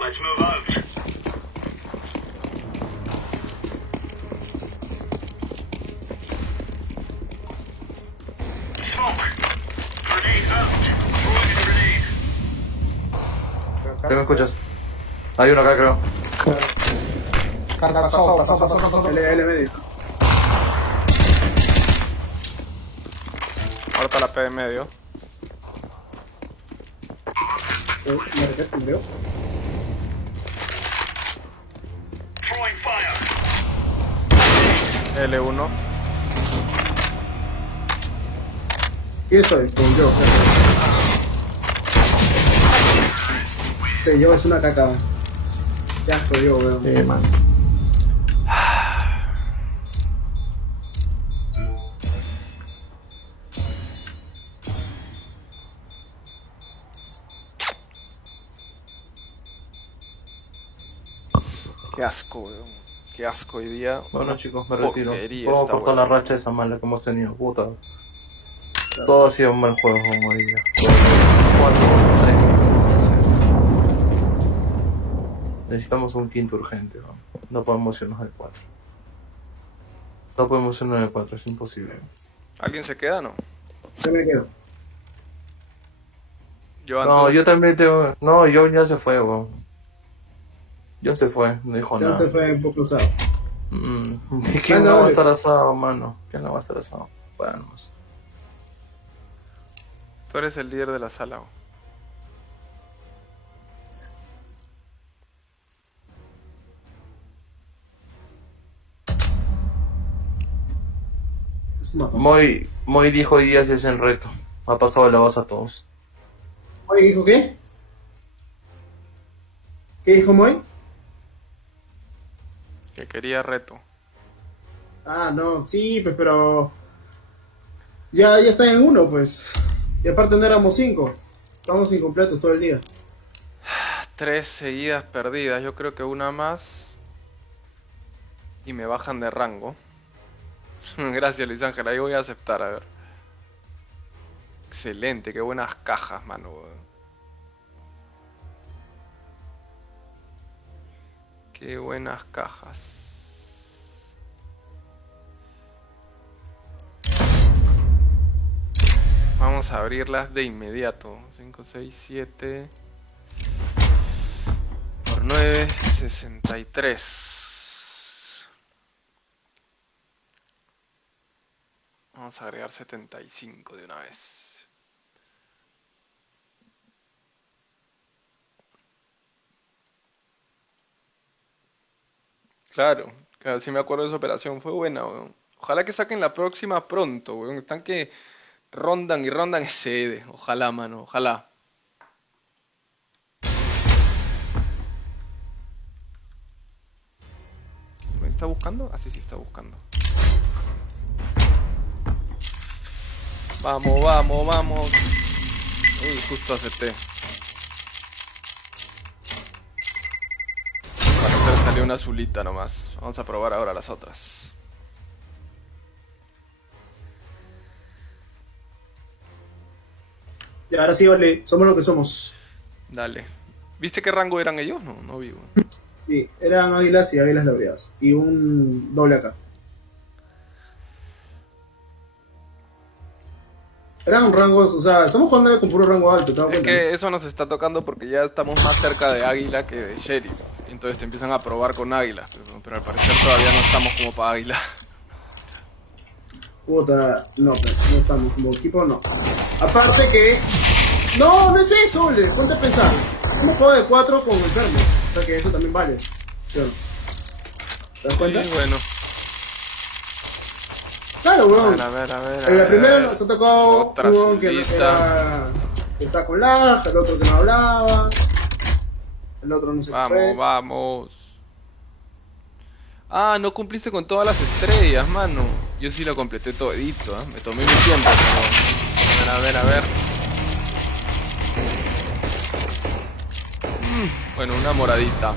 Let's move out. Smoke. Grenade out. Throwing a grenade. ¿Te me escuchas? Hay uno acá, creo. Pasó. L medio. Corta la P de medio. Me recargo, veo. Throwing fire. L1. ¿Quién estoy? Con yo. Sí, yo es una caca. Ya estoy yo, weón. Sí, man. Qué asco, weón. Qué asco hoy día. Bueno, chicos, me retiro. Porquería Vamos a esta cortar la weá. racha esa mala que hemos tenido, puta. Todo ha sido un mal juego, hoy día. 4-3. Necesitamos un quinto urgente, ¿no? No podemos irnos al 4. No podemos irnos al 4, es imposible. ¿Alguien se queda, no? Yo me quedo. Yo No, antes. yo también tengo... No, yo ya se fue, weón. Yo se fue, no dijo Ya nada. se fue un poco usado. ¿Quién Anda, no va a vale. estar asado, mano? ¿Quién no va a estar asado? Vamos. Tú eres el líder de la sala, weón. Es un matón. Moy dijo hoy día si es el reto. Ha pasado la voz a todos. ¿Moy dijo qué? ¿Qué dijo Moy? Que quería reto. Ah, no, sí, pues, pero... Ya está en uno, pues. Y aparte no éramos 5. Estamos incompletos todo el día. 3 seguidas perdidas. Yo creo que una más. Y me bajan de rango. Gracias, Luis Ángel. Ahí voy a aceptar, a ver. Excelente, qué buenas cajas, mano. Qué buenas cajas. Vamos a abrirlas de inmediato. 5, 6, 7 por 9, 63. Vamos a agregar 75 de una vez. Claro, sí me acuerdo de esa operación, fue buena, weón. Ojalá que saquen la próxima pronto, weón. Están que rondan y rondan ese Ede. Ojalá, mano, ojalá. ¿Me está buscando? Ah, sí, sí está buscando. Vamos, vamos, vamos. Uy, justo acepté. Al parecer salió una azulita nomás. Vamos a probar ahora las otras. Y ahora sí, vale, somos lo que somos. Dale. ¿Viste qué rango eran ellos? No, no vi. Weón. Sí, eran águilas y águilas laureadas. Y un doble acá. Eran rangos, o sea, estamos jugando con puro rango alto, ¿te das Es cuenta? que eso nos está tocando porque ya estamos más cerca de águila que de sheriff. Entonces te empiezan a probar con águila. Pero al parecer todavía no estamos como para águila. Puta, no, pero no estamos como equipo, no. Aparte que... No, no es eso, ole, ponte a pensar. Hemos jugado de 4 con enfermo. O sea que eso también vale. ¿Sí o no? ¿Te das cuenta? Sí, bueno. Claro, weón. A ver. En la primera nos ha tocado Otra uno que azulita. está con lag, el otro que no hablaba, el otro no sé qué fue. Vamos. Ah, no cumpliste con todas las estrellas, mano. Yo sí lo completé todito, ¿eh? Me tomé mi tiempo, pero... A ver. Bueno, una moradita.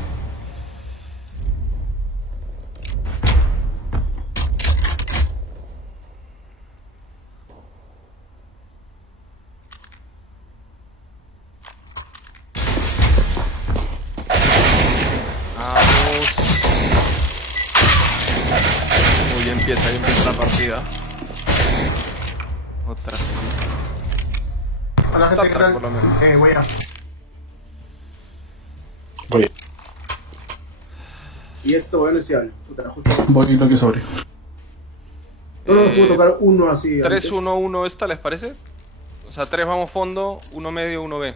Vamos. Uy, ya empieza la partida. Otra. Hola gente, ¿qué tal? Por lo menos. Voy a... Voy. Y esto, bueno, es viable. Puta, justo. Voy lo que sobre. No nos puedo tocar uno así. 3, antes. 1, 1 esta, ¿les parece? O sea, 3 vamos fondo, 1 medio, 1 B.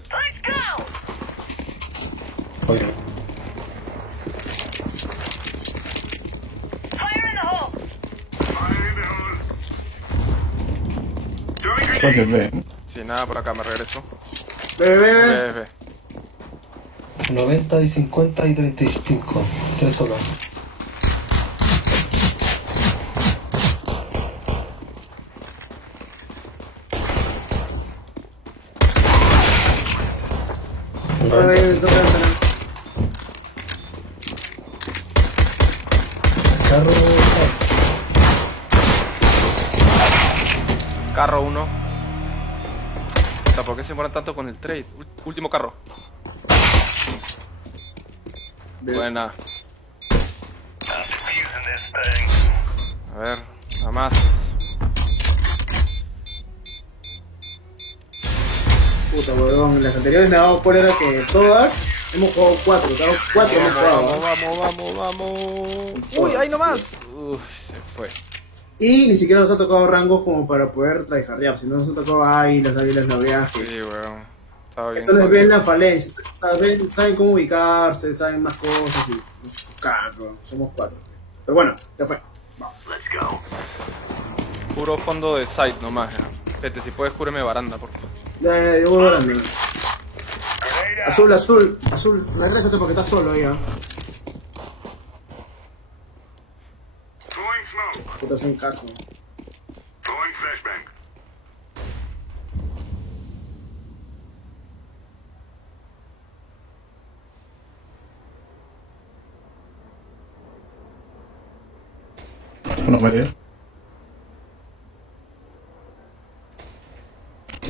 Voy. Entonces ve. Sí, nada, por acá me regreso. Ve. Ve. 90 y 50 y 35. 3 solo. Carro. Carro 1. ¿Por qué se demoran tanto con el trade? Último carro. Buena. A ver, nada más. Puta, weón. En las anteriores me he dado cólera que todas hemos jugado 4. Cuatro hemos jugado. Vamos. Uy, ahí nomás. Uf, se fue. Y ni siquiera nos ha tocado rangos como para poder tryhardear. Si no nos ha tocado águilas laureadas. Sí, weón. Estaba bien. Eso les ven las falencias. Saben cómo ubicarse, saben más cosas. Y cabrón, somos 4. Pero bueno, ya fue. Vamos. Puro fondo de site nomás. Vete, si puedes, cúreme baranda, por favor. Ya, yo voy grande. Azul. Regrésate porque estás solo ahí, ¿ah? Puta, hacen caso. Uno medio.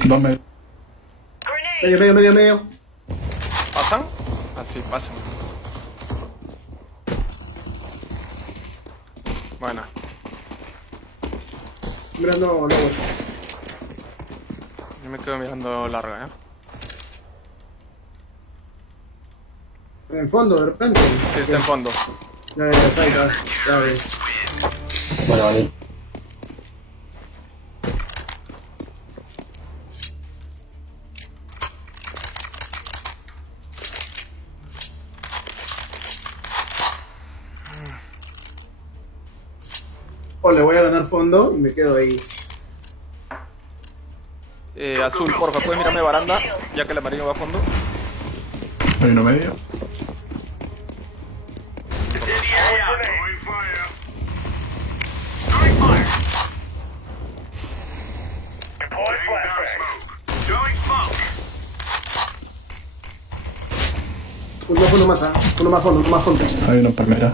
2 medio. Medio. ¿Pasan? Ah, sí, pasan. Buena. Mirando, no. Yo me quedo mirando larga, En el fondo, de repente. Sí, está en fondo. Ya, ya ves. Bueno, vale. O le voy a ganar fondo y me quedo ahí. Azul, porfa, ¿puedes mirarme baranda? Ya que el amarillo va a fondo. Hay uno medio. Incendiary out. Throwing fire. Throwing fire. Deploy Laying down flashbang. smoke. Throwing smoke. Uno más, uno más fondo. Hay una palmera.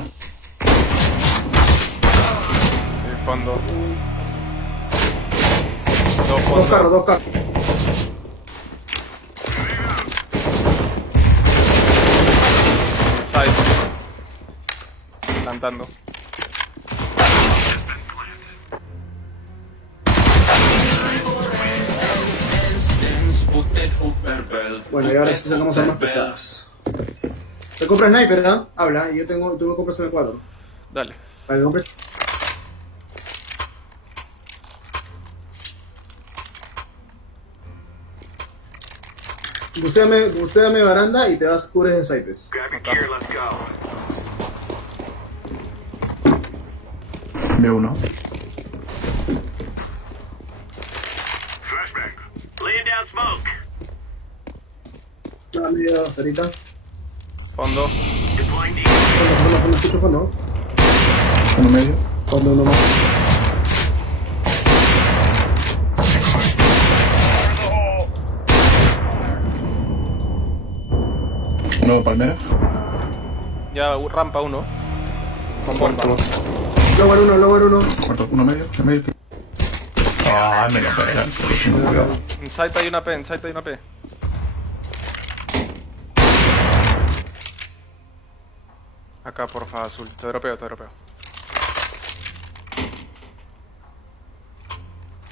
Sí, fondo. Dos Dos fondos. carros. Side. Plantando. Bueno, y ahora sí sacamos armas pesadas. Te compras sniper, ¿no? Habla, y tú me compras M4. Dale. Para que compres. Usted dame baranda y te vas cubres de Saipes. Grab your gear, let's go. Veo uno. Flashbang. Laying down smoke. Dame media bastarita. Fondo. Deploying deep. Fondo, escucho fondo. Uno medio. Fondo, uno más. Nuevo palmera. Ya, rampa uno. Con bomba. Lower uno. Cuarto, uno medio. ¿Qué medio? Ah, me lo pegan. Tengo cuidado. En site hay una P, Acá, porfa, azul. Te dropeo.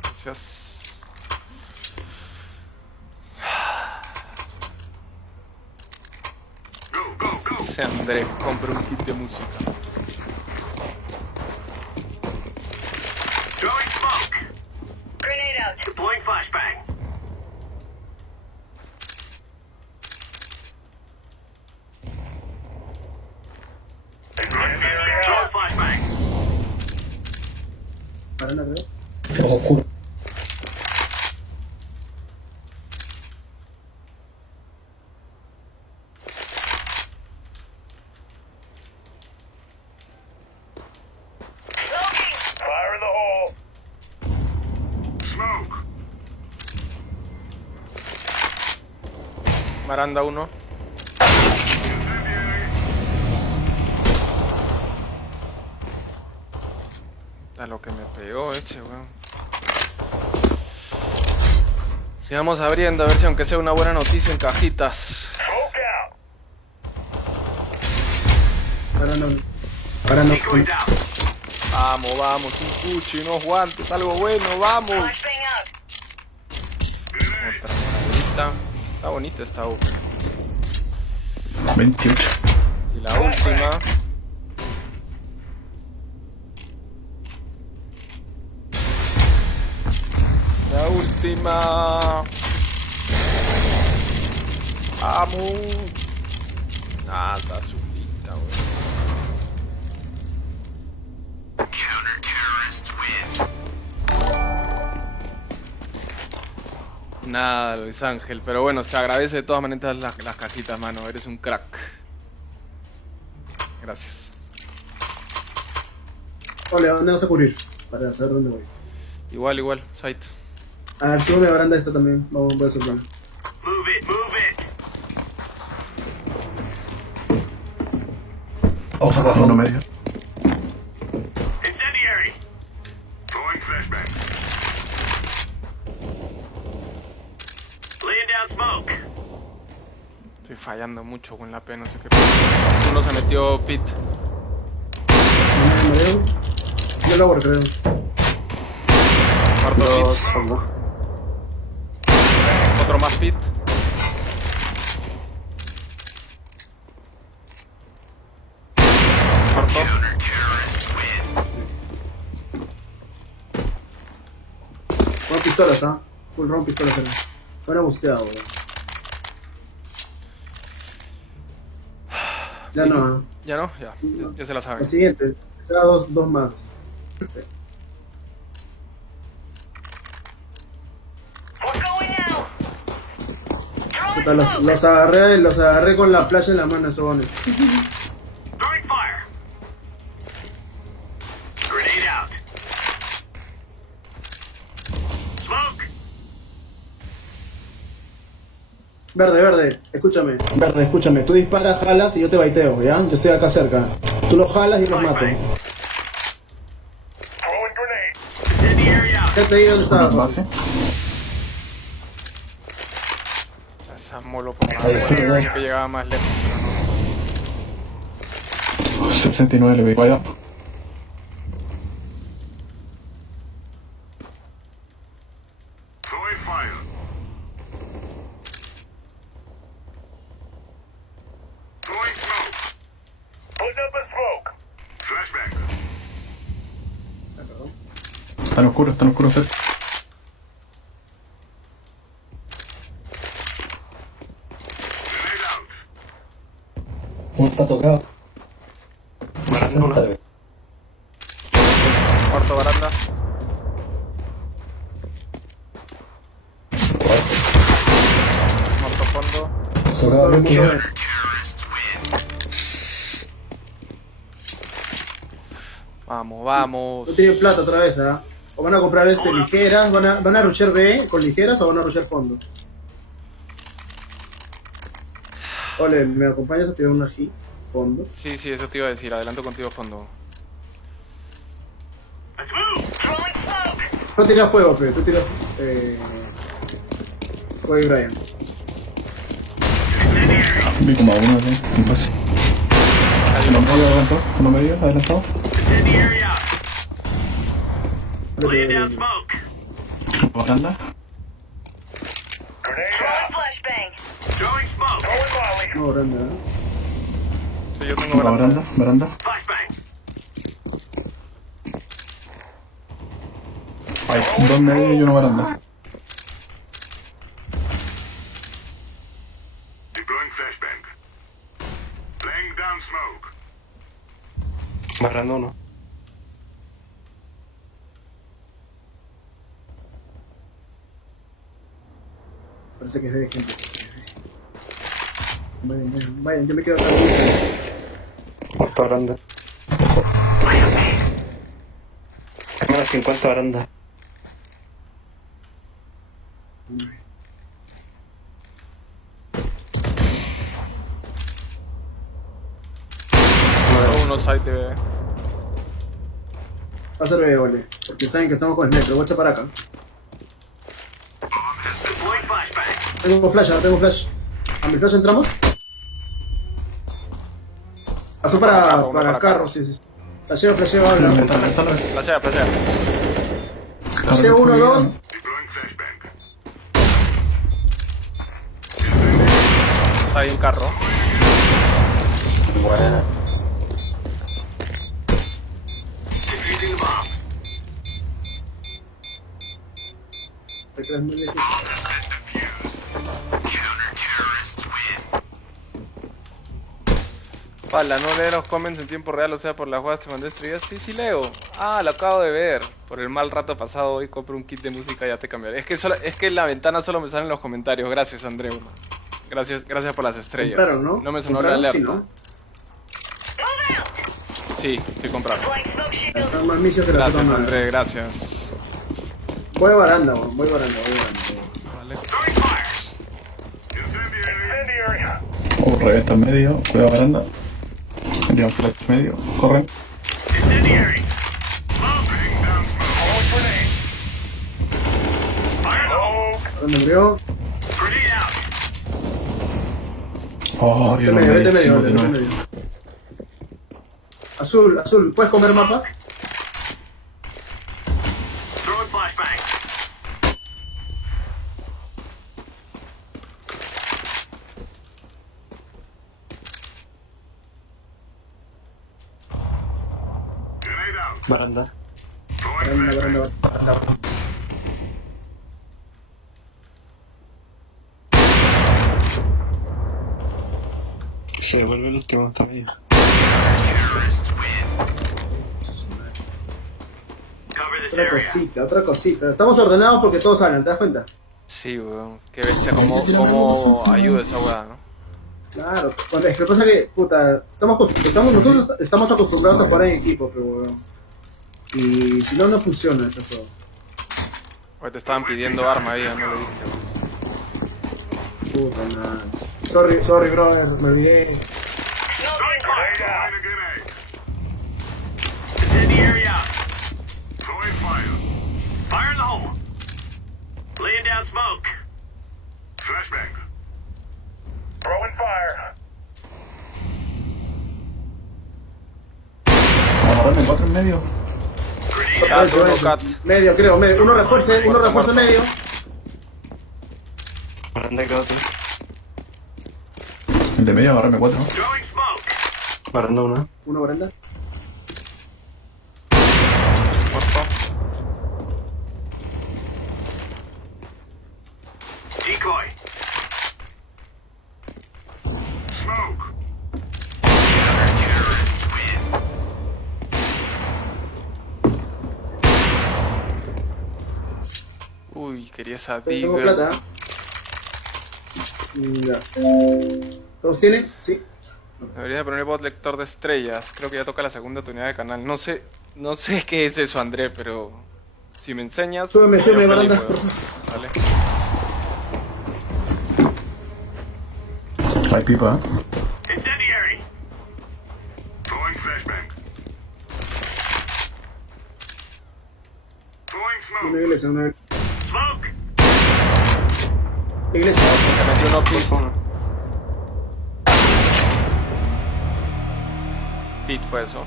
Gracias. Dice Andrés, compra un kit de música. Throwing smoke. Grenade out. Deploying flashbang. Throwing flashbang. Baranda, creo. Ojo oscuro. Fire in the hole. Smoke. Maranda uno. A lo que me pegó ese, weón. Sigamos abriendo a ver si aunque sea una buena noticia en cajitas. Smoke out. Baranda. Going down. Vamos, un cuchi, unos guantes, algo bueno, vamos. Flashbang out. Otra moradita. Está bonita esta U. 28. Y la última. La última. Vamos. Ah, está azulita, weón. Nada, Luis Ángel, pero bueno, se agradece de todas maneras las cajitas, mano. Eres un crack. Gracias. Ole, ¿a dónde vas a cubrir? Para saber dónde voy. Igual, site. A ver, súbeme a baranda esta también. Vamos, voy a subir. Move it. Ojo abajo. Uno medio. Incendiary. Throwing flashbang. Laying down smoke. Estoy fallando mucho con la P, no sé qué pasa. Uno se metió pit. Me mareo. Yo lower, creo. Cuarto Dos, pit. fondo. Otro más pit. Corto. Round pistolas, full round pistolas era. Ahora busteado, weón. Ya no, ¿Ya no? Ya se la saben. El siguiente, cada dos más. Sí. Puta, los agarré con la flash en la mano, esos bones. Throwing fire. Grenade out. Smoke. Verde, escúchame. Verde, escúchame. Tú disparas, jalas y yo te baiteo, ¿ya? Yo estoy acá cerca. Tú los jalas y los mato. Throwing grenade. Incendiary out. ¿Qué te digo dónde estaba? Base. Esa molo por Ahí está, que llegaba más lejos, pero no. 69 le veo allá. Throwing fire. Throwing smoke. Putting up a smoke. Flashbang. Están oscuros, Fer. Grenade out. Uno está tocado. Cuarto baranda. Muerto fondo. Tocado, Lucky. Vamos. No tienen plata otra vez, O van a comprar ligeras, van a rushear B con ligeras o van a rushear fondo. Ole, ¿me acompañas a tirar una G? Fondo. Sí, eso te iba a decir. Adelanto contigo fondo. Let's move. Throwing smoke. Tú tiras fuego, pero tú tiras... Kobe Bryant. Vi como a uno aquí. En base. Uno medio, adelantado. Incendiary out. Lo Laying que- down smoke. Baranda. Grenade Throwing out. flashbang. Throwing smoke. Throwing molly. No, grande, Sí, yo tengo Baranda. Flashbang. Hay dos medio y uno baranda. Deploying flashbang. Laying down smoke. Barrando uno. Parece que es de gente. Vayan, yo me quedo acá. Cuarto baranda. Menos 50 baranda. uno side de... Va a ser B, ole. Porque saben que estamos con el metro. Voy a echar para acá. Deploying flashbang. Tengo flash. ¿A mi flash entramos? Pasó para carro, sí. Flasheo, habla. Flashea. Flasheo 1, 2. Deploying flashbang. Está ahí un carro. Buena. Defusing the bomb. Te crees muy difícil. Pala, no leer los comments en tiempo real, o sea, por las jugadas te mandé estrellas. Sí, leo. Lo acabo de ver. Por el mal rato pasado, hoy compro un kit de música, ya te cambiaré. Es que en la ventana solo me salen los comentarios. Gracias, Andreu. Gracias por las estrellas. Compraron, ¿no? No me sonó la ¿Compraron? alerta. Sí, ¿no? Sí, compraron. Deploying smoke shield. Están más misios que la Gracias, puta madre. André, gracias. Voy baranda, weón. Voy baranda. Vale. Throwing fire. Incendiary. Reventa medio, cuidado baranda. Metíamos flash medio, corren. Incendiary. Laying down smoke. Throwing grenade. Fire. Smoke. ¿Dónde murió? Grenade out. Oh, Vete medio, vete medio. Azul, ¿puedes comer mapa? Throwing flashbang. Baranda. Baranda. Se devuelve el último todavía. Otra cosita. Estamos ordenados porque todos hablan, ¿te das cuenta? Sí, weón. Qué bestia, cómo ayuda esa weá, ¿no? Claro, es que pasa que, puta, nosotros estamos acostumbrados a jugar en equipo, pero weón. Y si no, no funciona este juego. Oye, te estaban pidiendo arma ahí, no lo viste, weón. Puta madre. Sorry, brother, me olvidé. Incendiary out. Throwing fire. Fire in the hole. Laying down smoke. Flashbang. Throwing fire. Agarrame 4 en medio. Medio, creo, medio. Uno refuerce medio. Baranda creo que. El de medio, agarrame 4. Throwing smoke. Baranda una. Uno baranda. Decoy. Smoke. Uy, quería esa Tengo Digger. plata. Ya. ¿Todos tienen? Sí. Debería poner bot lector de estrellas. Creo que ya toca la segunda tunidad de canal. No sé qué es eso, André, pero si me enseñas. Súbeme, yo feliz, baranda, weón. por favor. Vale. Hay pipa. Incendiary. Throwing flashbang. Throwing smoke. Una iglesia. Smoke. Iglesia. Se metió uno pit. Pit fue eso.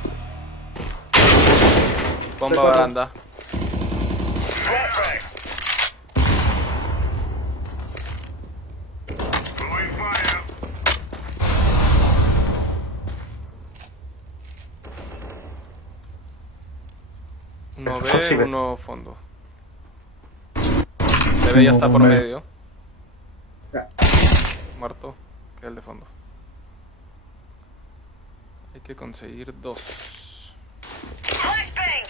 Bomba baranda. Flashbang. Throwing fire. Uno B, Fácil. uno fondo. B ya está por medio. Ya. Muerto. Queda el de fondo. Hay que conseguir 2. Flashbang!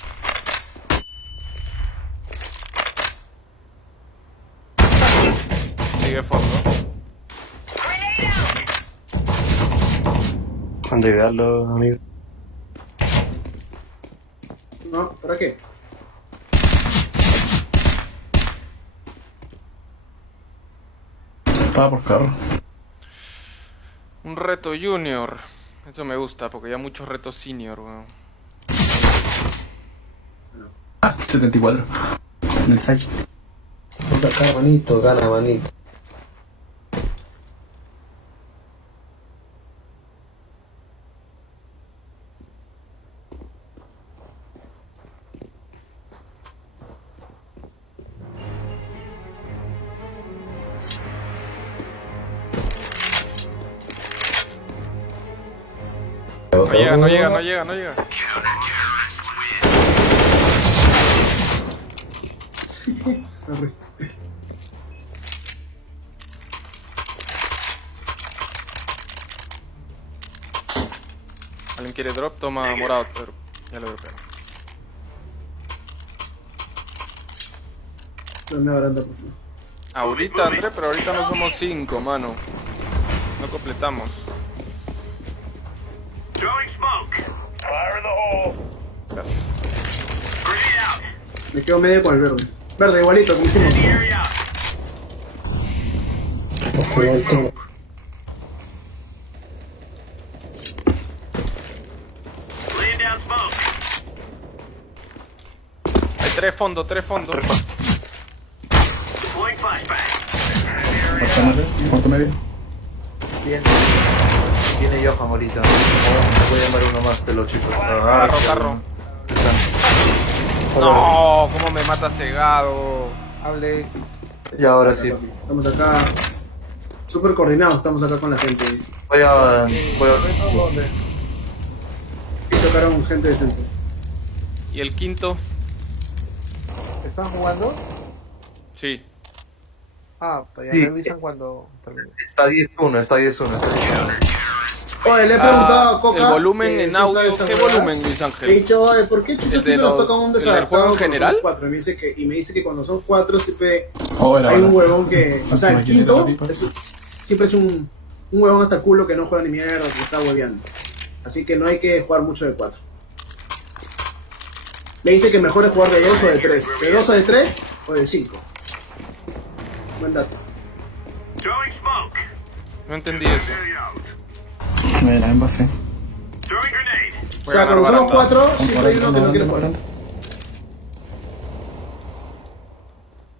Sigue fondo. Grenade out! Cuando idearlo, amigo. No, ¿para qué? Estaba por carro. Un reto junior. Eso me gusta porque ya muchos retos senior, weón. 74. En el site. Ponte acá, manito, gana, manito. No llega. Sorry. ¿Alguien quiere drop? Toma morado, pero ya lo dropeo. Dame baranda, por favor. Ahorita, André, pero ahorita no somos 5, mano. No completamos. Throwing smoke. Fire in the hole. Gracias. Grenade out. Me quedo medio con el verde. Verde, igualito, como hicimos. Incendiary out. Ojo, alto. Laying down smoke. Hay 3 fondos. Deploying flashbang. Cuarto medio. Viene Johan ahorita. Voy a llamar uno más de los chicos. Carro. No, cómo me mata cegado. Hable. Y ahora sí. Estamos acá. Súper coordinados, estamos acá con la gente. Voy a... ¿Dónde? Y tocaron gente decente. ¿Y el quinto? ¿Están jugando? Sí. Ah, pues ya Sí. revisan cuando termine. Está 10-1, está 10-1. Oye, le he preguntado a Coca. El volumen que en si sabe audio, esta ¿qué huevada. volumen, Luis Le he Ángel? dicho, oye, ¿por qué chucha ¿El de siempre nos los- toca un el del desadaptado juego en cuando son general? 4? Y me dice que cuando son 4 siempre Oh, era hay un verdad. huevón que... O sea, el Imagínate quinto la pipa. siempre es un huevón hasta el culo que no juega ni mierda, que está hueveando. Así que no hay que jugar mucho de 4. Le dice que mejor es jugar de 2 o de 3. ¿De 2 o de 3 o de 5? Buen dato. Throwing smoke. No entendí eso. Carry out. Me la envase. Throwing grenade. O Voy a sea, ganar cuando somos baranda. 4, siempre hay uno que no quiere jugar.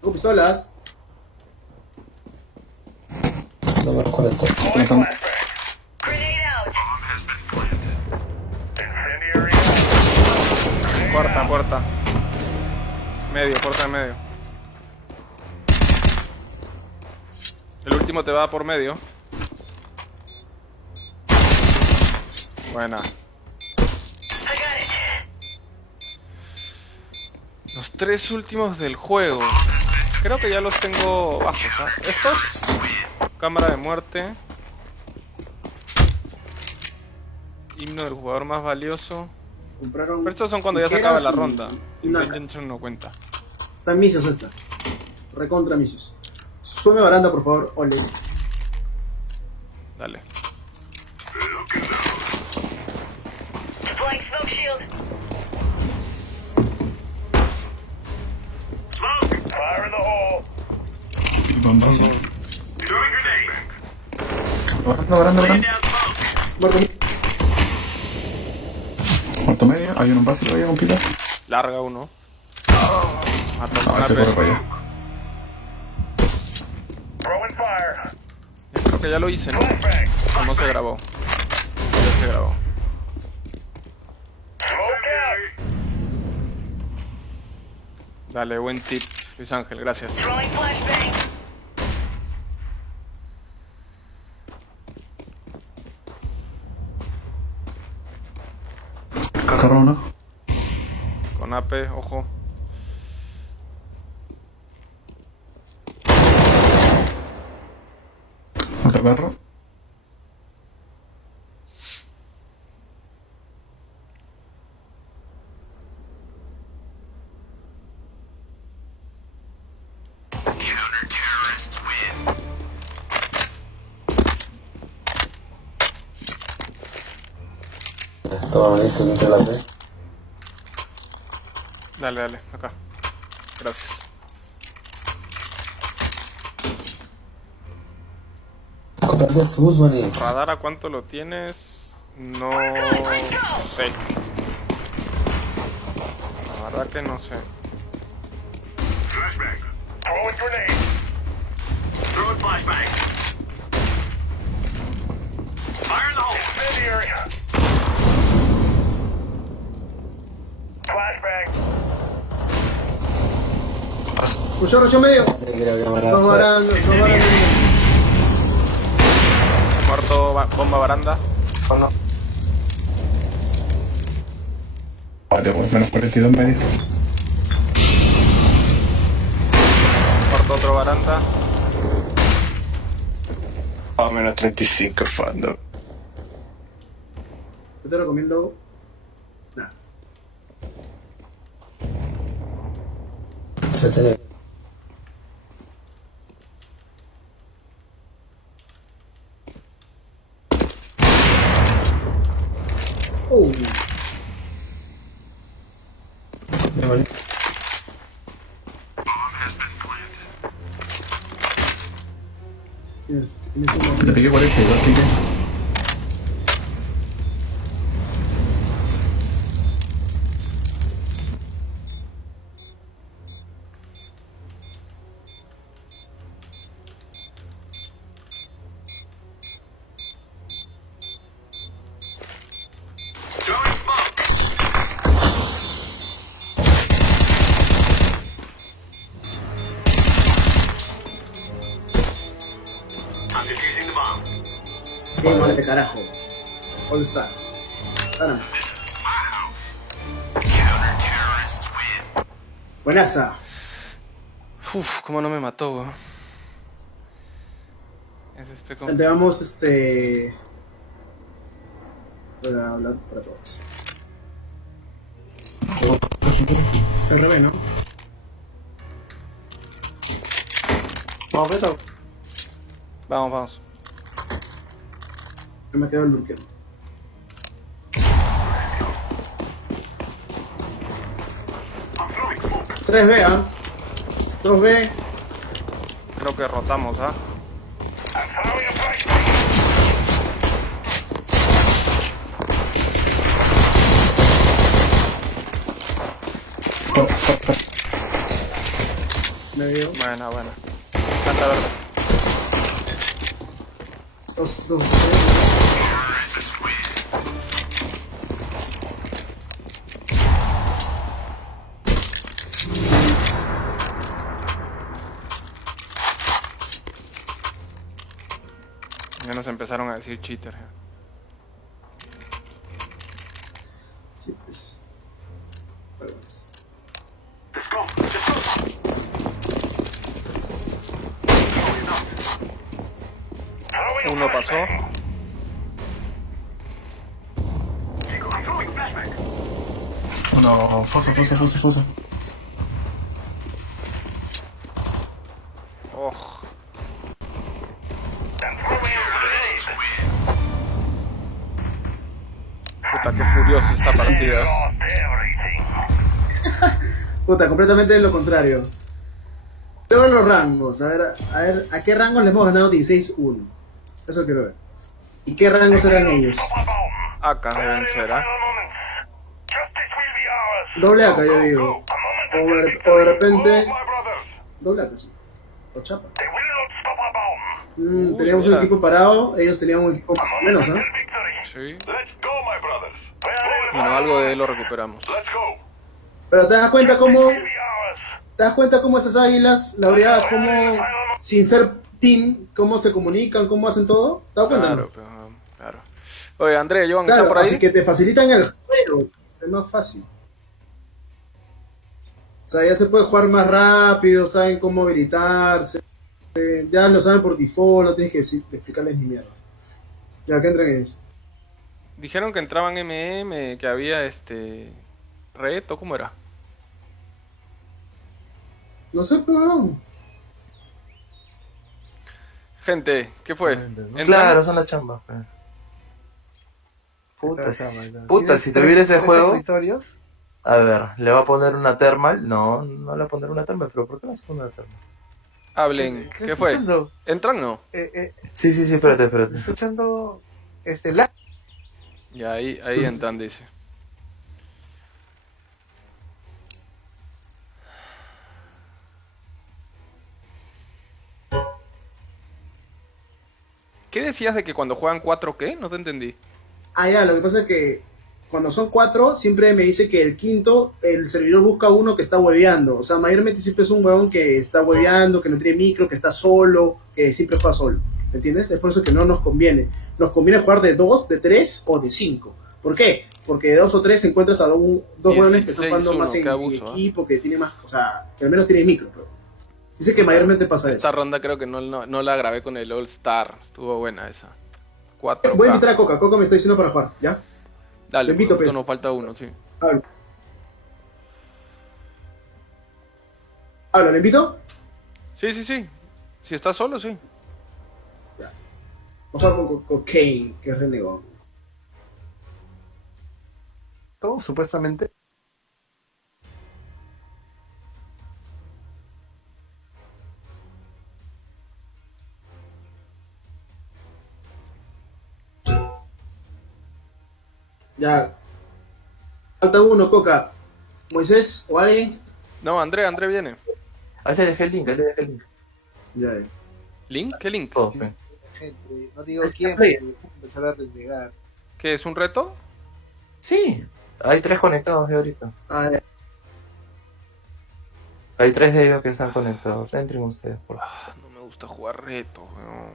Tengo pistolas. No me acuerdo. Grenade out. Puerta, puerta. Medio, puerta de medio. El último te va por medio. Buena. Los 3 últimos del juego. Creo que ya los tengo bajos, ¿ah? Estos. Cámara de muerte. Himno del jugador más valioso. Compraron. Pero estos son cuando ya se tijeras acaba la y- ronda. y una- Invention no cuenta. Están misios esta. Recontra misios. Sume baranda, por favor, Ole. Dale. Deploying smoke shield. Smoke. Fire in the hole. Bombazo. Throwing grenade. Baranda. Laying down smoke. Muerto. Cuarto medio, hay uno en base todavía con pilas. Larga uno. Mató con Ah, ese AP. corre para allá. Throwing fire. Creo que ya lo hice, ¿no? Flashbang. O no se grabó. Ya se grabó. Smoke out. Dale, buen tip, Luis Ángel, gracias. Throwing flashbang. Carro uno. Con AP, ojo. Otro carro. Todo listo, listo la vez. Dale, dale, acá. Gracias. Comprate el fus, maní. Radar, ¿a cuánto lo tienes? No sé. La verdad que no sé. Flashbang. Throwing grenade. Throwing flashbang. Fire in the hole. Incendiary. Flashbang. Puso rocho medio. Creo que me Dos barandas. Dos barandas. Muerto, bomba baranda. Vale, pues menos 42 medio. Muerto otro baranda. A menos 35, fando. Yo te recomiendo. Nada. Se tiene. Oh. Me vale. Le pegué 40, igual que ya. Throwing smoke. I'm defusing the bomb. Qué mal de carajo. All Star. Caramba. Buenaza. Uf, cómo no me mató, weón. Es este con... Gente, vamos, voy a hablar para todos. RB, ¿no? Vamos, Beto. Vamos. Yo me quedo el lurker. Tres B, ¿ah? 2B. Creo que rotamos, ¿ah? Medio. Buena. Canta verde. Dos. Ya nos empezaron a decir cheater. Sí, pues. Pues. Uno pasó. No, foso. Oh. Puta, qué furioso esta partida. Puta, completamente lo contrario. Luego los rangos. A ver, ¿a qué rangos le hemos ganado 16-1? Eso quiero ver. ¿Y qué rangos eran ellos? Acá deben ser, ¿ah? Doble AK, yo digo. O de repente. Doble AK, sí. O chapa. Teníamos un mira. equipo parado, ellos tenían un equipo más o menos, ¿eh? Sí. Bueno, algo de él lo recuperamos. Pero te das cuenta cómo. ¿Te das cuenta cómo esas águilas, la verdad, cómo, sin ser team, cómo se comunican, cómo hacen todo? ¿Te das cuenta? Claro, pero, claro. Oye, André, Joan, Claro, ¿está por ahí? así que te facilitan el juego, es más fácil. O sea, ya se puede jugar más rápido, saben cómo habilitarse, ya lo saben por default, no tienes que explicarles ni mierda. Ya, que entran ellos. Dijeron que entraban que había reto, ¿cómo era? No sé, pero... Gente, ¿qué fue? ¿Entran? Claro, son las chambas. Pues. Puta, si tuviera ese juego... territorios? A ver, ¿le va a poner una thermal? No le va a poner una thermal, pero ¿por qué no se pone una thermal? Hablen, ¿qué está fue? haciendo? ¿Entran no? Sí, espérate. Está escuchando la... Ya, ahí entran, dice. ¿Qué decías de que cuando juegan 4 qué? No te entendí. Ah, ya, lo que pasa es que cuando son 4, siempre me dice que el quinto, el servidor busca uno que está hueveando. O sea, mayormente siempre es un huevón que está hueveando, que no tiene micro, que está solo, que siempre juega solo. ¿Me entiendes? Es por eso que no nos conviene. Nos conviene jugar de 2, de 3 o de 5. ¿Por qué? Porque de 2 o 3 encuentras a dos huevones que están jugando más en equipo, que tiene más, o sea, que al menos tiene micro. Pero dice que mayormente pasa eso. Esta ronda creo que no la grabé con el All Star. Estuvo buena esa. 4K. Voy a invitar a Coca. Coca me está diciendo para jugar, ¿ya? Dale, Te invito, Pedro. nos falta uno, sí. Habla, ¿le invito? Sí. Si estás solo, sí. Ya. Vamos a jugar con Kane, que es renegón. Todo, supuestamente. Ya. Falta uno, Coca. ¿Moisés o alguien? No, André viene. Ahí le dejé el link, Ya. ¿Link? ¿Qué link? Todo, sí. Gente, no digo quién, pero empezar a renegar. ¿Qué es un reto? Sí, hay 3 conectados de ahorita. Ah, ya. Hay 3 de ellos que están conectados. Entren ustedes, por favor. No me gusta jugar reto, weón.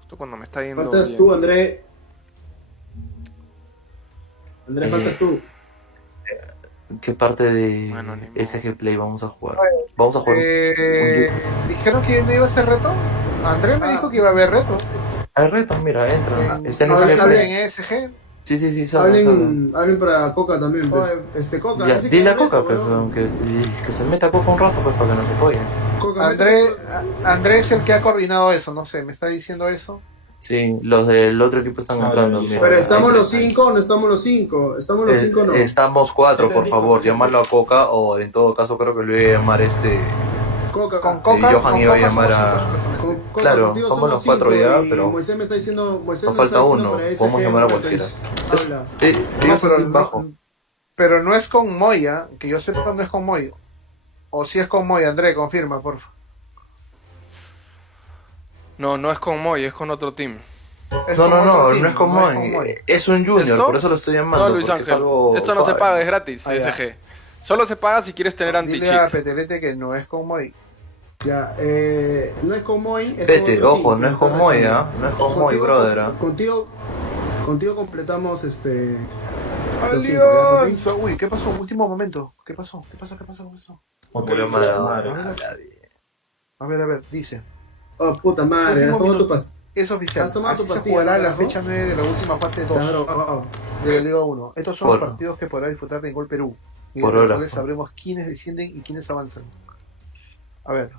Justo cuando me está yendo Faltas bien. tú, André. André, faltas tú. ¿Qué parte de Bueno, ni modo. SG Play vamos a jugar? Vamos a jugar Dijeron que no iba a ser reto. Andrés me dijo que iba a haber reto. Hay retos, mira, entra. Está en Hablen- SG Hablen Play. en ESG. Sí, sabe. Hablen para Coca también, pues. Coca. Ya, así que dile a reto, Coca, pues, weón. que se meta Coca un rato, pues, para que nos apoye. Coca, Andrés es el que ha coordinado eso, no sé, me está diciendo eso. Sí, los del otro equipo están Ah, entrando. ya, mira. Pero ¿estamos Ahí los está. 5 o no estamos los 5? ¿Estamos los 5 o no? Estamos 4, por favor, llámalo a Coca, o en todo caso creo que le voy a llamar Coca. Con Coca, Johan con iba a Coca llamar somos a... cinco, supuestamente. Coca, Claro, contigo somos los 4 cinco, ya, y pero Moisés me está diciendo... Moisés nos me falta está diciendo uno. para SG, Podemos llamar a entonces, cualquiera. habla. No, Ellos pero son bajo. pero no es con Moya, que yo sepa no es con Moya. O si es con Moya, André, confirma, por favor. No es con Moy, es con otro team. Es No con otro team, es con Moy. Es un junior, ¿Esto? por eso lo estoy llamando. No, Luis porque es Ángel. algo Esto no se suave. paga, es gratis, Ah, ya. SG. Solo se paga si quieres tener Dile a anti-cheat. Petelete que no es con Moy. Ya, no es con Moy, es Vete, con otro ojo, team, no es que con está Moy, retando. ¿ah? No es con Moy, brother, ¿ah? Contigo completamos los 5, ¿ya, papi? Alianza. Uy, ¿qué pasó? Último momento. ¿Qué pasó? Murió Maradona. A ver, dice. Oh, puta madre, has Último tomado tu minuto. pastilla. Es oficial. ¿Has tomado Así tu se pastilla, jugará la carajo? fecha 9 de la última fase 2 Claro, de la Liga 1. Estos son Por- los partidos que podrá disfrutar de Gol Perú. Y Por en los hora. cuales sabremos quiénes descienden y quiénes avanzan. A ver.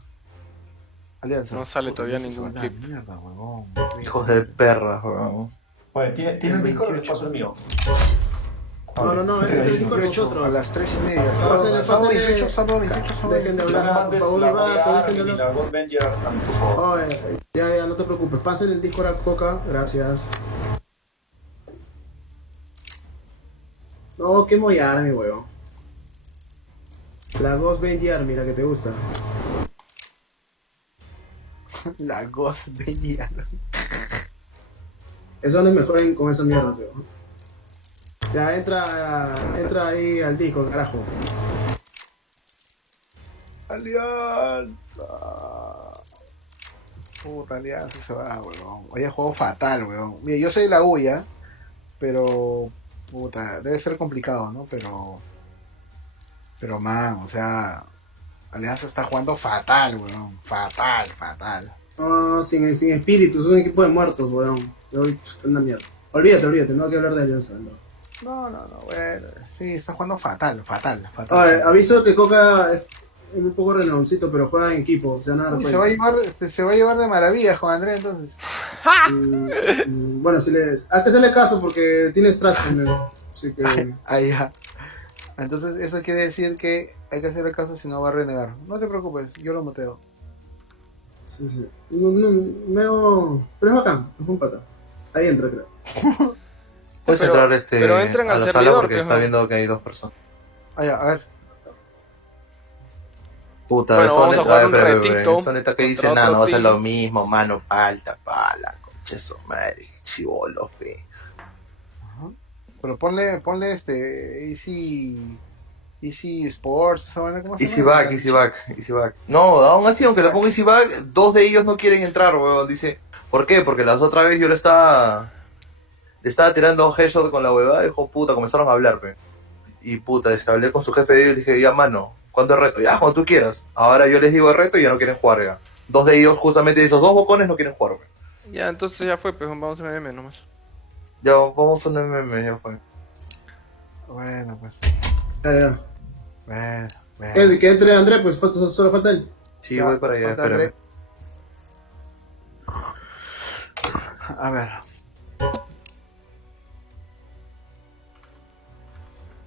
Alianza. No sale Puta, todavía Alianza ningún es una clip. mierda, huevón. Hijos de perra, weón. Oye, ¿tienen Discord? Les paso el mío. No, el Discord es nosotros. A las 3:30. Pásenle, Sábado pásenle. 28, sábado 28, sábado Dejen de 28. hablar, por favor, un rato, dejen de hablar. God Avenger, por favor. Oye, ya, no te preocupes. Pasen el Discord a Coca, gracias. No, que Moy Army, weón. La Ghost Benji Army, la que te gusta. La Ghost venía. Eso no es mejor con esa mierda, weón. Ya entra ahí al Discord, carajo. Alianza. Puta, Alianza se va, weón. Hoy juego fatal, weón. Mira, yo soy de la UYA, pero. Puta, debe ser complicado, ¿no? Pero, man, o sea. Alianza está jugando fatal, weón. Fatal. No, sin espíritu, es un equipo de muertos, weón. Una mierda. Olvídate, no hay que hablar de Alianza, no. No, bueno. Sí, está jugando fatal. Oye, aviso que Coca es un poco renoncito, pero juega en equipo, se van a dar Uy, cuenta. se va a llevar de maravilla, Juan Andrés, entonces. Bueno, hay que hacerle caso porque tiene extracción, ¿no? Así que... Ahí ya. Entonces, eso quiere decir que hay que hacerle caso si no va a renegar. No te preocupes, yo lo muteo. Sí. Pero es bacán, es un pata. Ahí entra, creo. Puedes Pero- entrar pero entren a al la sala servidor, porque pues, está ¿no? viendo que hay 2 personas. Ah, ya, a ver. Puta, Bueno, eso vamos a neta, jugar un pero, retito esto neta que dice contra nada, no otro va a ser team. lo mismo, mano, falta, pala, concha su madre, chivolos, pe. Pero ponle Easy Sports, esa vaina, ¿cómo se Easy llama? back. No, aún así, aunque le ponga easy back, 2 de ellos no quieren entrar, weón. Dice, ¿por qué? Porque las otra vez yo le estaba tirando headshot con la huevada y dijo, puta, comenzaron a hablar, pe. Y puta, hablé con su jefe de ellos y dije, ya, mano, ¿cuándo es reto? Ya, cuando tú quieras. Ahora yo les digo el reto y ya no quieren jugar, ya. 2 de ellos, justamente esos 2 bocones, no quieren jugar, pe. Ya, entonces ya fue, pues vamos a MM nomás. Ya, vamos a un MM, ya fue. Bueno, pues. Ya. Bueno. Que entre André, pues solo falta él. Sí, Ya, voy para allá, falta espérame. André. A ver.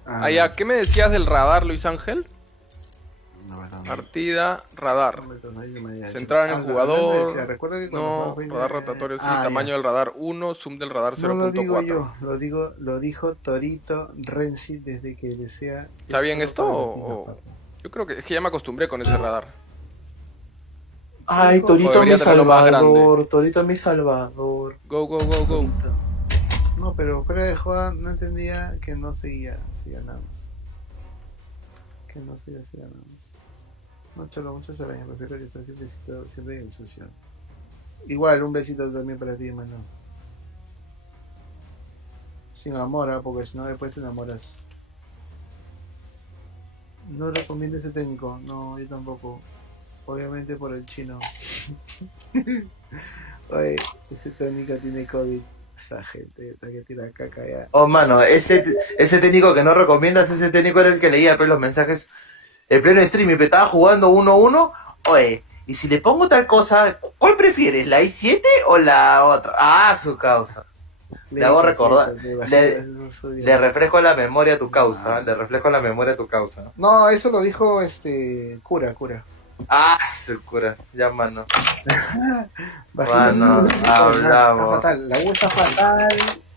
Ah, ya, ¿qué me decías del radar, Luis Ángel? No. Partida, radar. Centrar en el Ah, jugador. decía, recuerda que cuando No, juegas 20 radar rotatorio sí, ya. tamaño del radar 1, zoom del radar No lo digo 0.4. yo, lo dijo Torito Renzi desde que desea. ¿Está bien eso esto para o- Latino, Yo creo que es que ya me acostumbré con ese radar. Ay, O Torito debería mi tenerlo más salvador, Torito mi salvador. Go. No, pero fuera de joda no entendía que no seguía si ganamos. Que no seguía si ganamos. No, cholo, muchas gracias. Prefiero que estés siempre en el sucio. Igual, un besito también para ti, hermano. Sin amor, porque si no después te enamoras. No recomiendo ese técnico, no, yo tampoco. Obviamente por el chino. Oye, ese técnico tiene COVID. Esa gente está que tira caca ya. Oh, mano, ese técnico que no recomiendas, ese técnico era el que leía pues, los mensajes en pleno stream y me estaba jugando 1-1. Oye, y si le pongo tal cosa, ¿cuál prefieres? ¿La i7 o la otra? Ah, su causa. Le hago recordar. Le refresco la memoria a tu causa. Le refresco la memoria a tu causa. No, eso lo dijo Cura. Ah, su cura. Ya, mano. Bajito, Mano, hablamos. Está fatal, la U está fatal,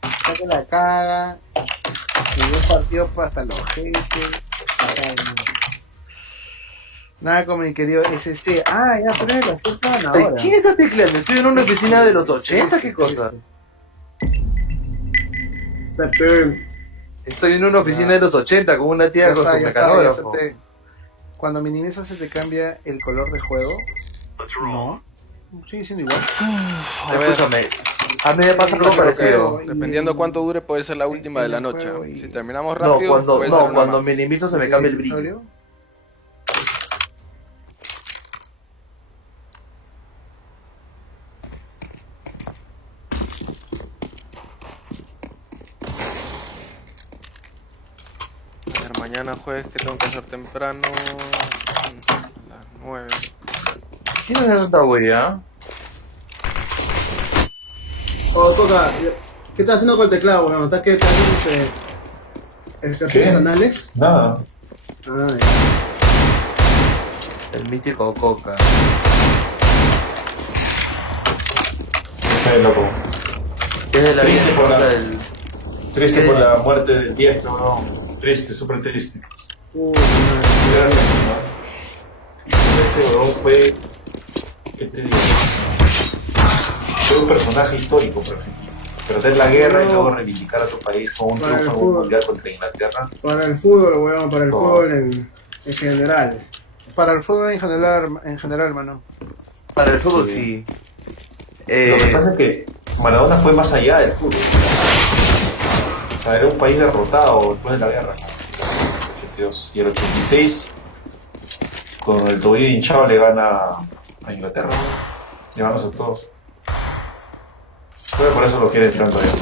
está que la caga, y un partido hasta los jefes, fatal. Nada como mi querido SST. Ah, ya, pero es la fiesta ganadora. ¿Quién está tecleando? ¿Estoy en una oficina de los 80? ¿Qué cosa? Estoy en una oficina de los 80 con una tía con su mecanógrafo. Cuando minimizas se te cambia el color de juego. No. Sigue siendo igual. Escúchame, a mí me pasa algo parecido. Dependiendo cuánto dure, puede ser la última de la noche. Si terminamos rápido, cuando minimizo se me cambia el brillo. A ver, mañana jueves, que tengo que hacer temprano. A las 9. ¿Quién es esta wea? Oh, Coca, ¿qué estás haciendo con el teclado, weón? ¿Estás haciendo ejercicios anales? Nada. Ah, El mítico Coca. Qué loco. ¿Qué es de la vida Triste por la- del... Triste por la muerte del viejo, bro. Triste, súper triste. Sinceramente, ¿no? Ese bro fue... ¿Qué te digo? Fue un personaje histórico, por ejemplo. Perder la guerra y luego reivindicar a tu país con un Para el triunfo fútbol. mundial contra Inglaterra. para el fútbol, weón, para el fútbol en general. Para el fútbol en general, hermano. Para el fútbol sí. Lo que pasa es que Maradona fue más allá del fútbol. O sea, era un país derrotado después de la guerra. El 82. Y el 86, con el tobillo hinchado, le gana a Inglaterra. Llevándose a todos. Creo que por eso lo quiere tanto ya.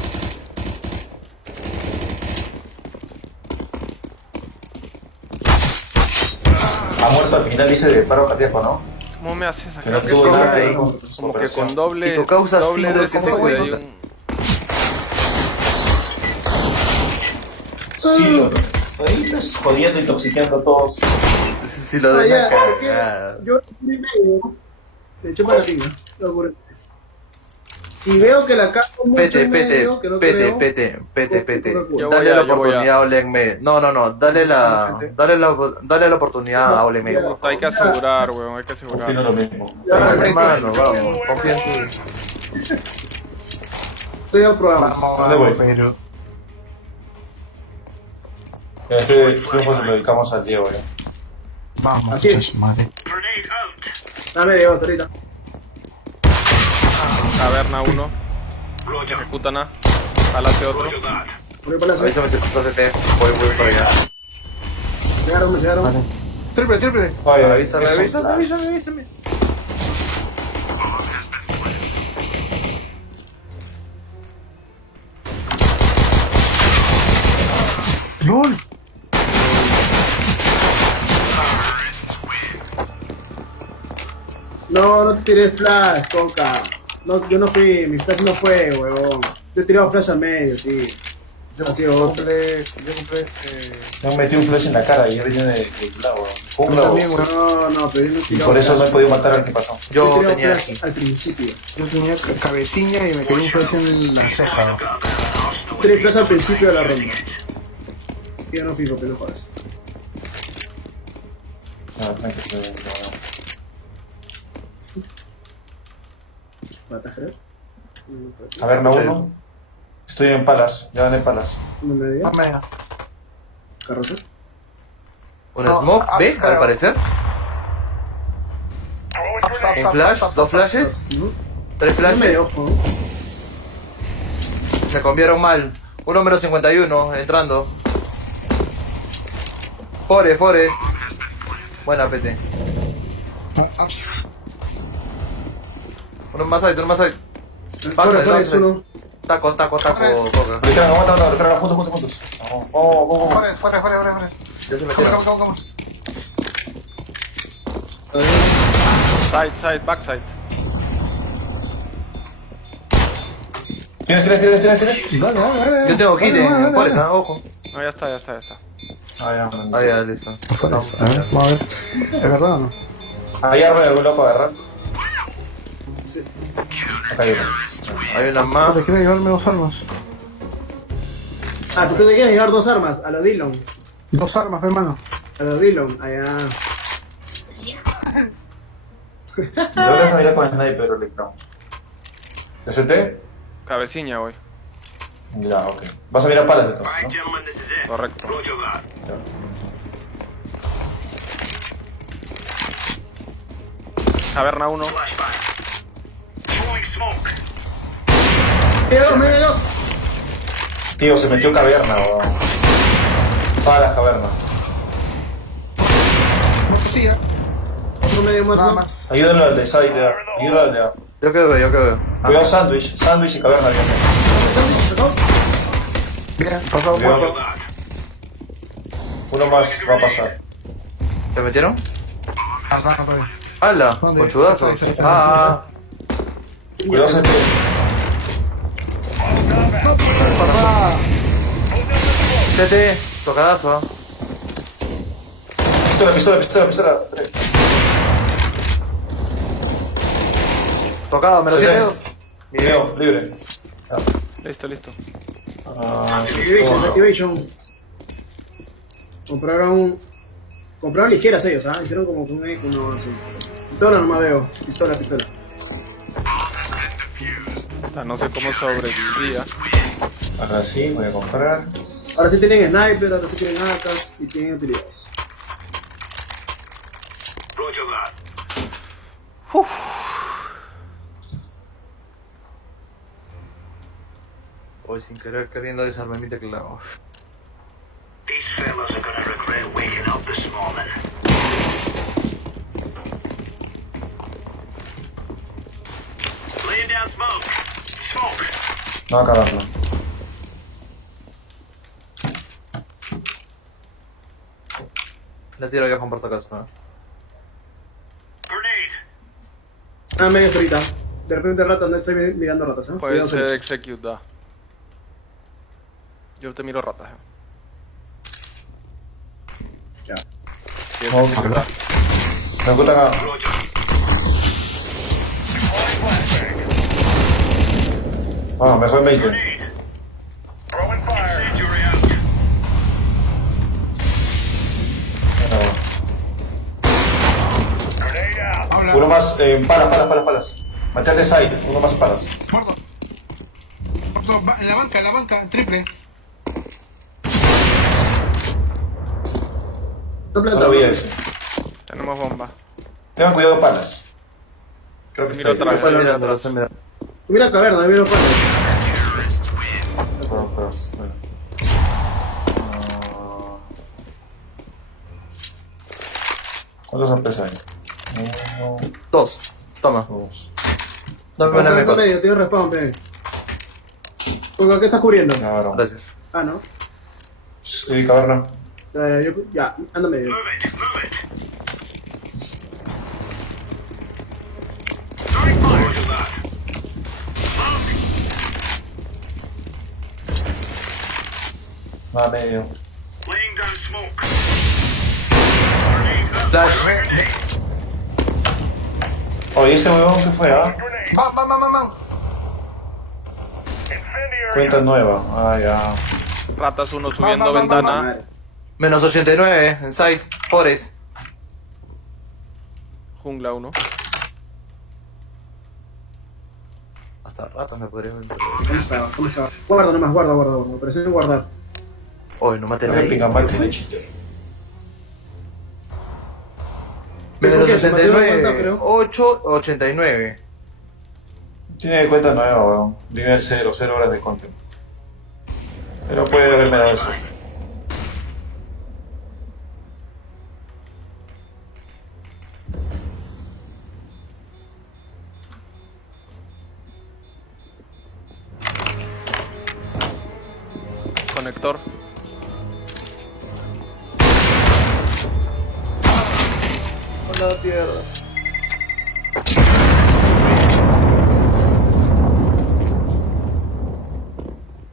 Ha muerto al final, dice de paro cardíaco, ¿no? ¿Cómo me haces Que no acá? tuvo nada que ver con su Como que operación. con doble. Y tu causa doble sí, de ese ¿cómo, güey? de ahí un- Sí, lo... ahí pues, jodiendo y toxiqueando a todos. Si lo Ah, ya, dejan es que cagar. yo primero, de hecho para ti, ¿no? Si veo que la cago mucho Pete, en medio, que no creo, pete. Yo voy Dale a- la yo voy oportunidad a Olen Medio. No, dale la oportunidad a Olen Medio. Hay que asegurar, weón, hay que asegurar. Opino lo mismo. Hermano, vamos, confía en ti. estoy aprobando. ¿Dónde voy? Pero Este triunfo se lo dedicamos al Diego, ya. vamos, Así es. pues, madre. Grenade out. Dame de otra ahorita. Caverna 1. Roger. Ejecutan A. Palacio otro. Roger that. Voy para la Avísame si pasó CT. Voy para allá. Me cegaron. Triple. Oye, Avísame. ¡Lol! No te tiré el flash, Coca. No, yo no fui, mi flash no fue, huevón. Yo he tirado flash a medio, sí. Yo Ha sido otro. compré me han metido un flash en la cara y viene de clavo. Fue un clavo. No, pero yo no he Y tirado por eso no he flash. podido matar al que pasó. Yo he Yo tirado tenía flash al principio. Yo tenía cabecilla y me cayó un flash en la ceja. Tiré flash al principio de la ronda. Yo no fui, porque no jodas. No, tranquilo, no. ¿Matas, creo? A ver, uno. Estoy en Palas, ya gané Palas. ¿Medio? Dame. ¿Carroza? Un smoke B, al parecer. Un flash, dos flashes, tres No me flashes. ojo. Me convieron mal. Uno menos 51, entrando. Fore. Buena PT. Uno más ahí, uno más ahí. Fuera es uno. Taco, coca. Recarga, aguanta, recarga, juntos. Vamos. Fuera. Ya se metieron. Vamos. Side, backside. ¿Tienes? Dale. Yo tengo kit en Forest, ojo. No, ya está. Ah, ya, listo. Vamos a ver. ¿Es verdad o no? Hay arma de algún lado para agarrar. Sí. Acá hay una. Hay una más. Te quiero llevarme 2 armas. Ah, tú te quieres llevar 2 armas, a lo Dillon. 2 armas, hermano. A lo Dillon, allá. Yo voy a mirar con el sniper, pero le creo. ¿ST? Cabeciña, güey. Ya, ok. Vas a mirar palas entonces, Alright, ¿no? gentlemen, this is it. Correcto. Roger that. Caverna 1. Flashbang. Throwing smoke. Medio 2. Tío, se metió caverna, weón. Palas, caverna. Cosilla. Otro medio Nada muerto. más. Ayúdalo al de side, ayúdalo al de A. Yo que veo. Cuidado sándwich y caverna bien. Bien, pasado Cuidado. muerto. Uno más va a pasar. ¿Se metieron? Arranca todavía. ¡Hala! ¿Dónde? Conchudazos. Ahí. Cuidado ST. CT, tocadazo, Pistola. Tocado, me lo CT. siento. Video, libre. Listo. Activation. Compraron ligeras ellos, ¿ah? Hicieron como que un eco, no así. Pistola nomás veo. Pistola. No sé cómo sobrevivía. Ahora sí, voy a comprar. Ahora sí tienen sniper, ahora sí tienen AKs y tienen utilidades. Roger that. Hoy sin querer queriendo desarmar mi teclado. These fellas are gonna regret waking up this morning. Laying down smoke. No va a acabarlo. La tiro ya con portacaso, ¿no? Ah, medio frita. De repente ratas, no estoy mirando ratas, ¿eh? Puede Cuidado, ser Solís. execute, da. Yo te miro ratas, Ya. Sí, execute, da. Me gusta acá. Ah, me fue en 20. Uno más, palas. Mantente side, uno más palas. Muerto. En la banca, triple. No planta, No lo vi no. ese. Tenemos bomba. Tengan cuidado palas. Creo que Miro está ahí. otra vez. Mira caverna, mira palas. Bueno. ¿Cuántos sorpresas hay? 2. Toma. 2. Dame una Tanto mejor. medio, tiene respawn, pe. ¿Con qué estás cubriendo? Cabrón. Gracias. Ah, no. Caverna. Ya, anda medio. Nada medio. Laying down smoke. Flash. Oye, ese huevón que fue, ¿ah? ¡Bam! Cuenta nueva. Ah, ya. Ratas 1 subiendo Va. ventana. Madre. Menos 89 en side. Forest. Jungla 1. Hasta ratos me podría meter. ¿Cómo estaba? Guarda nomás, guarda. Presiona en guardar. Hoy no maten Creo que ahí. Pingamar tiene cheater. Menos ¿Por qué? ¿Se mató 69. cuánto, creo? 8, 89. Tiene cuenta nueva, weón. Nivel 0 horas de content. Pero puede haberme dado eso. conector. Hola, tierra.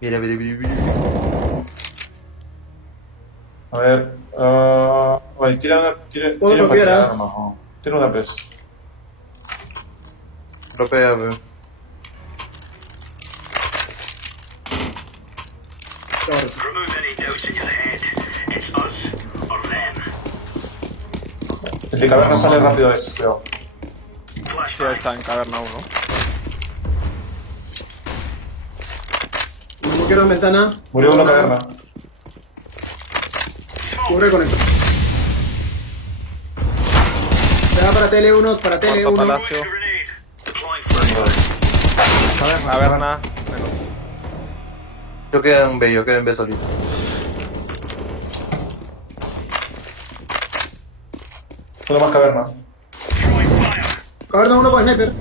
Mira, mira, mira, mira. A ver, oye, tira una, tira ¿Puedo una copiar, partida de ah? armas, ¿no? Tira una pez. Tropea, weón. Remove any doubts in your head. It's us or them. El de caverna sale rápido ese, creo. Sí, ahí está, en caverna 1. Smokearon ventana. Murió una caverna. Cubre conector. Se va para tele 1, para tele Cuarto 1. palacio. Caverna. Menos. Yo quedo en B solito. Una más caverna. Caverna 1 con sniper.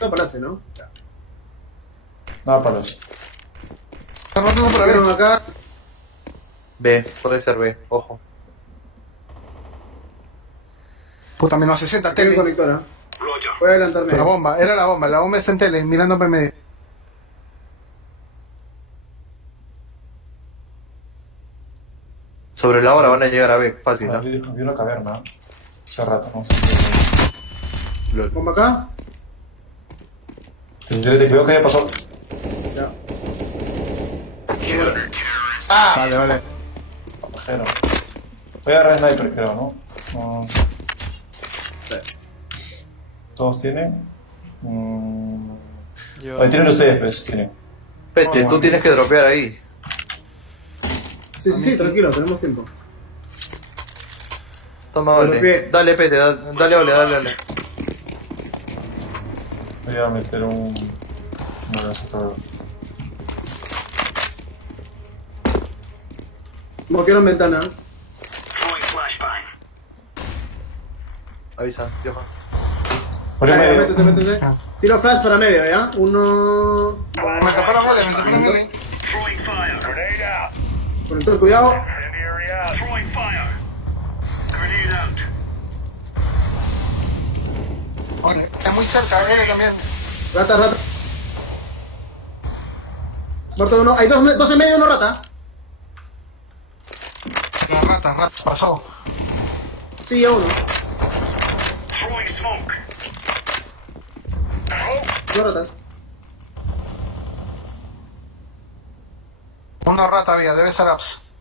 No, palacio, ¿no? Ya. Nada para eso. Caverna acá. B, puede ser B, ojo. Puta, menos 60, Tengo tele. conectora. Voy a adelantarme. La bomba, era la bomba está en tele, mirándome medio. Sobre la hora van a llegar a B, fácil, ¿no? Vi una caverna. Hace rato, no sé. Bomba acá. Te creo que ya pasó. Ya. Vale, vale. Pajero. Voy a agarrar sniper, creo, ¿no? No sé. ¿Todos tienen? Yo... Ahí tienen ustedes, pues, tienen. Pete, tú tienes que dropear ahí. Sí, tranquilo, tenemos tiempo. Toma, vale. Dale, Pete, dale, dale. Voy a meter un... No, no sé todo. Smokearon ventana. Avisa, Johan. Métete. Tiro flash para medio, ¿ya? 1... Me tocaron vale, me tocaron vale. Grenade out. Conector, cuidado. Incendiary out. Throwing fire. Grenade out. Oye, está muy cerca, él también. Rata. Muerto uno. Hay dos en medio, uno rata. La rata, pasó. Sí, a uno. Throwing smoke. Dos ratas. Una rata había, debe ser apps.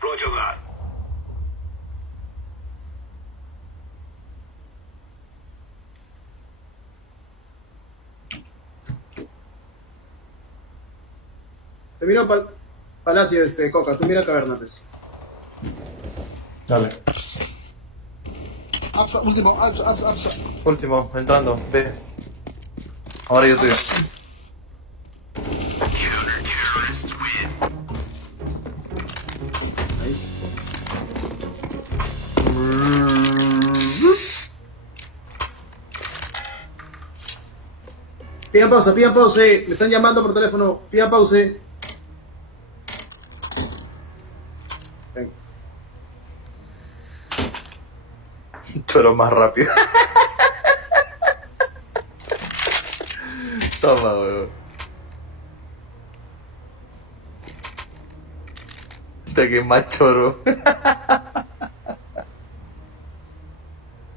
Roger that. Te miro palacio, Coca. Tú mira caverna, pues. Dale. Apps, último, apps. Último, entrando, B. Ahora yo tuyo. Nice. Pidan pausa. Me están llamando por teléfono. Pidan pausa. Venga. Choro más rápido. Toma, weón. Te que más choro.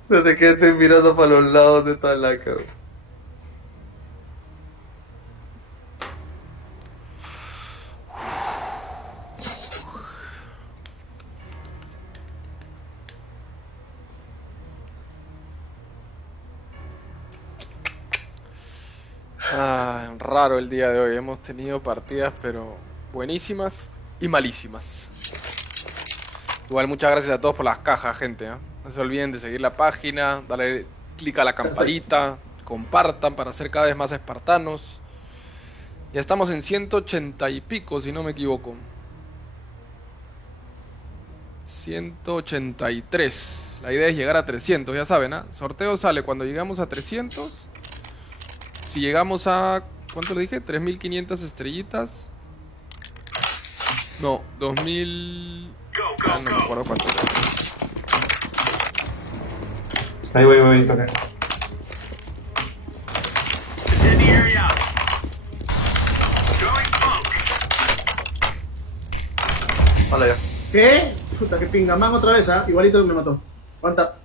No te quedes mirando para los lados de esta laca, weón. Raro el día de hoy. Hemos tenido partidas, pero buenísimas y malísimas. Igual, muchas gracias a todos por las cajas, gente, ¿eh? No se olviden de seguir la página, darle clic a la campanita, compartan para ser cada vez más espartanos. Ya estamos en 180 y pico, si no me equivoco. 183. La idea es llegar a 300, ya saben, ¿ah? Sorteo sale cuando llegamos a 300. Si llegamos a... ¿Cuánto le dije? 3500 estrellitas. No, 2000... Ah, no me acuerdo cuánto era. Ahí voy, toque. Incendiary out. Throwing smoke. Hola ya. ¿Qué? Puta, que pingamán otra vez, ¿ah? Igualito me mató. Aguanta.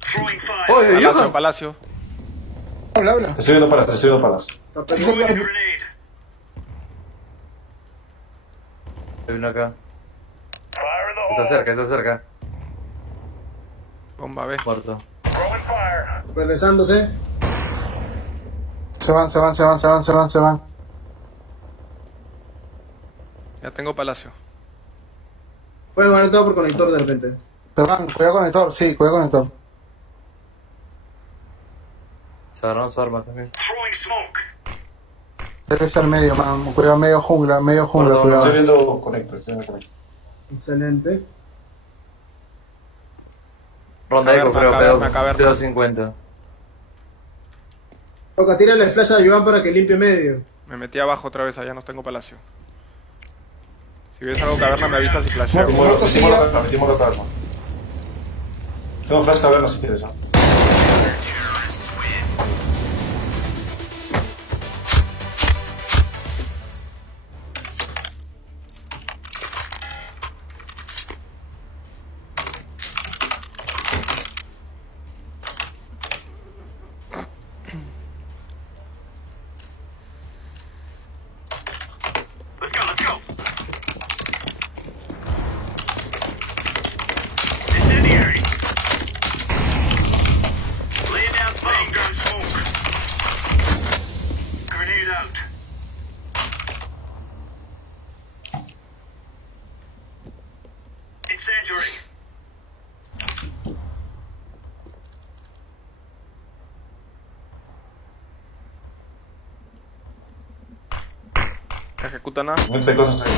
Throwing fire. Oye, Palacio, Johan. palacio. Habla. Te estoy viendo palas, te estoy viendo palas. Está perdiendo. Grenade. Hay uno acá. Fire in the Está hole. cerca, está cerca. Bomba B. Muerto. Throwing fire. Regresándose. Se van. Ya tengo palacio. Puede ganar todo por conector de repente. Se van, cuidado con el conector, sí, cuidado con el conector. Se agarraron su arma también. Throwing smoke. Debe ser medio, man. Cuidado, medio jungla, Perdón, cuidado. Estoy viendo conector. Excelente. Ronda eco, creo, caverna. pero 50. Toca, tírale el flash a Joan para que limpie medio. Me metí abajo otra vez, allá no tengo palacio. Si ves algo caverna me avisas y flasheo. Metimos la caverna. Tengo flash caverna si quieres, ¿ah? Let's go. Incendiary. Laying down smoke. Gun smoke. Grenade out. Incendiary. Ejecuta nada. Mete cosas ahí,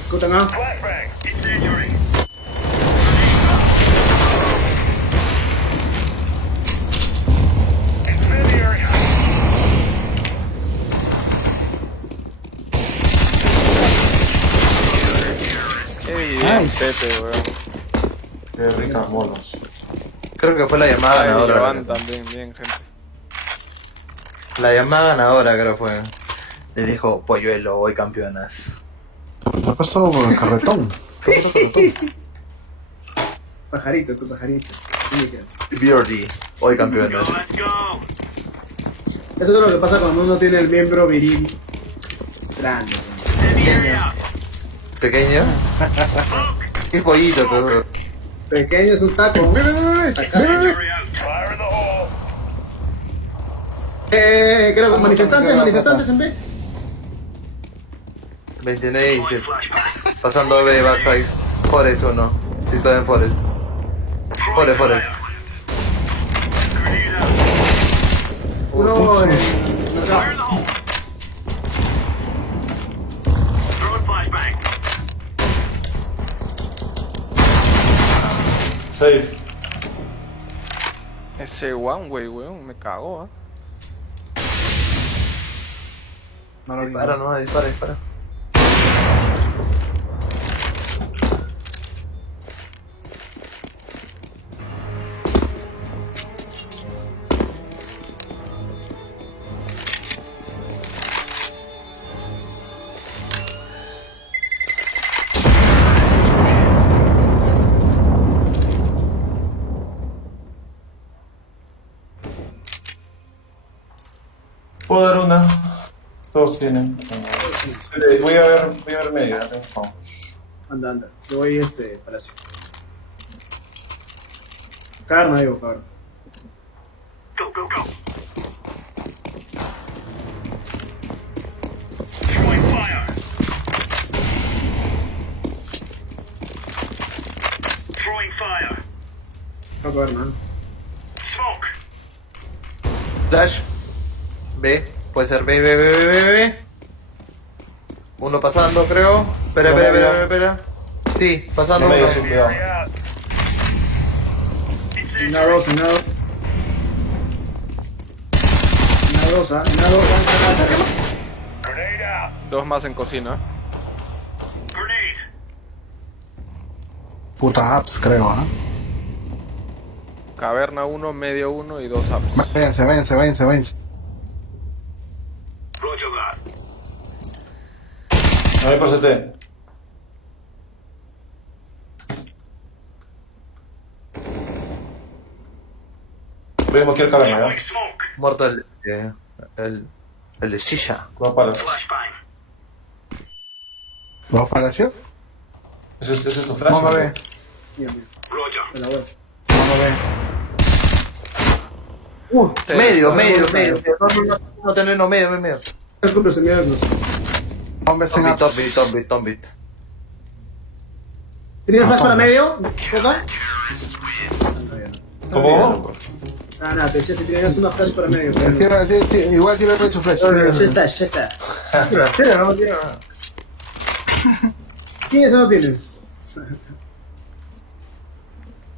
Ejecutan A. Flashbang. Incendiary. Incendiary. Qué bien, Pepe, weón. Qué ricas monos. Creo que fue la llamada Ay, ganadora. Joan también, bien, gente. La llamada ganadora creo fue. Le dijo, Polluelo, hoy campeonas. ¿Qué pasó con el carretón? Pajarito, tu pajarito. BRD, hoy campeonas. Let's go. Eso es lo que pasa cuando uno tiene el miembro viril grande. Incendiary out. Pequeño. Qué pollito, pero. Pequeño es un taco. Tacazo. Incendiary out. Fire in the hole. Creo que manifestantes en B. 29 y 7. Pasando B, backside. Forest uno. Si todo en Forest. Forest. Grenade out. Uno en Fire in the hole. Throwing flashbang. Safe. Ese one way, weón, me cagó, ¿ah? Dispara, no, dispara. Puedo dar una. Todos tienen. Voy a ver medio. Ya tengo. Anda. Yo voy palacio. Carna, digo, carna. Go. Throwing fire. Throwing fire. Va a coger, man. Smoke. Flash. B. Puede ser B. Uno pasando, creo. Espera. Sí, pasando No me uno. digas, cuidado. En A2. dos, ¿ah? Una dos, Grenade out. Dos más en cocina. Grenade. Puta apps, creo, ¿ah? Caverna 1, medio 1 y 2 apps. Váyanse. Roger that. No hay por CT. Voy a moquear caverna, Throwing ¿ya? smoke. Muerto el de Shisha. Dos palas. Flashbang. ¿Vamos para la acción? Ese es tu flash. Vamos a ¿no? ver. Mira, mira. Roger. Me la voy. Vamos a ver. Medio. No tener no medio. El cruce, mira el cruce. Hombres en apps. Tombit. ¿Tienes flash para medio? ¿Toca? ¿Cómo? Ah, nada, te decía si tenías una flash para medio. pero no. Igual tiene su flash. Ya está. No tiene nada. ¿Quién eso no tienes?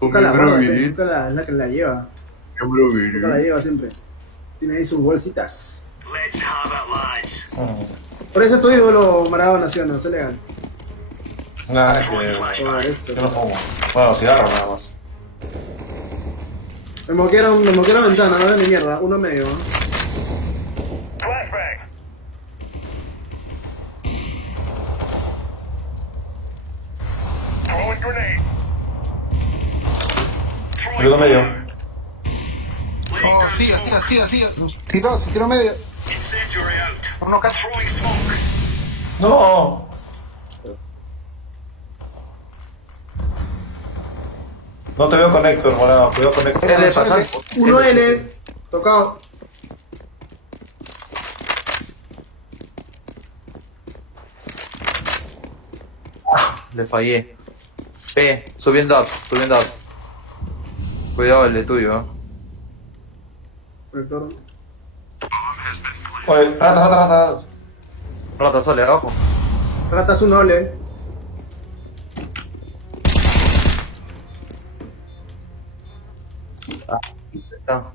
Nunca la guarda, nunca es la que la lleva. Nunca la lleva siempre. Tiene ahí sus bolsitas. Let's have it, lads. Por eso tu ídolo Maradona, ¿sí o no? Eso es legal. Nada, Por que eso. yo no fumo. Bueno, cigarro nada más. Me moquearon ventana, no de mi mierda. Uno medio, ¿no? Flashbang. Throwing grenade. Yo no medio. Oh, siga. Tiro medio. Incendiary out. Por no caso. Throwing smoke. No. No te veo con Héctor, morado. Cuidado con Héctor. L pasar. 1L. Tocado. Le fallé. Subiendo up. Cuidado el de tuyo, ¿eh? Proyector. Oye, rata. Rata sole abajo. Ratas un ole. Está.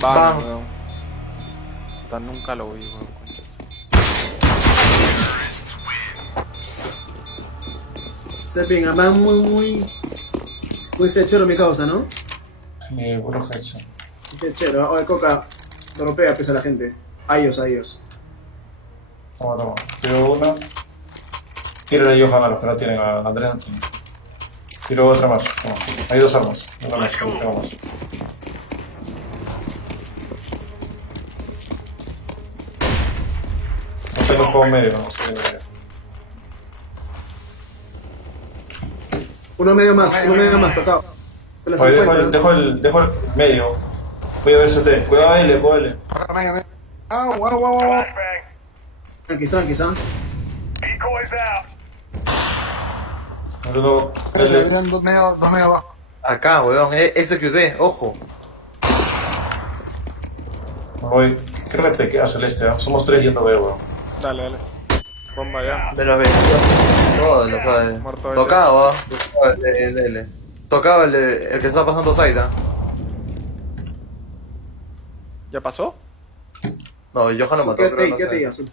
Bang, weón. Puta, nunca lo vi, weón. concha. Sepin, además muy fechero mi causa, ¿no? Sí, puro headshot. Fechero. Oye, Coca, europea pesa la gente. A ellos. Toma. Tiro una. Tírale a Johan a los que no tienen, a Andrés no tiene. Tiro otra más. Toma. Hay dos armas. Una más, no tengo más. No tengo juego medio, no sé. Uno medio más, tocado. De las Oye, 50. dejo el medio. Voy a ver CT. Cuidado a L, cuidado a L. Flashbang. Tranqui, ¿ah? Decoys out. Luego, Le L. dan dos medio abajo. Acá, weón. SQD, ojo. Voy. ¿Qué red te queda, Celeste? Somos tres yendo a ver, weón. Dale. Bomba ya. Me lo veo. Todo lo sabe. Muerto L. Tocado, el L. Tocado el que está pasando side, ¿ah? ¿Ya pasó? No, Johan lo mató, pero no Quédate ahí, sé. azul.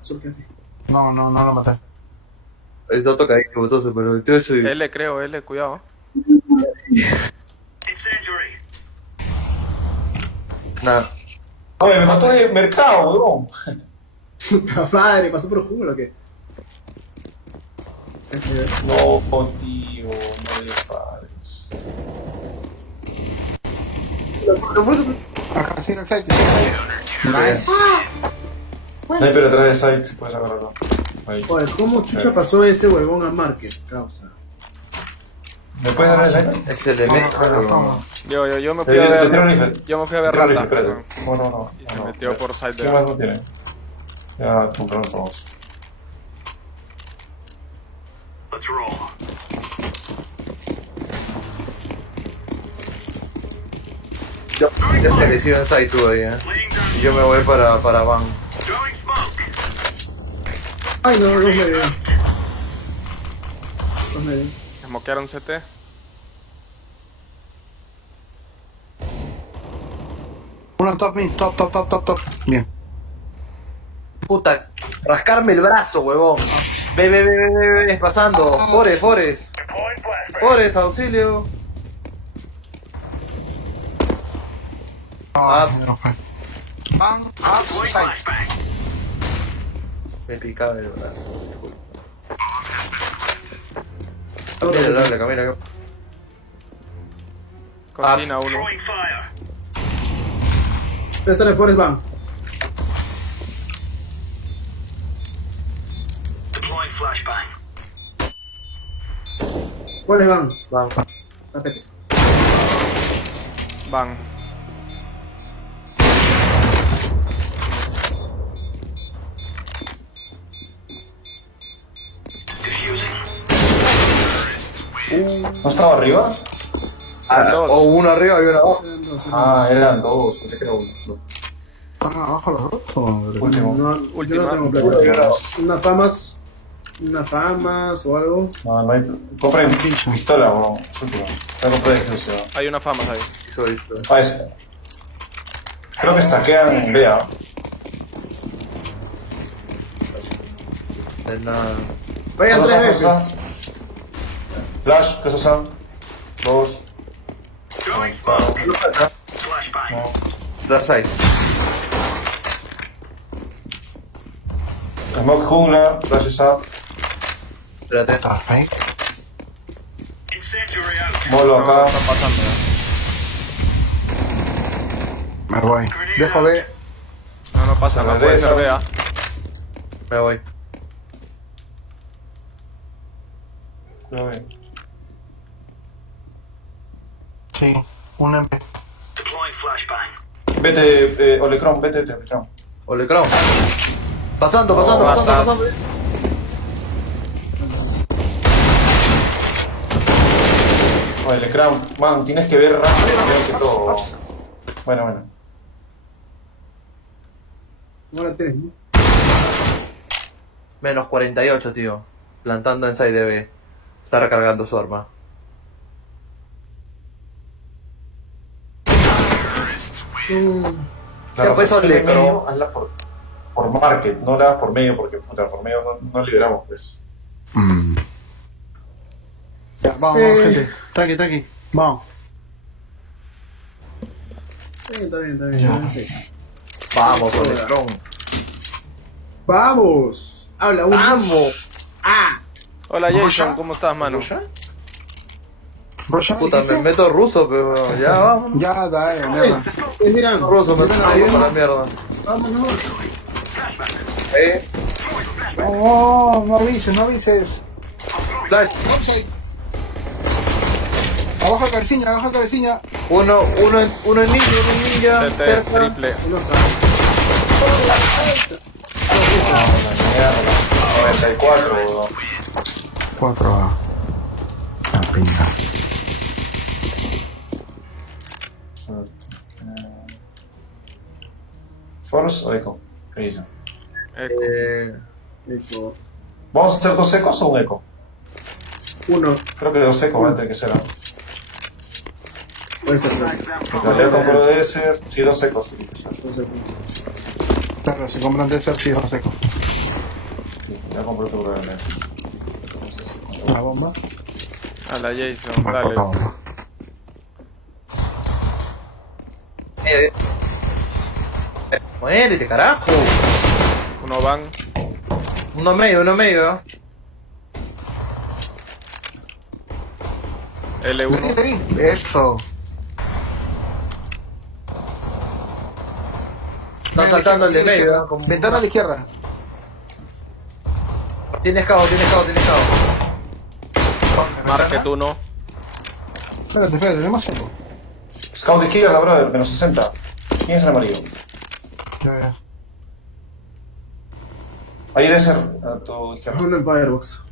Azul, quédate. No lo maté. Está tocadito, botoso, pero el tío soy... L, creo, cuidado. Incendiary. Nada. Oye, me mató de mercado, weón. Puta madre, pasó por jungla o qué? No, tío, no le pares. Acá, sigue el site. Nice. Sniper atrás de side, si puedes agarrarlo. Ahí. Oye, ¿cómo chucha pasó ese huevón a Market? Causa. ¿Me puedes dar el sniper? Excelente. Yo me fui a ver. Yo me fui a ver Rata. Rata. No. Y se metió por side ¿Qué de más no tiene? Ya compraron todos. Let's roll. Yo apareció en side todavía. Laying down Y yo me voy para Van. throwing smoke. Ay, no me veo. Dos medio. Smokearon CT. Uno top mid, top. Bien. Puta, rascarme el brazo, huevón. Ve, pasando. Forest. Forest, auxilio. Van, Deploying flashbang. Me picaba el brazo. Camina. Cocina uno. Throwing fire. Están en Forest Van. Deploying flashbang. Forest Van. Van. Tapete. Van. ¿No estaba arriba? O uno arriba y uno abajo. Eran dos, pensé que era uno. ¿Están abajo los dos o...? Último. No, yo no tengo plata. Una famas o algo. No hay. Compré pistola, bro. Es último. Ya compré de exclusiva. Hay una famas ahí. Eso. Creo que stackean en Bea. De nada. Vayan tres veces. Flash, ¿qué son? Dos. Throwing smoke. Flashbang. Dark side. Smoke jungla, flash is up. Espérate. Incendiary out. Molo acá. Están pasando ya. Me voy. Dejo B. No pasa, no puede ser Bea. Me voy. Sí, una en B. Deploying flashbang. Vete, Olecron, vete, Olecron. Olecron. Pasando. Olecron, man, tienes que ver rápido que todo. Bueno. Ahora tres, ¿no? Menos 48, tío. Plantando en side de B. Está recargando su arma. Claro, pues, pues, Olecron. medio, hazla por market, no la hagas por medio porque puta, por medio no liberamos pues. Ya, vamos, gente. Tranqui. Vamos. Está bien. Sí. Vamos, Olecron. ¡Vamos! Habla uno. ¡Vamos! Hola Jason, ¿cómo estás, mano? Roshan, Puta, me meto ruso, pero ya vamos. ya, dale, mierda. Miran. Ruso, me meto ruso a la mierda. Vámonos. No avises. Flash. Abajo cabecilla. Uno en ninja, CT, cerca. triple. Uno sabe. 94, weón. 4A. La pinta. Force o Echo. ¿Qué dice? Eco. ¿Vamos a hacer dos ecos o un eco? Uno. Creo que dos ecos van a tener que ser. ¿No? Puede ser. Porque ya compró de ser. Sí, dos ecos tiene que ser. Claro, si compran de ser, sí, va seco. Sí, ya compré tu problema. La bomba. A la Jason, dale. Muérete, carajo. Uno van. Uno medio. L1. Eso. Están saltando el de medio. Como... Ventana a la izquierda. Tienes cabo. Market 1. Espérate, demasiado. Scout de izquierda, brother, menos 60. ¿Quién es el amarillo? Ya. Ahí debe ser a tu izquierda. Uno en Firebox.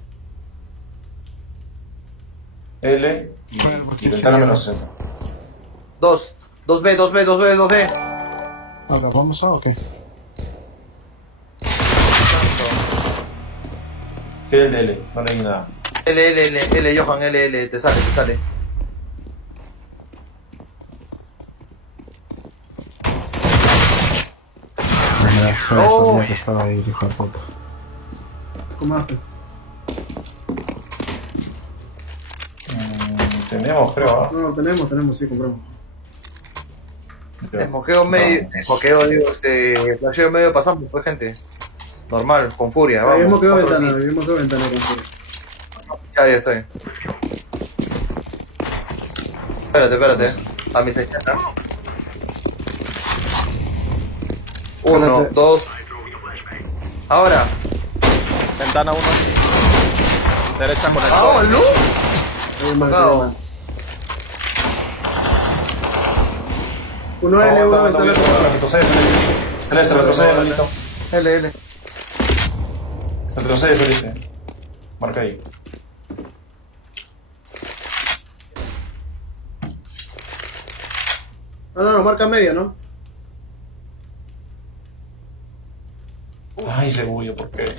L y ventana menos 60. 2B. Ahora, ¿vamos a o qué? ¿Qué es el de L? No leí nada. L, Johan, L, te sale. Sabía que estaba ahí, hijo de puta. Comate. Tenemos, creo, ¿no? No, tenemos, sí, compramos. Esmoqueo medio, flasheo medio pasamos, pues gente. Normal, con furia, vamos. Yo moqueo ventana con furia. Ya estoy. Espérate. A mi 60. 1, 2. Ahora. Ventana 1. Derecha con el ¡Ah, luz! Tocado. Uno L, uno ventana. Retrocede, maldito. L. Retrocede, Felice. Marca ahí. No, marca medio, ¿no? Ay, Cebolla, ¿por qué?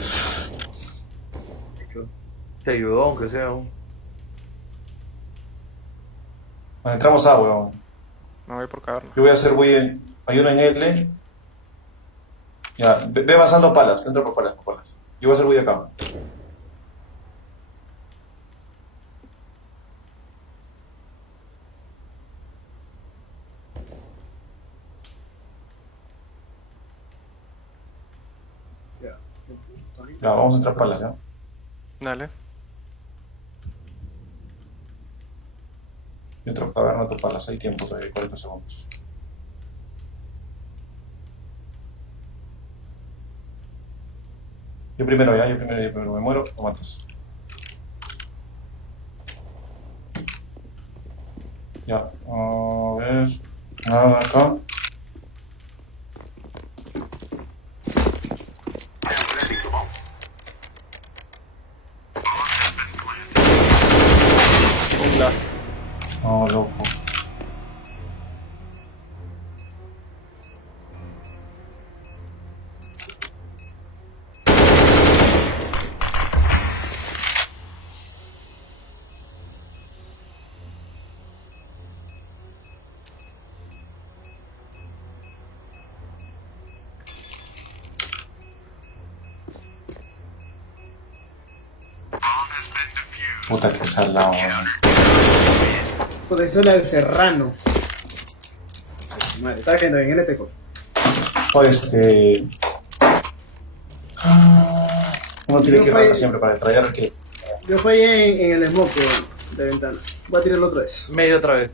Te ayudó, aunque sea un... Nos entramos a, weón. Me voy por caverna. Yo voy a hacer hay uno en L. Ya, ve avanzando palas. Entro por palas. Yo voy a hacer buey acá. Ya, vamos a entrar palas, ¿ya? Dale. Yo entro caverna, tú palas. Hay tiempo todavía, 40 segundos. Yo primero. Me muero, lo matas. Ya, a ver... Nada acá. No, loco. Puta que salado, weón. Puta, eso es la del Serrano. Madre, está viendo bien, LT. Uno tiene que ir siempre para traer que. Yo fallé en el smoke de ventana. Voy a tirar el otro vez. Medio otra vez.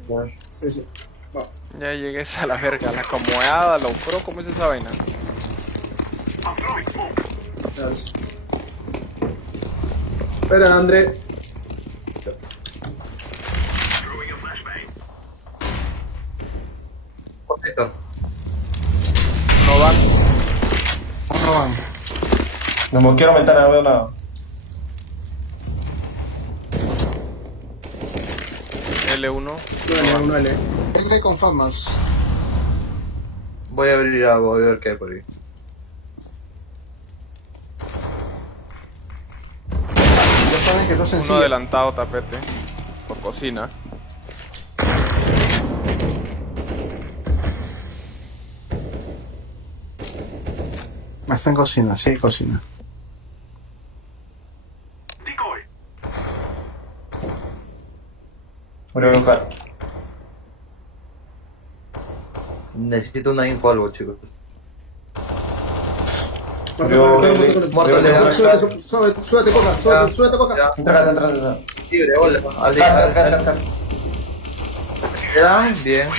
Sí. Vamos. Ya llegué a la verga, la acomodada, lo pro, ¿cómo es esa vaina? Espera, André. No van. No quiero ventana, no veo nada. L1. Uno L. L con famas. Voy a ver qué hay por ahí. Ya saben que no es Uno sencillo. adelantado tapete. Por cocina. Está en cocina, sí, cocina. Voy a buscar. Necesito una info o algo, chicos. Súbete, coca. Entra. Libre, hola. ¿Quedan? Bien.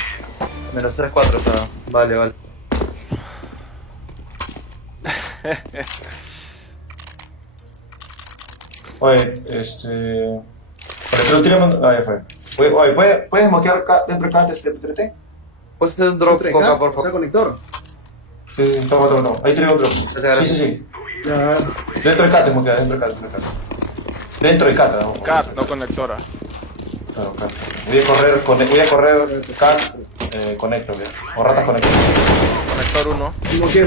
Menos 3-4 está. Vale. Oye, pero tiramos. Ah, ya fue. Oye, ¿puedes moquear dentro de cada TT? ¿Puedes hacer un drop, Coca, por O sea, favor? conector. Sí, toma. Ahí tiré otro. Gracias. Sí. Ya. Dentro de CAT, moquea, dentro de CAT. CAT, no conectora. Claro, CAT. Voy a correr CAT, conector, ¿ya? O ratas conector. Conector 1. Moqué.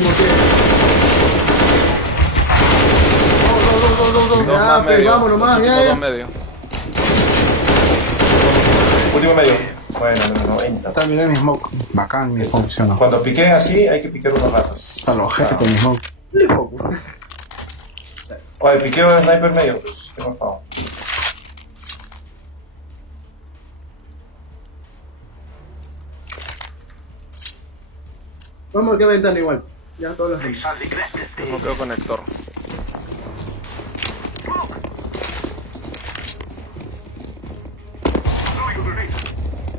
Dos Ya, más pues, medio. vámonos más, Último ya, ya. dos medio. Último medio. Bueno, 90. Está bien mi smoke. Bacán, mi funcionó. Cuando piquen así, hay que piquear unos ratos. Está los jefes con mi smoke. Oye, piqueo de sniper medio, pues. ¿Qué más pago? Vamos a qué ventana igual. Ya todos los demás. No quedó conector.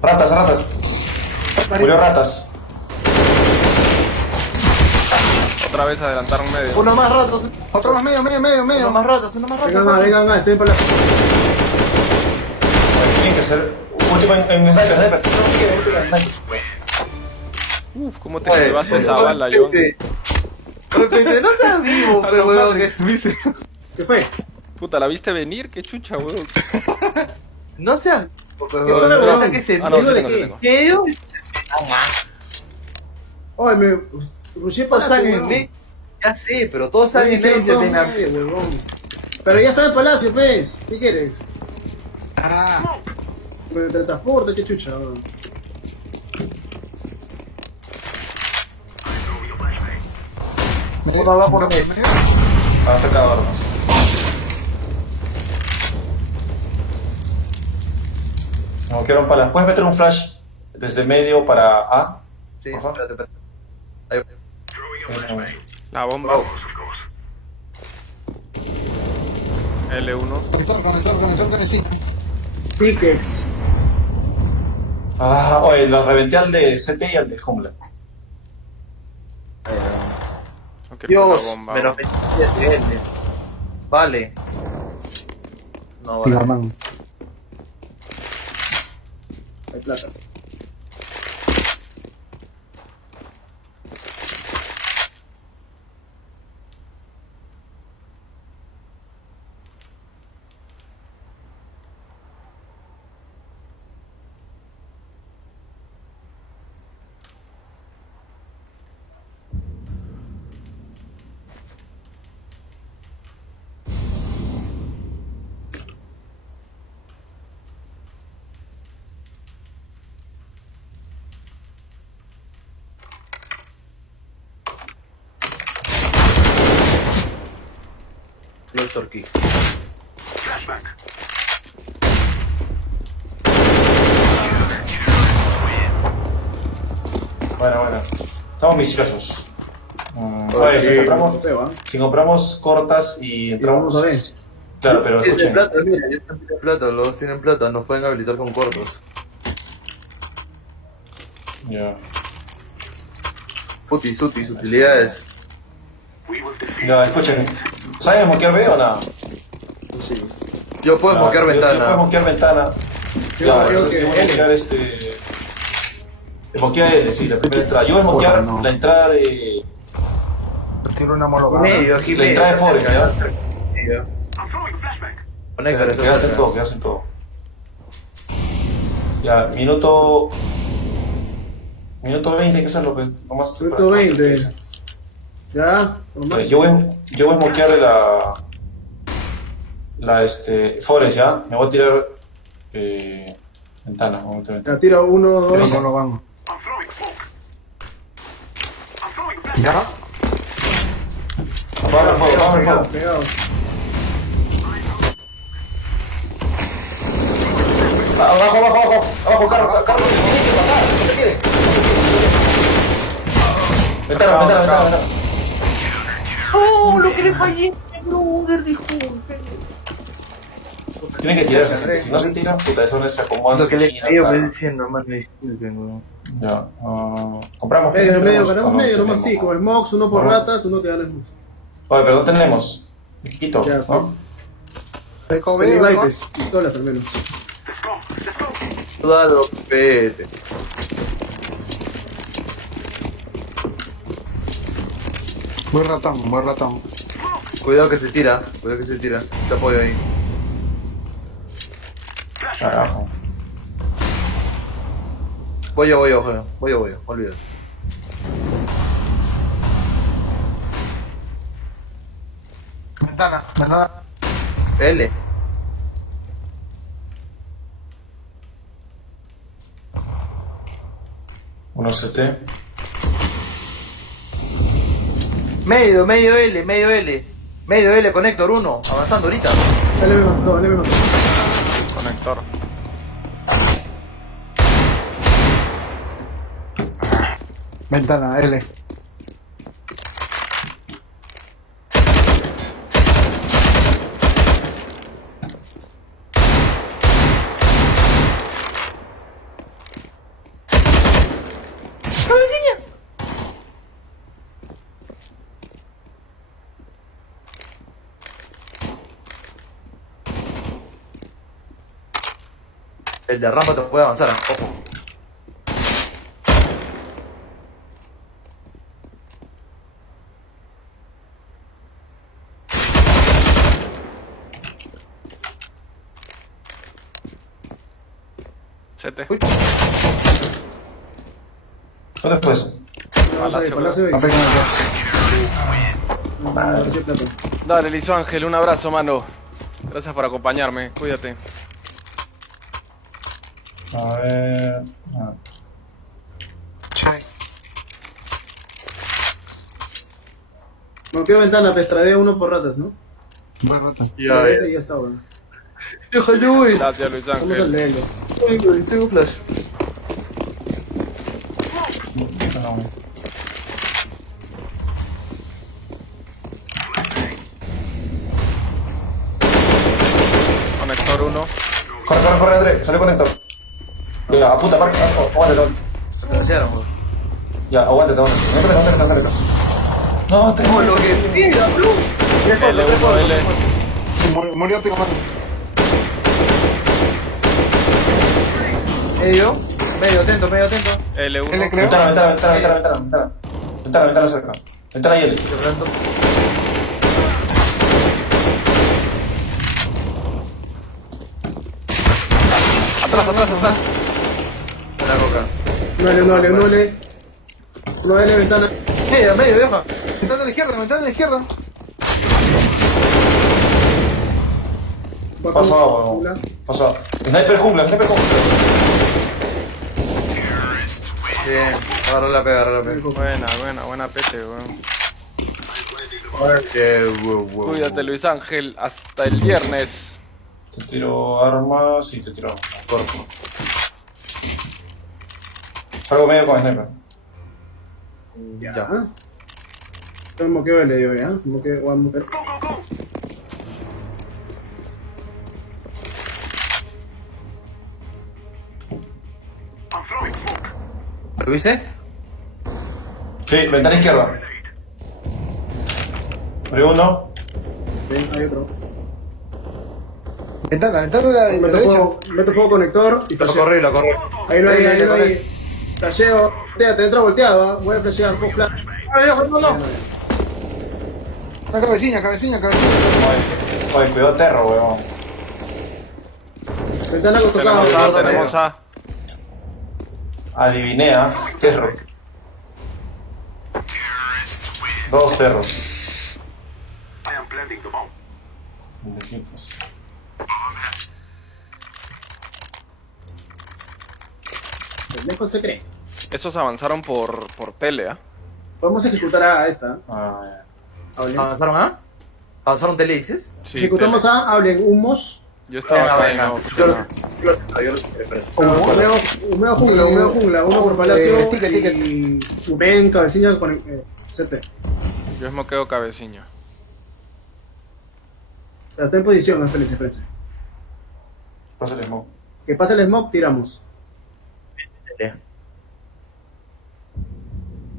Ratas, ratas. Murió ratas. Otra vez adelantaron medio. Uno más ratos. Otro más medio. Uno más ratos, uno más ratos. Vengan más, vengan más, estoy para la... Tiene que ser. Último en sniper, sniper. No piquen, sniper. Uf, ¿cómo te llevaste esa bala, John? Pepe, no seas vivo, pero weón. ¿Qué fue? Puta, ¿la viste venir? Qué chucha, weón. No seas. ¿Qué fue, weón? Que se Ah, no, sí ¿de tengo, sí qué? tengo. ¿Qué? Oye, me... Rushé Todos para están en ley. Ya sé, pero todos están en ley de pena. Pero ya está en el palacio, pues. ¿Qué quieres? Me teletransporta, qué chucha, weón. Uno abajo, uno medio. Ah, está acá, armas. No, quiero palas. ¿Puedes meter un flash desde medio para A? Sí, Por favor. espérate. Ahí. La bomba. L1. Conector, sí. Tickets. Ah, oye, los reventé al de CT y al de jungla. Ok, Dios, la bomba. menos 27 L. Vale. No, Y vale. Armán. Hay plata. Los Torquí. Bueno. Estamos misteriosos. Oye, si compramos cortas y entramos. Vamos a ver. Claro, pero Tienen escuchen. plata, mira, ellos tienen plata, los dos tienen plata, nos pueden habilitar con cortos. Ya. Sus utilidades. Ya, escuchen. ¿Saben moquear B o nada? Sí. Yo puedo moquear Yo puedo ventana. moquear ventana. Claro, entonces yo voy a moquear moquear L, sí, la primera entrada. Yo voy a moquear no. la entrada de. Tiro una molotov. Medio, aquí La entrada de Forest, ¿ya? Medio. Quedas en Conecta, todo, quedas en todo. Ya, minuto 20 hay que hacerlo, pues. Nomás Minuto 20. Ya, normal. Yo voy a moquear Forest, ¿ya? Me voy a tirar ventana. Vamos a meter Ya tiro 1, 2. No lo van. ¿Ya? Apaga el fuego, apaga el fuego. Pegado. Abajo, carro, tiene que pasar, no se quede. Ventana. ¡Oh, lo que le fallé! Brother, disculpe. Tiene que tirarse, si no se tira, puta, eso no se acomoda. Lo que le esquina, cayó, tal. pues diciendo, man, disculpen, weón. Ya, compramos. Medio, ganamos No, medio, nomás tenemos. sí, con smokes, uno por No. ratas, uno que gana smokes. Oye, pero no tenemos. Quito, Ya, sí. ¿no? Sería Vipers, pistolas al menos. Dalo, pete. Muy ratón. Cuidado que se tira, Te apoyo ahí. Carajo. Voy yo, olvídate. Ventana, ventana. L. Uno CT. Medio L. Medio L, conector 1. Avanzando ahorita. L me mató, L me mató. Conector. Ventana, L. El de rampa te puede avanzar, ojo. CT. Uy. ¿Dónde fue eso? Palacio Papel con Palacio Plata. Dale, Lizo Ángel, un abrazo, mano. Gracias por acompañarme. Cuídate. A ver. Ah. Che. Bloqueo ventana, pestradea uno por ratas, ¿no? Buen rato. Ya, Ya está, bueno. Déjalo, güey. Gracias, Luis Vamos al Ángel. de L. Ay, güey, tengo flash. No. Conector 1. Corre, André. Salió conector. Venga, apunta, marca. Aguántate. Se flashearon, güey. Ya, aguántate. Conector. No, te Como lo que pida, bro. L1, L. Murió Picaman. Medio atento. L1. L creo. Ventana cerca. Ventana y L. Atrás. La coca. No L. No L, ventana. Medio, deja. Ventana a la izquierda. Pasó. Sniper jungla. Bien, agarra la P. Buena pete, weón. Wow. Cuídate, Luis Ángel. Hasta el viernes. Te tiro armas y te tiro cuerpo. Algo medio con sniper. Ya. El moqueo L, digo, ya. Voy a moquear. ¿Lo viste? Sí, ventana izquierda. Abrió uno. Ven, hay otro. Ventana de la derecha. Meto fuego conector y Lo flasheo. corrí. Ahí no hay. Flasheo. Te entra volteado, ¿eh? Voy a flashear, con flash. No. Una cabecilla. Oye, cuidado terro, weón. Ventana con tocado. Tenemos A. Adiviné, terro. Dos terros. I am planting the bomb. Lejitos. Lejos se cree. Estos avanzaron por tele, ¿ah? Podemos ejecutar a esta. Ah, Hablen. ¿Avanzaron A? ¿Avanzaron tele, dices? Sí, Ejecutamos tele. a hablen humos. Yo estaba acá y no. Yo lo esperé. Humeo jungla. Uno por palacio. Y ven, cabecilla con CT. Yo esmoqueo cabeciño. Está en posición, no espérense. pasa el smoke. Que pase el smoke, tiramos.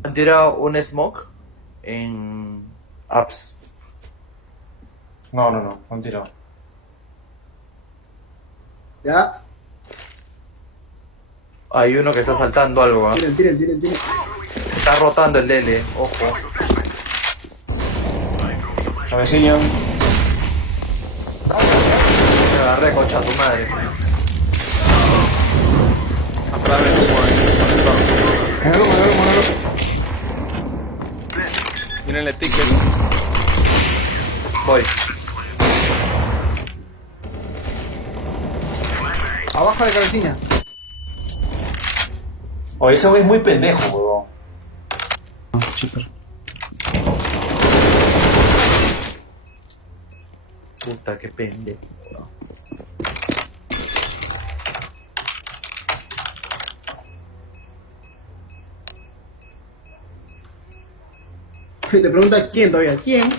Han tirado un smoke en apps. No, han tirado. Ya. Hay uno que está saltando algo, ¿eh? Tiren. Está rotando el DL, ojo. Cabecilla. Me agarré, concha tu madre. Atrás del humo ahí. En el humo. Miren el ticket. Voy. Abajo de cabecilla. Oh, ese güey es muy pendejo, huevón. Puta, qué pendejo. Te pregunta quién todavía. ¿Quién?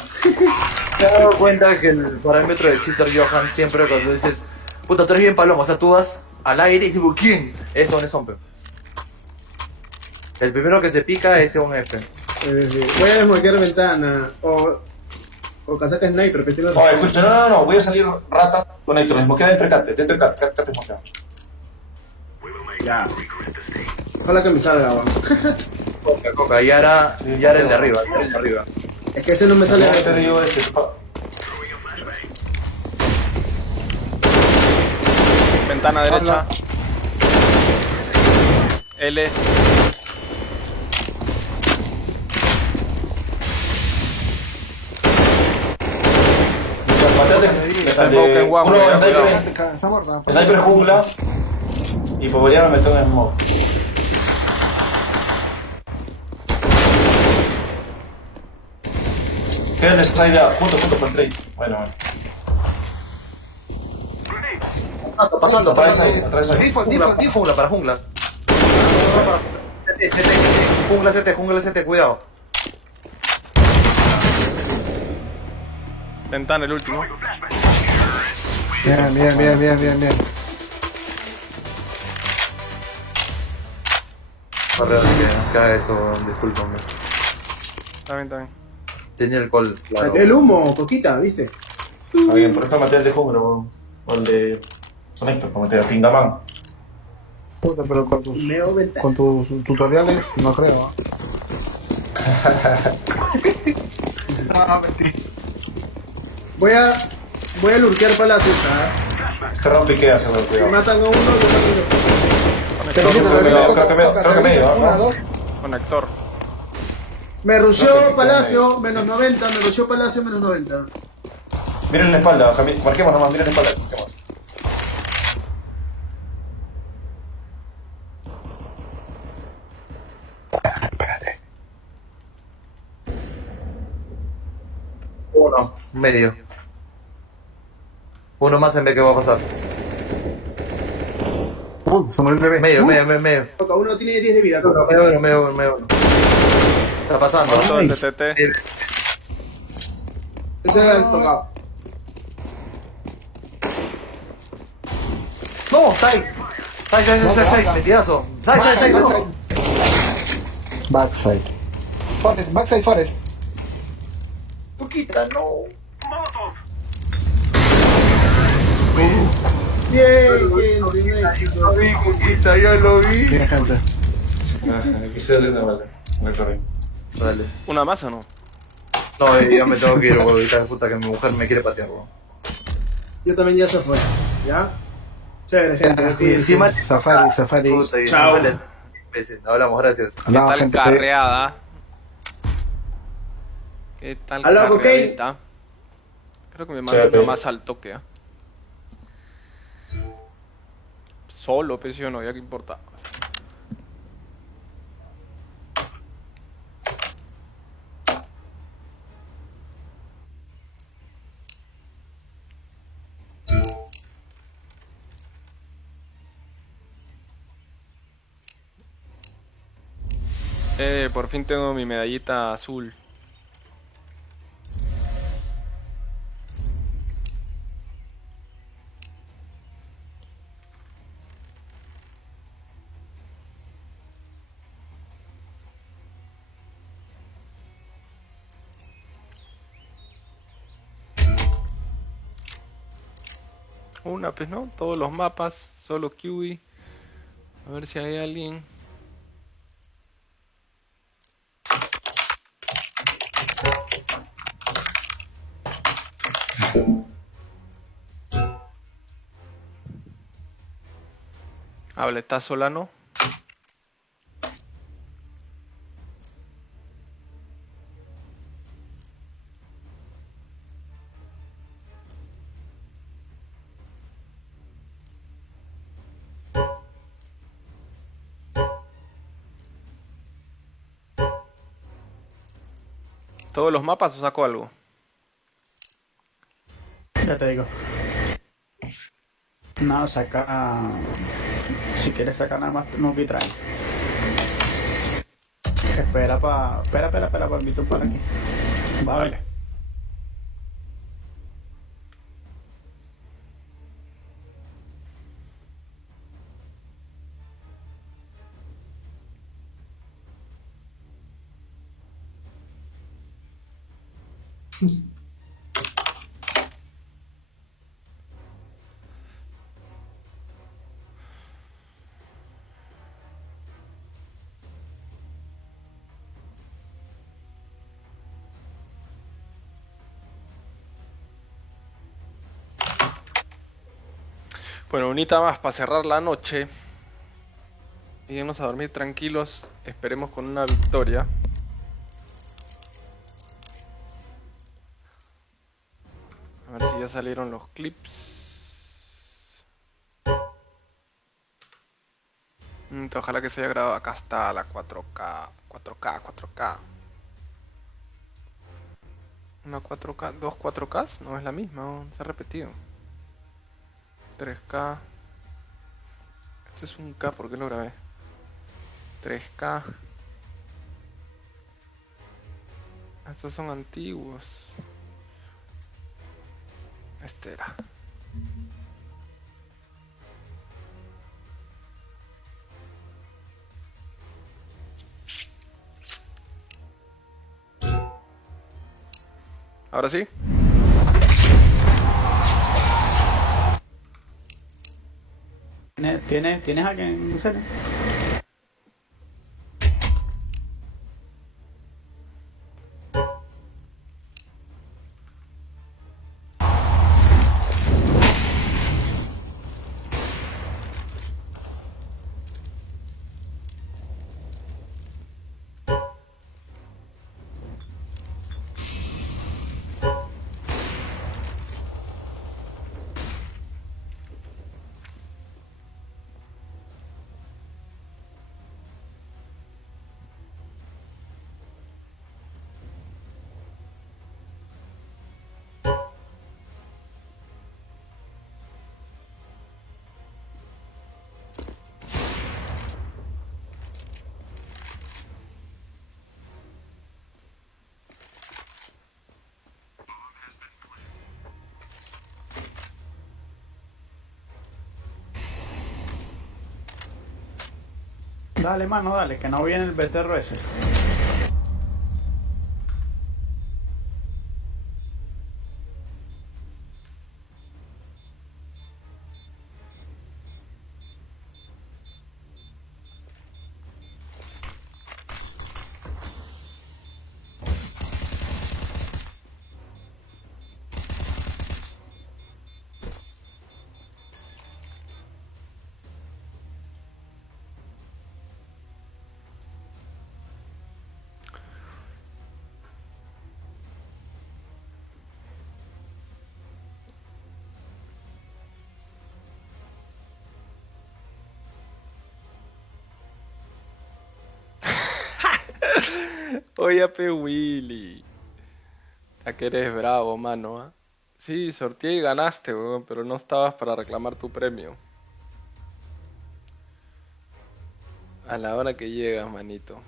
Me he dado cuenta que el parámetro de Cheater Johan siempre cuando dices, puta, tú eres bien palomo, o sea, tú vas al aire y dices, ¿quién? Eso es hombre. El primero que se pica es un F. Voy a desbloquear ventana. O casaca sniper, que tiene Oh, escucha, no, voy a salir rata con Héctor, desmoquea dentro del cat, cat desmoquea. Ya. Ojalá que me salga, weón. Coca, y ahora el de arriba, el de arriba. Es que ese no me sale a No, veces. te digo este. Ventana derecha. L. Smoke en guapo, uno cuidado. Está muerta. Sniper jungla y Poporiano me toca en smoke. Queda el side junto con trade. Bueno. Pasando, Atrás ahí. Default, jungla, para jungla. Jungla CT, cuidado. Ventana el último. Bien. Corre, que haga eso, discúlpame. Está bien. Tenía el call, claro. Salió el humo, Coquita, ¿viste? Está bien, por ejemplo maté el de jungla o el de Sonector, como te Pingaman. Puta, pero Meo ventana. con tus tutoriales no creo. No, mentira. Voy a lurkear palacios, ¿ah? Este round piquea, se me Me cuidado. matan a uno, Creo que medio, ¿no? Conector. me rusheó Palacio, menos 90, me rusheó Palacio, menos 90. Miren la espalda, marquemos nomás, miren la espalda. Marquemos. Uno, medio. Uno más en B que va a pasar. Se murió el bebé. Medio. Coca, uno tiene 10 de vida. Uno, Coca. medio. Está pasando. Todo el TT. Ese era el tocado. No, Sai, metidazo. Sai, no. Backside. Forest. Poquita, no. Bien, éxito. Poquita, ya lo vi. Bien, gente. Aquí se da una bala. Me corre. Dale. ¿Una más o no? No, ya me tengo que ir, weón. Ahorita puta que mi mujer me quiere patear, weón. Yo también ya se fue. ¿Ya? Chévere, gente. Y encima Safari. puta, y Chao. encima hablamos, gracias. ¿Qué tal carreada? ¿Qué tal Aló, carreadita? Creo que me mando más al toque, ¿ah? Solo, pues yo no, ya que importa. Por fin tengo mi medallita azul. Una, pues, ¿no? Todos los mapas, solo QI. A ver si hay alguien. Habla, ¿está Solano? ¿Todos los mapas o saco algo? Ya te digo. No, saca. Si quieres sacar nada más, no que trae. Espera para el para aquí. Vale. Bueno, unita más para cerrar la noche. Y irnos a dormir tranquilos. Esperemos con una victoria. A ver si ya salieron los clips. Ojalá que se haya grabado. Acá está la 4K. 4K. Una 4K. ¿Dos 4Ks? No es la misma. Se ha repetido. 3K. Este es un K. ¿Por qué lo grabé? 3K. Estos son antiguos. Este era. Ahora sí. ¿Tienes alguien, Lucene? Dale, mano, dale, que no viene el becerro ese. Oye, P. Willy. A que eres bravo, mano. ¿Ah? Sí, sorteé y ganaste, weón, pero no estabas para reclamar tu premio. A la hora que llegas, manito.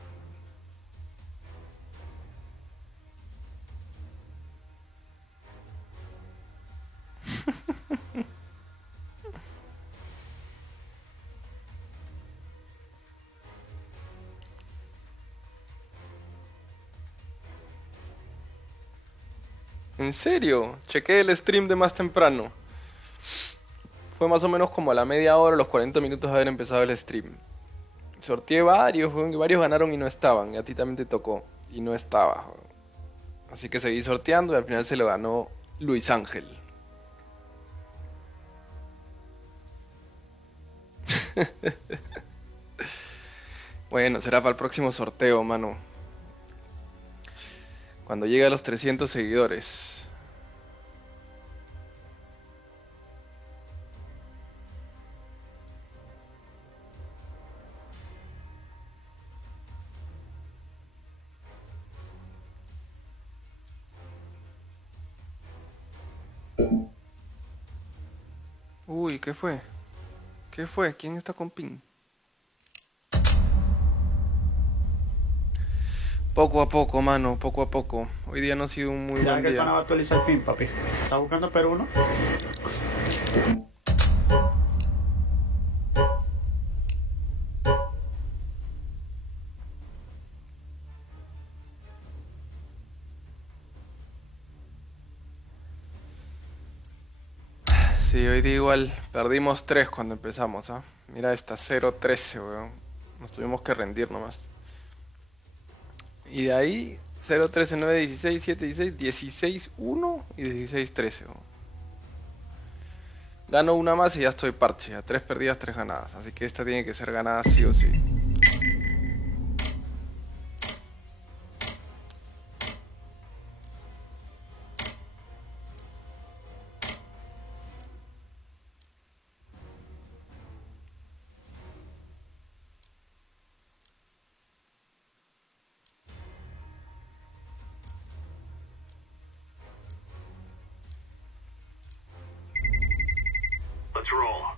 ¿En serio? Chequé el stream de más temprano. Fue más o menos como a la media hora, los 40 minutos de haber empezado el stream. Sorteé varios, weón, y varios ganaron y no estaban. Y a ti también te tocó. Y no estaba, weón. Así que seguí sorteando y al final se lo ganó Luis Ángel. Bueno, será para el próximo sorteo, mano. Cuando llegue a los 300 seguidores. ¿qué fue? ¿Qué fue? ¿Quién está con ping? Poco a poco, mano, poco a poco. Hoy día no ha sido un muy Ya buen que el pana día. va a actualizar el pin, papi. ¿Está buscando Perú, no? Sí, hoy día igual perdimos 3 cuando empezamos, ¿ah? Mira esta 0-13, weón. Nos tuvimos que rendir nomás. Y de ahí 0-13, 9-16, 7-16, 16-1 y 16-13, weón. Gano una más y ya estoy parche. A 3 perdidas, 3 ganadas. Así que esta tiene que ser ganada sí o sí. Let's roll.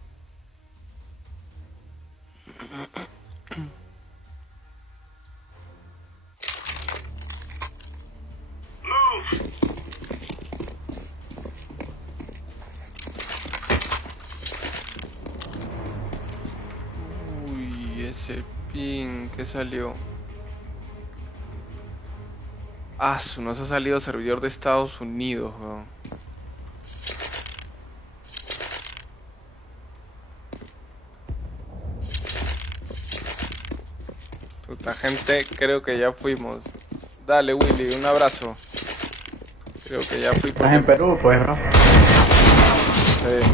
Move! Uy, ese ping que salió. Ah, nos ha salido servidor de Estados Unidos, weón. Puta gente, creo que ya fuimos. Dale, Willy, un abrazo. Creo que ya fui. Estás en Perú, pues, bro. Sí.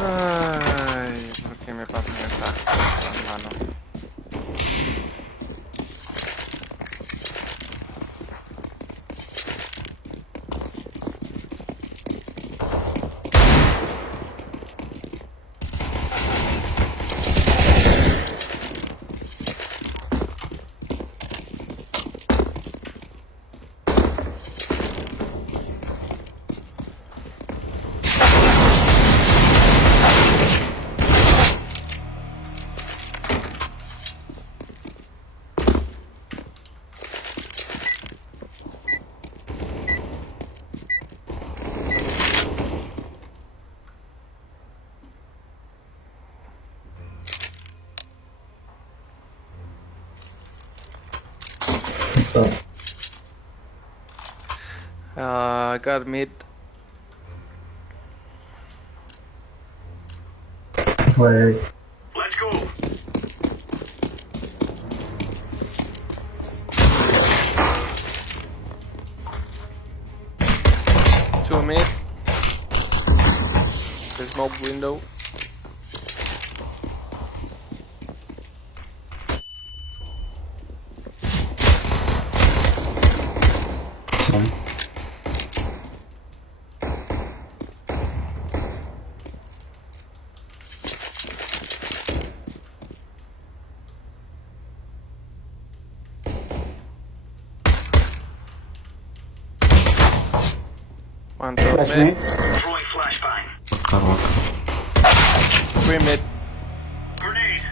Ay, ¿por qué me pasan estas cosas, mano? I got mid. Let's go! Two mid. The smoke window. One top Flash mid. me. Throwing flashbang. Three mid. Grenade.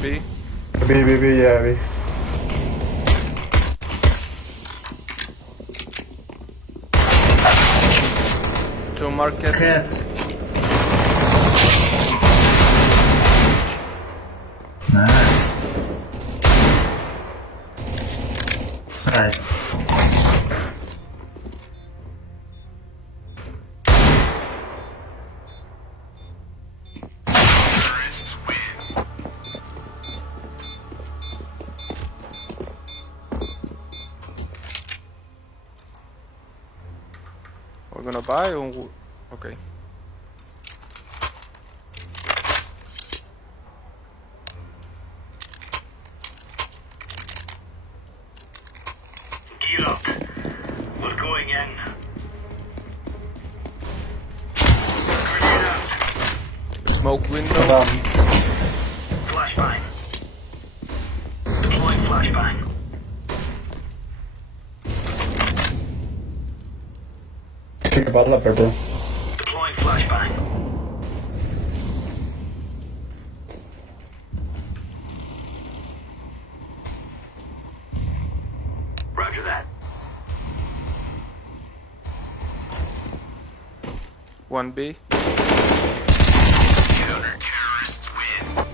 B. Vi, ya vi. Two market. Head. Nice. Side. We're gonna buy or... Okay. Gear up. We're going in. Grenade out. Smoke window. Flashbang. Deploying flashbang. Think about leopard, bro. Deploying flashbang. Roger that. 1B. Counter-terrorists win.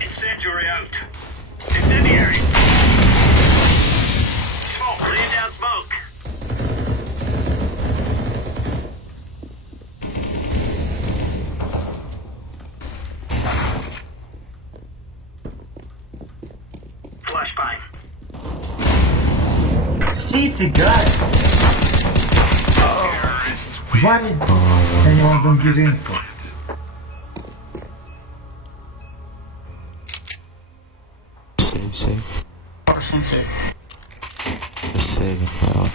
Incendiary out. Incendiary. Smoke. Lay down smoke. Flashbang. Easy guys. Why did anyone don't get info? Save. Person safe. Just saving. Wow.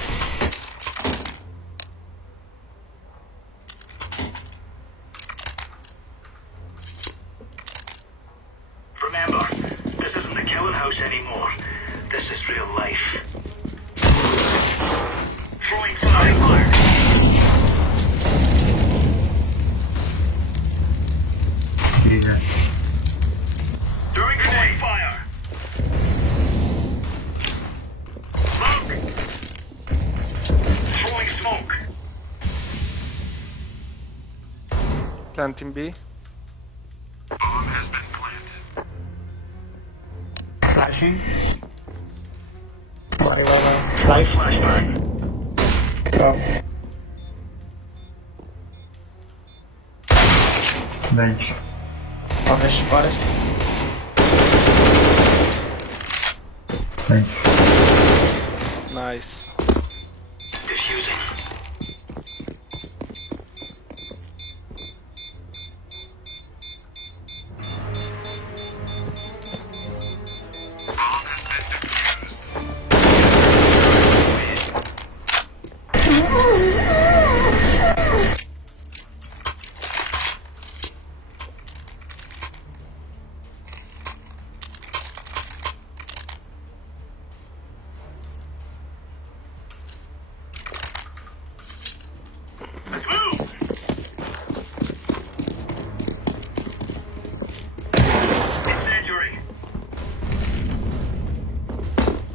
Remember, this isn't the killing house anymore. This is real life. Throwing fire. Yeah. Throwing grenade fire. Smoke. Throwing smoke. Planting B. Bomb has been planted. Flashing. Flash. Flashbang. Bench. Forest. Bench. Nice. Diffusing. Bomb has been defused. Let's move. Incendiary.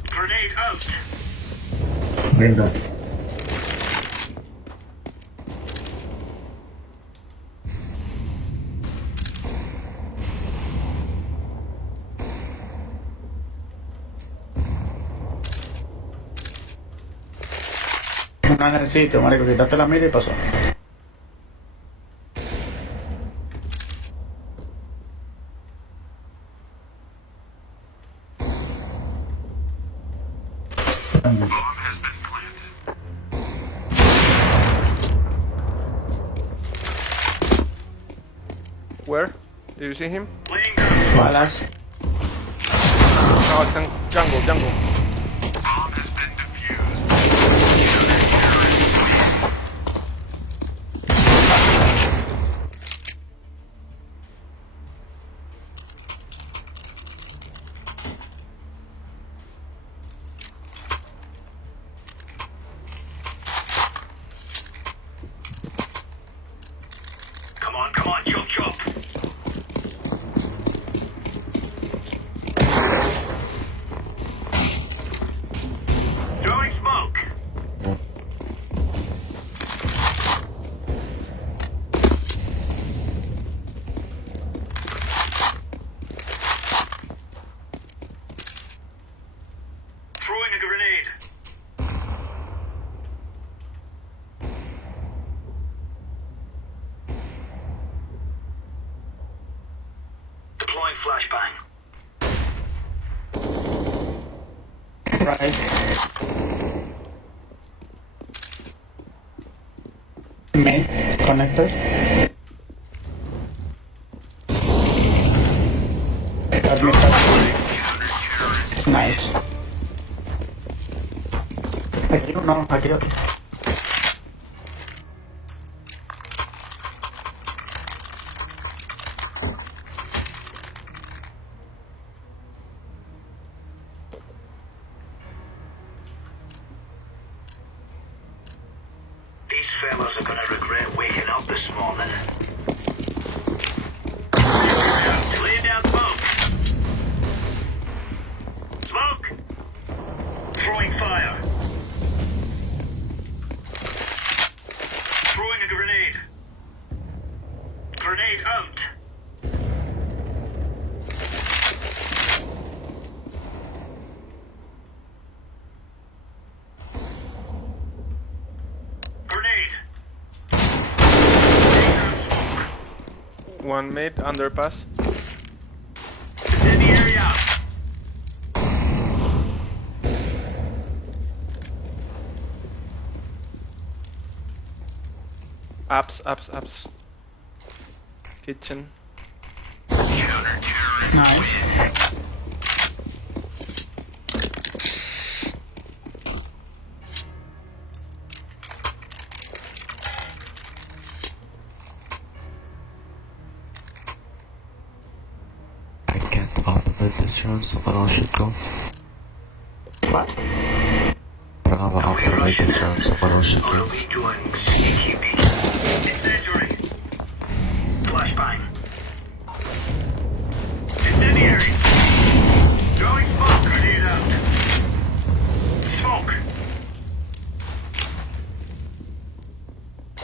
Grenade out. Window. No en el sitio, marico, quitaste la mira y pasó. Bomb has been planted. Where? Do you see him? Laying down. Balas. No, está en Django. Bomb has been defused. Deploying flashbang. Right. Main connector. Nice. Aquí uno, aquí otro. These fellas are gonna regret waking up this morning. Laying down smoke. Smoke! Throwing fire. Throwing a grenade. Grenade out. Grenade. One mid, underpass. In the area. Apps. Kitchen. Nice. I can't operate this round, someone else should go. What? I don't have an operate this round, someone else should go. Doing sneaky beat. Incendiary. Flashbang. Incendiary. Throwing smoke. Grenade out. Smoke.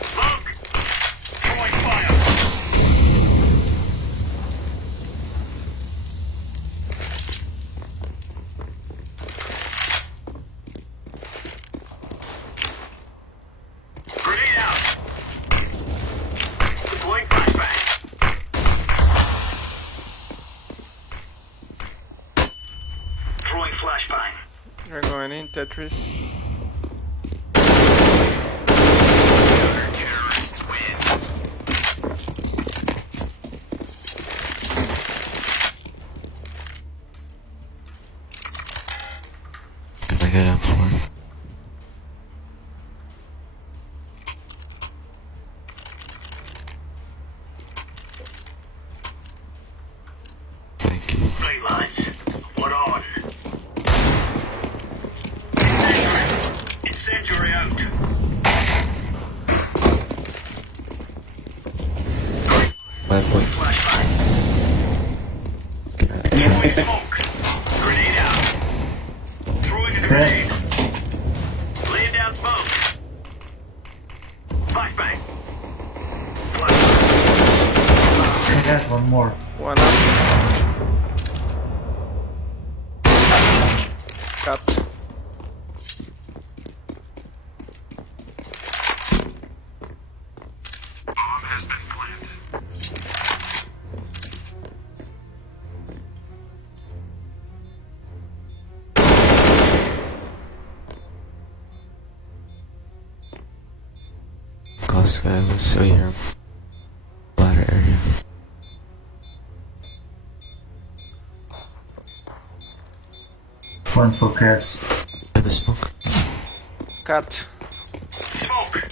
Smoke. Throwing fire. Grenade out. Deploying flashbang. Throwing flashbang. They're going in, Tetris. Terrorists win. Can I get M4? Thank you. Right, lads. We're on. Incendiary out. Bad boy. Flashbang. Throwing smoke. Grenade out. Throwing a grenade. Laying down smoke. Flashbang. Yes, one more. One up. Cut. Bomb has been planted. Glass guy was so here. Ladder area. Fun for cats. I have a smoke. Cut. Smoke.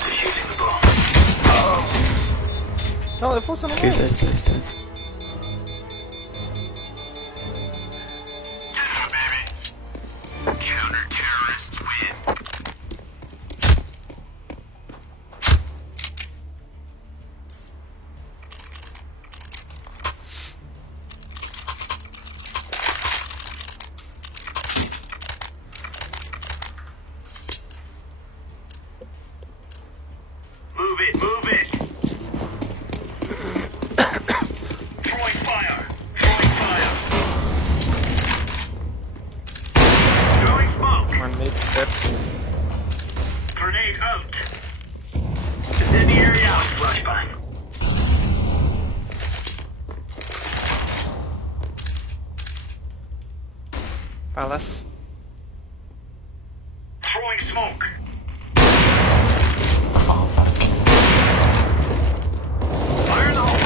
Defusing the bomb. No, defusa no. Okay, it's dead. Yeah, baby. Counter-terrorists win. Move it, move it. Palace. Throwing smoke. Fire in the hole.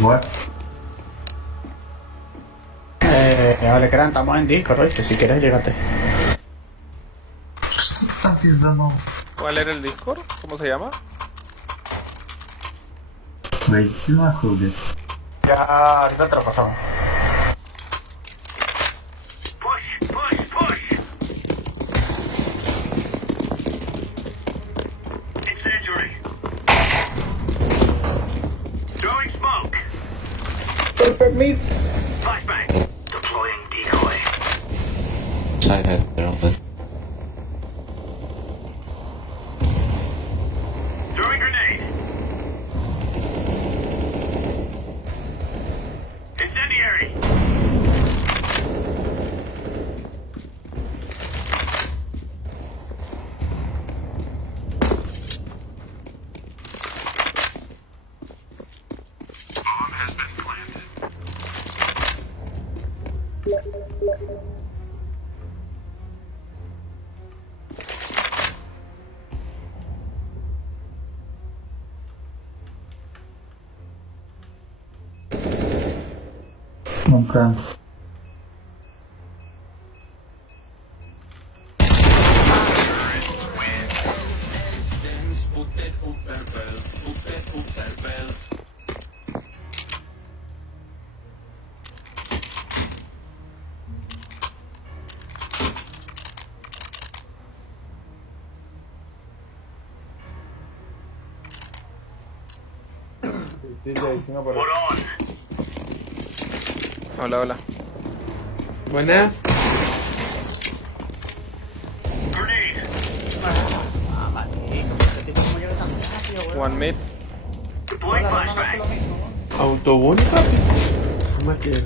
What? Vale, crean, estamos en Discord, ¿oíste? Si quieres, llégate. ¿Cuál era el Discord? ¿Cómo se llama? Ya, ahorita te lo pasamos. Push, push, push. Incendiary. Throwing smoke. Perfect meat. Flashbang. Deploying decoy. Side head, they're open. Throwing grenade. Incendiary. Bomb has been planted. Nunca. Hold on. Hola, hola. Buenas. Grenade. One mid. Deploying flashbang. Autobús. ¿Cómo quieres?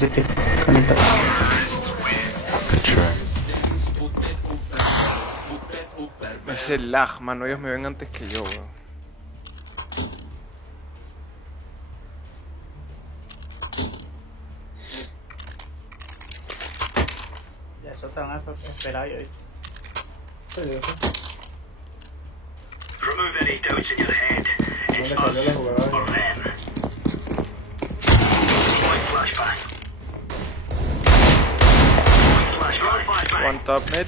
Sí, conecta. Ese lag, mano. Ellos me ven antes que yo, bro. Ya, eso te van a esperar yo. Remove any doubts in your head. It's us or them. Deploying flashbang. Flashbang. One top mid.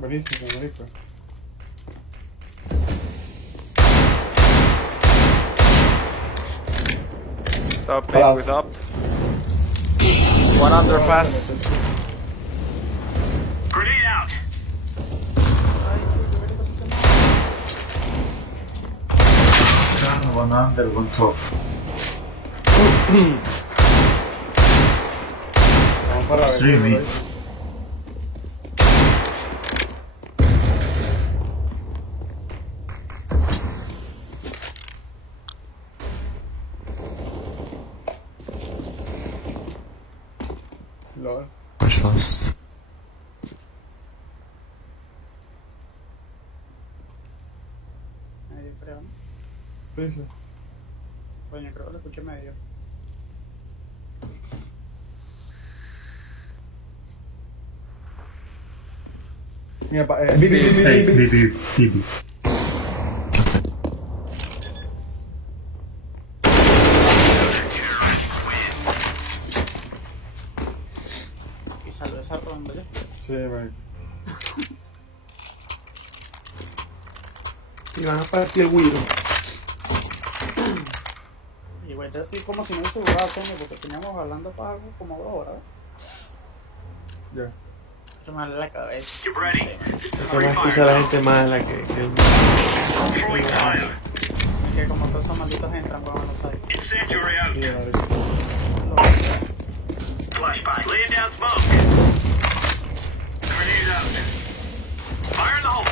Buenísimo, marico. Top mid with up. One underpass. Grenade out. One under, one top. Streaming. Lord. Where's lost? Medio, creo, ¿no? Sí, sí. Coño, creo que lo escuché medio. Mira, Bibi. Y salvo esa ronda, ¿ya? Sí, marico. Y van a partir el Wiro. Y bueno, entonces sí, como si no hubiese jugado Sony, porque teníamos hablando para algo como 2 horas, Ya. Qué mal la cabeza. Get ready. Eso me escucha la gente mala que Throwing fire. Que como todos esos malditos entran cuando no saben. Incendiary out. Sí, marico. Flashbang. Laying down smoke. Grenade out. Fire in the hole.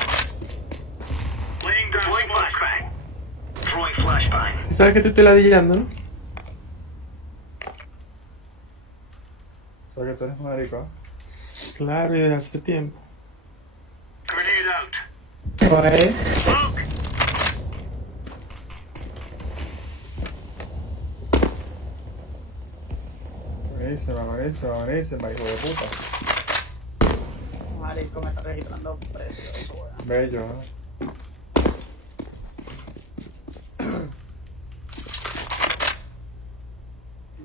Laying down flashbang. Throwing flashbang. Si sabes que te estoy ladillando, ¿no? Solo que tú eres marico. Claro, y desde hace tiempo. Grenade out. Pues, Smoke. Buenísima, hijo de puta. Marico, me está registrando precioso, weón. Bello,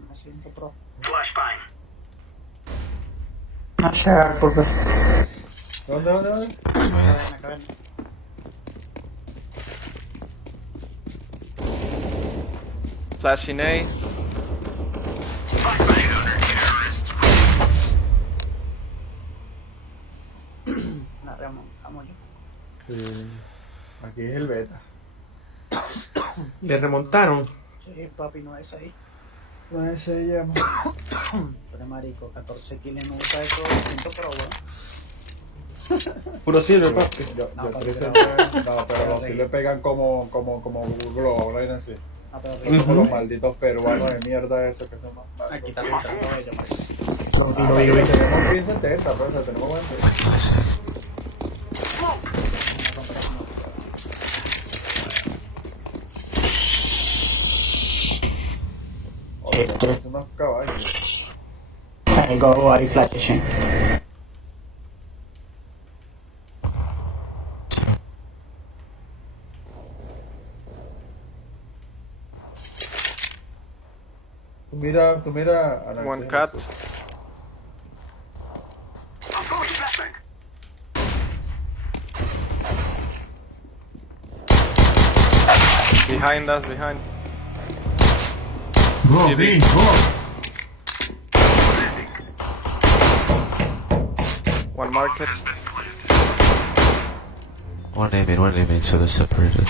Me siento pro. Flashbang. No sé, porque... ¿Dónde? Cadena. Flashing A. La remontamos yo. Sí. Aquí es el beta. Le remontaron. Sí, papi, no es ahí. No se llama. Pero marico, 14 kills me gusta eso, siento pro, weón. Puro silver, papi. Yo No, 13 pero- no, pero los sí le pegan como globo, no hay así. No, pero Son como los malditos peruanos de mierda esos que son más. aquí está registrando ellos, marico. Tenemos 1070, pues, o sea, tenemos buen son unos caballos. I go ahí flashing. Tú mira a la One gente. cat. I'm going flashbang. Behind us, behind. Go, Green, go. One market. One aiming, so they're separated.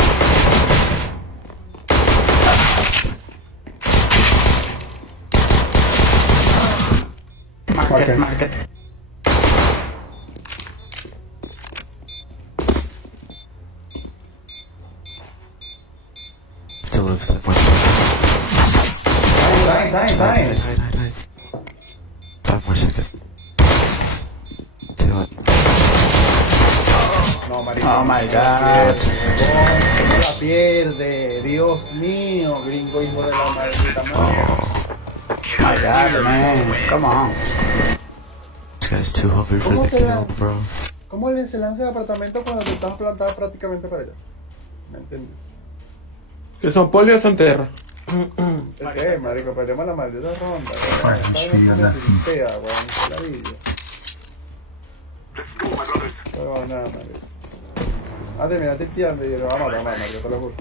Market. To live, more Dying. 5 more seconds. Do it. No, marico. Oh my god. No la pierde. Dios mío, gringo hijo de la maldita madre. My god, man. Come on. This guy's too hungry for ¿Cómo the se la- kill, bro. ¿Cómo se lanza el apartamento cuando tú estás plantado prácticamente para allá? ¿Me entiendes? ¿Que son poli o son terra? Es que, marico, perdemos la maldita ronda. Esta vez se necesitea, weón. Qué ladilla. Let's go, my brothers. Pero nada, marico. Ah, termina tipeando y lo vamos a matar, marico, te lo juro.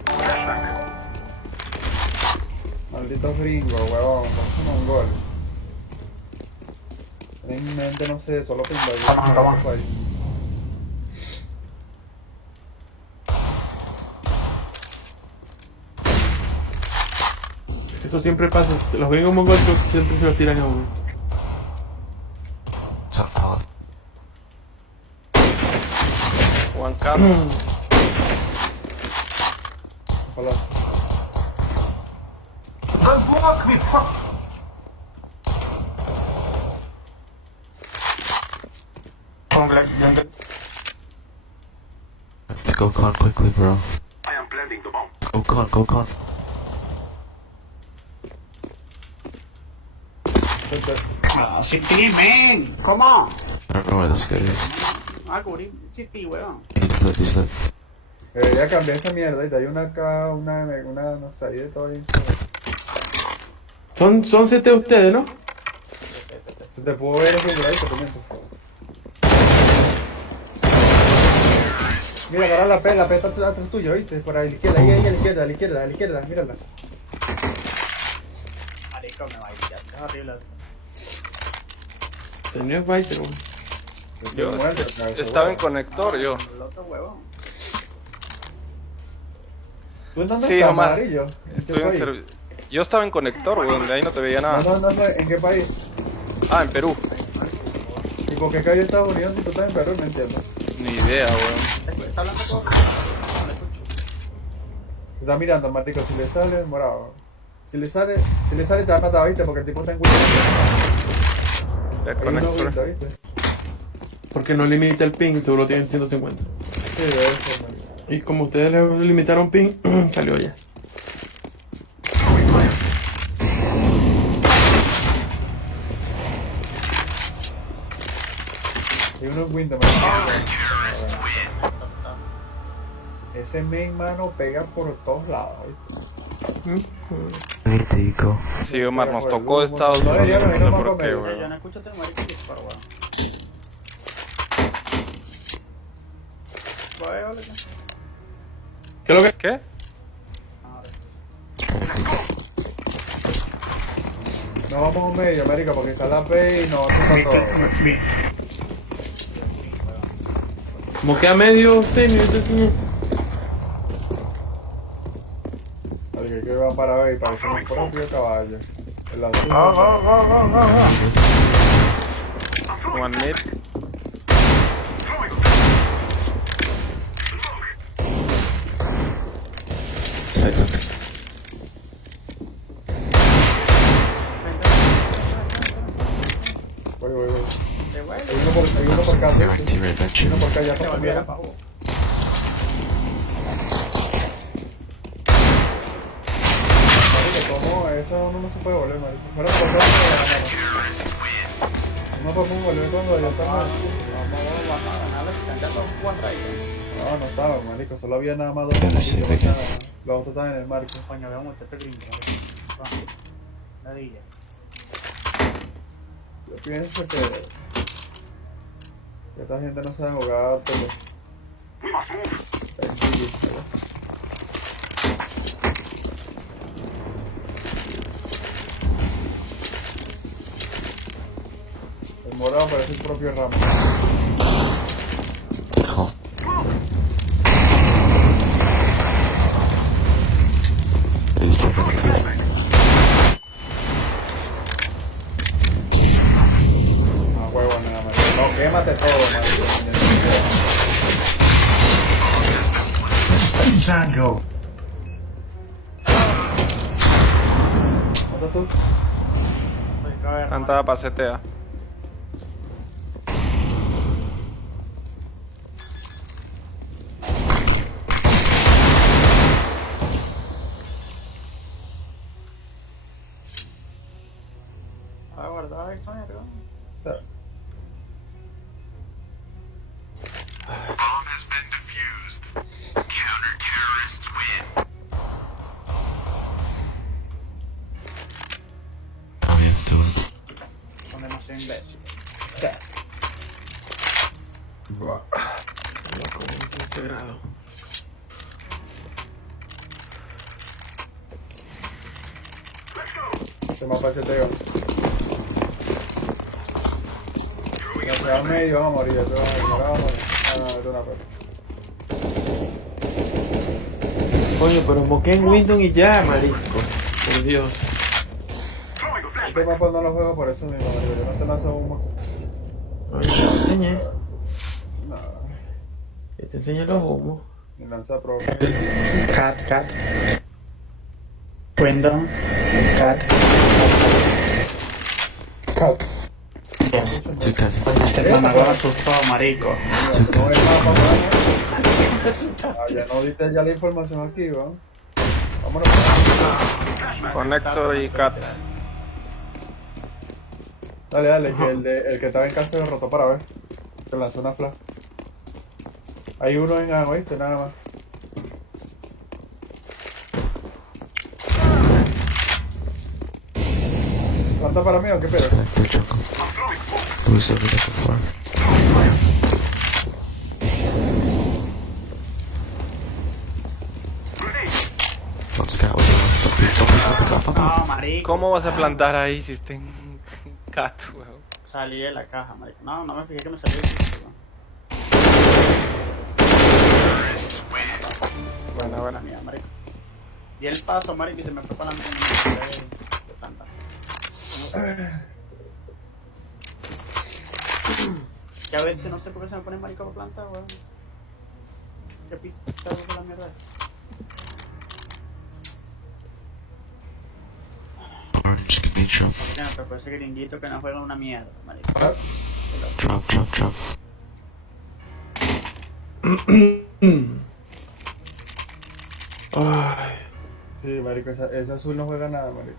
Malditos gringos, weón. Son mongoles. En mente, no sé, solo pintar. Eso siempre pasa. Los gringos mongoles siempre se los tiran a uno. What's up, fella? One cat. Ojalá. Don't block me, fuck. I have to go con quickly, bro. I am planting the bomb. Go con. Ah, City, man. Come on. I don't know where this guy is. Ah, cubrí City, weón. He's lit. Debería cambiar esa mierda y te hay una acá, una, no sé, ahí de todo ahí. Son 7 ustedes, ¿no? Se te puedo ver ese ahí, te comento. Mira, agarra la P está atrás tuyo, ¿viste? Por ahí, a la izquierda, ahí, a la izquierda, mírala. Marico, me va a ir ya. Es horrible. Tenía Viper, weón. Yo estaba en conector, yo. El otro huevón. ¿Tú en dónde Sí, estás, Omar. amarillo? ¿En qué Estoy en país? Yo estaba en conector, weón. De ahí no te veía nada. No, ¿en qué país? Ah, en Perú. ¿Y ¿Y por qué acá yo Estados Unidos si tú estás en Perú? No entiendo. Ni idea, weón. Está hablando con... Está mirando, marico, si le sale morado. Si le sale te va a matar, ¿viste? Porque el tipo está en Windows. Ya Hay uno conector. Windows, ¿viste? Porque no limita el ping, seguro tienen 150. Sí, debe ser, marico. Y como ustedes le limitaron ping, salió ya. Hay uno en Windows, marico. Ese main, mano, pega por todos lados, ¿viste? Crítico. Sí, Omar, nos tocó Estados No, Unidos, ya no sé no, por qué, Yo weón. no escucho este marico y disparo, weón. Vaya, vale. ¿Qué es lo que? ¿Qué? No vamos a un medio, marica, porque está la P y no hace todo. Como queda medio semi, Marica, que va para ver y parece un propio caballo. El azul. One mid. Voy. Hay uno por acá. Hay uno por acá, ya está también. ¿Cómo? Eso no se puede volver, marico. Fuera por acá, no podemos volver cuando ya está mal. No, no estaba, marico. Solo había nada más dos. Los otros estaban en el marco. Coño, veamos este gringo. Nadilla. Yo pienso que esta gente no sabe jugar tele. El morado parece el propio Ramos. Hijo. Ah, huevo, nada más. No, quémate todo, marico. Django. ¿Mata tú? Cantada pasetea. Ah, guardada esa mierda. Bomb has been defused. Counter-terrorists win. Está bien, tú. Son demasiado imbéciles. Loco, 15 grados. Se me aparece Teo. Ya se va al medio, vamos a morir. Ya se va a morir. No, es una pena. Coño, pero moqué en Windows y ya, marisco. Por Dios. Este mapa no lo juego por eso mismo, marico. Yo no te lanzo humo. Oye, te enseñé. No, Que te enseñé los humos. ni lanza pro. Cat. Window. Cat. Yes. Estoy casi. Este mamagüey asustó, marico. No es mapa, mano. Ah, ya no diste ya la información aquí, ¿va? Vámonos. Conector y cat. Dale, que el que estaba en casa se derrotó para ver. Te lanzó una flash. Hay uno en A, ¿oíste? Nada más. ¿Planta para mí o qué pedo? Disconnect the jungle. Who's over there before? Don't scout with you. No, marico. ¿Cómo vas a plantar ahí si está en cat, weón? Salí de la caja, marico. No me fijé que me salió el sitio, weón. Buena. Mía, marico. Di el paso, marico, y se me fue para adelante. De planta. Que a veces no sé por qué se me pone marico por planta, weón. ¿Qué pista de la mierda es? Pero ese gringuito que no juega una mierda, marico. Drop. Ay. Sí, marico, esa azul no juega nada, marico.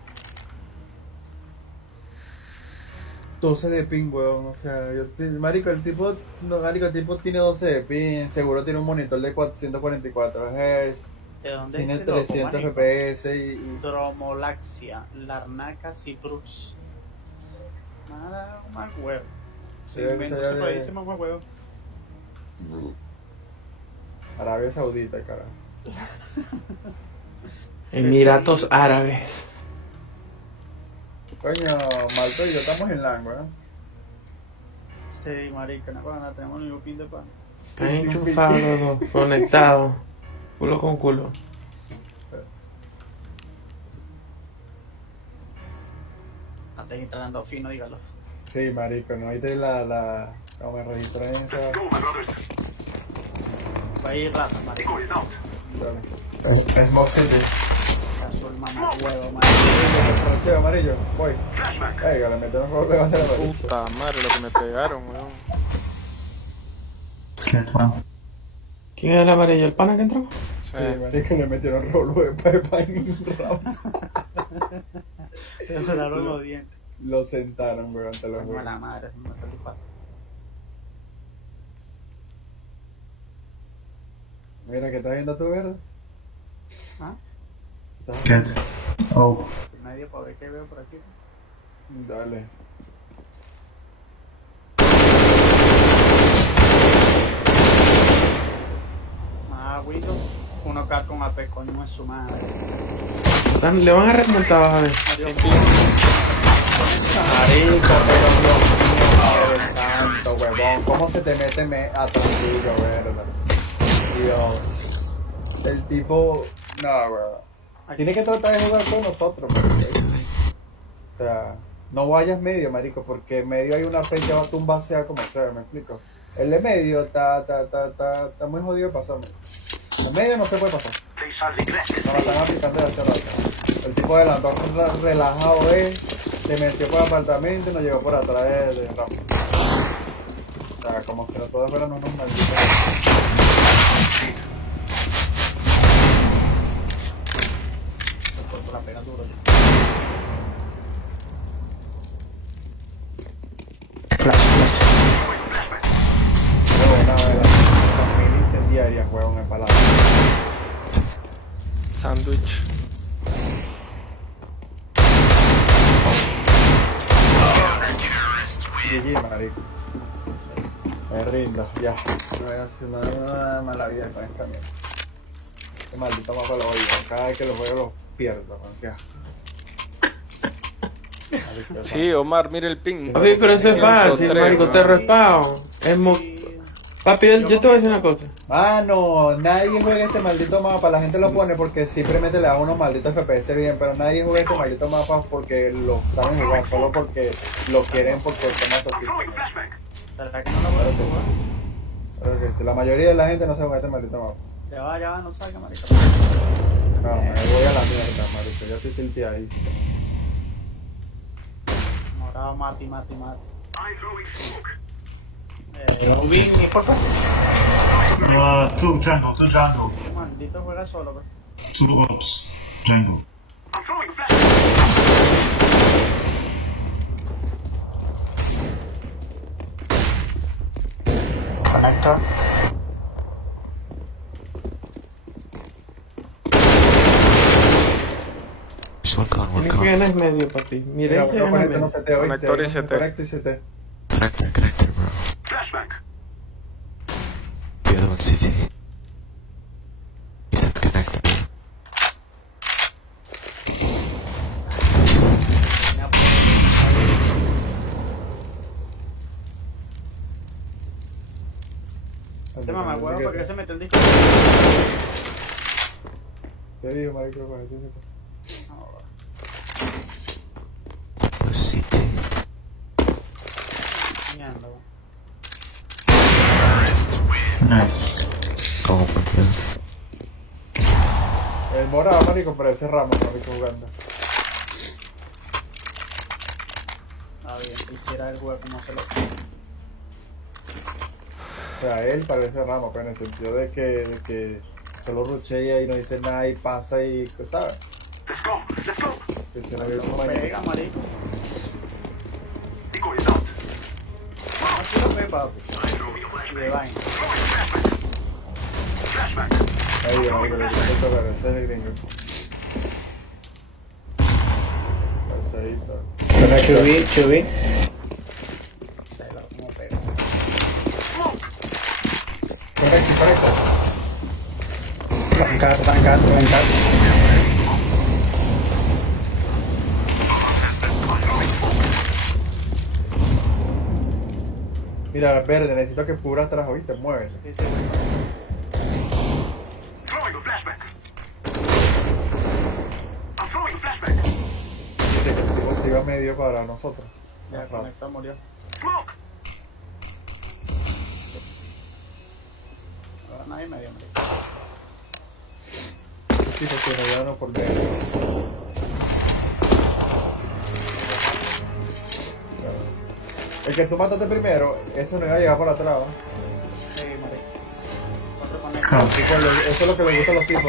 12 de ping, weón, o sea, marico, el tipo tiene 12 de ping, seguro tiene un monitor de 444 Hz, ¿De dónde tiene es ese loco, 300 marico? FPS y... Dromolaxia, Larnaca ciprux. Nada, más huevo. Se inventó ese país, ese más huevo. Arabia Saudita, carajo. Emiratos Árabes. Coño, Malto y yo estamos en LAN, weón. Sí, marica, no para nada, tenemos el mismo pin de pan. Están enchufados los dos, conectados. Culo con culo. Antes instalando fino, dígalo. Sí, marico, no hay de no me registré en esa... Va a ir rato, marico. Es boxete. Azul, mamá, huevo, Sí, amarillo, voy. Venga, le metemos un rol de bandera amarillo. Puta madre, lo que me pegaron, weón. ¿Quién es el amarillo? ¿El pana que entró? Sí, marico, le metieron rolo de pepa en un ramo. Le volaron los dientes. Lo sentaron, weón, te lo juro. Mala madre, me fue el pato. Mira, ¿qué estás viendo tú, verde? ¿Ah? ¿Qué? Oh. Medio para ver qué veo por aquí. Dale. Más agüito. 1K con AP, coño es su madre. Le van a remontar, a ver. Marico, pero Dios mío, Padre santo, huevón. ¿Cómo se te mete atrasito, verdad? Dios. El tipo... No, huevón. Tiene que tratar de jugar con nosotros, marico. O sea, no vayas medio, marico, porque en medio hay una fecha, va a tumbar sea como sea, ¿me explico? El de medio está muy jodido de pasar, marico. En medio no se puede pasar. No la están aplicando de hace rato. El tipo adelantó relajado, se metió por el apartamento y nos llegó por atrás de Ramos. O sea, como si nosotros fuéramos unos malditos. La pega duro. Las mil incendiarias, huevón, en palabras. Sándwich. GG, marico. Me rindo, ya. No voy a hacer una mala vida con esta mierda. Qué maldito mapa lo oigo. Cada vez que lo juego lo pierdo, man. Ya. Sí, Omar, mira el ping. Papi, pero eso es fácil, marico, te respawn. Papi, yo te voy a decir una cosa. No, nadie juega este maldito mapa, la gente lo pone porque simplemente le da unos malditos FPS bien, pero nadie juega este maldito mapa porque lo saben jugar, solo porque lo quieren porque el tema es ¿Verdad que no lo voy a jugar? Pero que si la mayoría de la gente no se juega este maldito mapa. Ya va, no salga, marico. No, me voy a la mierda, marico, ya estoy tilteadísimo. Morado, mati. Win, por favor. Two jungle. Maldito juega solo, bro. Two ops, jungle. I'm throwing Connector. Tiene que ganar medio, papi. Mira, que gana medio. Conector y CT. Conector y CT. Connector, bro. flashback. The other one CT. He said connector. Este mamá huevo, ¿por qué se mete el disco? ¿Qué digo, marico? Con el CT. Was CT. Mierda, Nice. Como por ejemplo. El morado, marico, pero ese Ramos, marico, jugando. Bien, hiciera el juego como se lo... O sea, él parece Ramos, pero en el sentido de que solo ruchea y no dice nada y pasa y, ¿sabes? Que si no hubiese un mañana. Pega, marico. Aquí lo ve, papi. Y de vaina. Ahí, marico, le quito el tocar, ese es el gringo. Parchadito. Chubí. Correcto. Bancar. Mira, verde, necesito que pura atrás, ¿oíste? Muévese. Dice que el tipo se iba medio para nosotros. Ya, conecta, murió. Ahora nadie medio, marico. Sí, porque nos llevan por medio. El que tú mataste primero, eso no iba a llegar por atrás, ¿no? Sí, marico. Otro Eso es lo que le gusta a los tipos.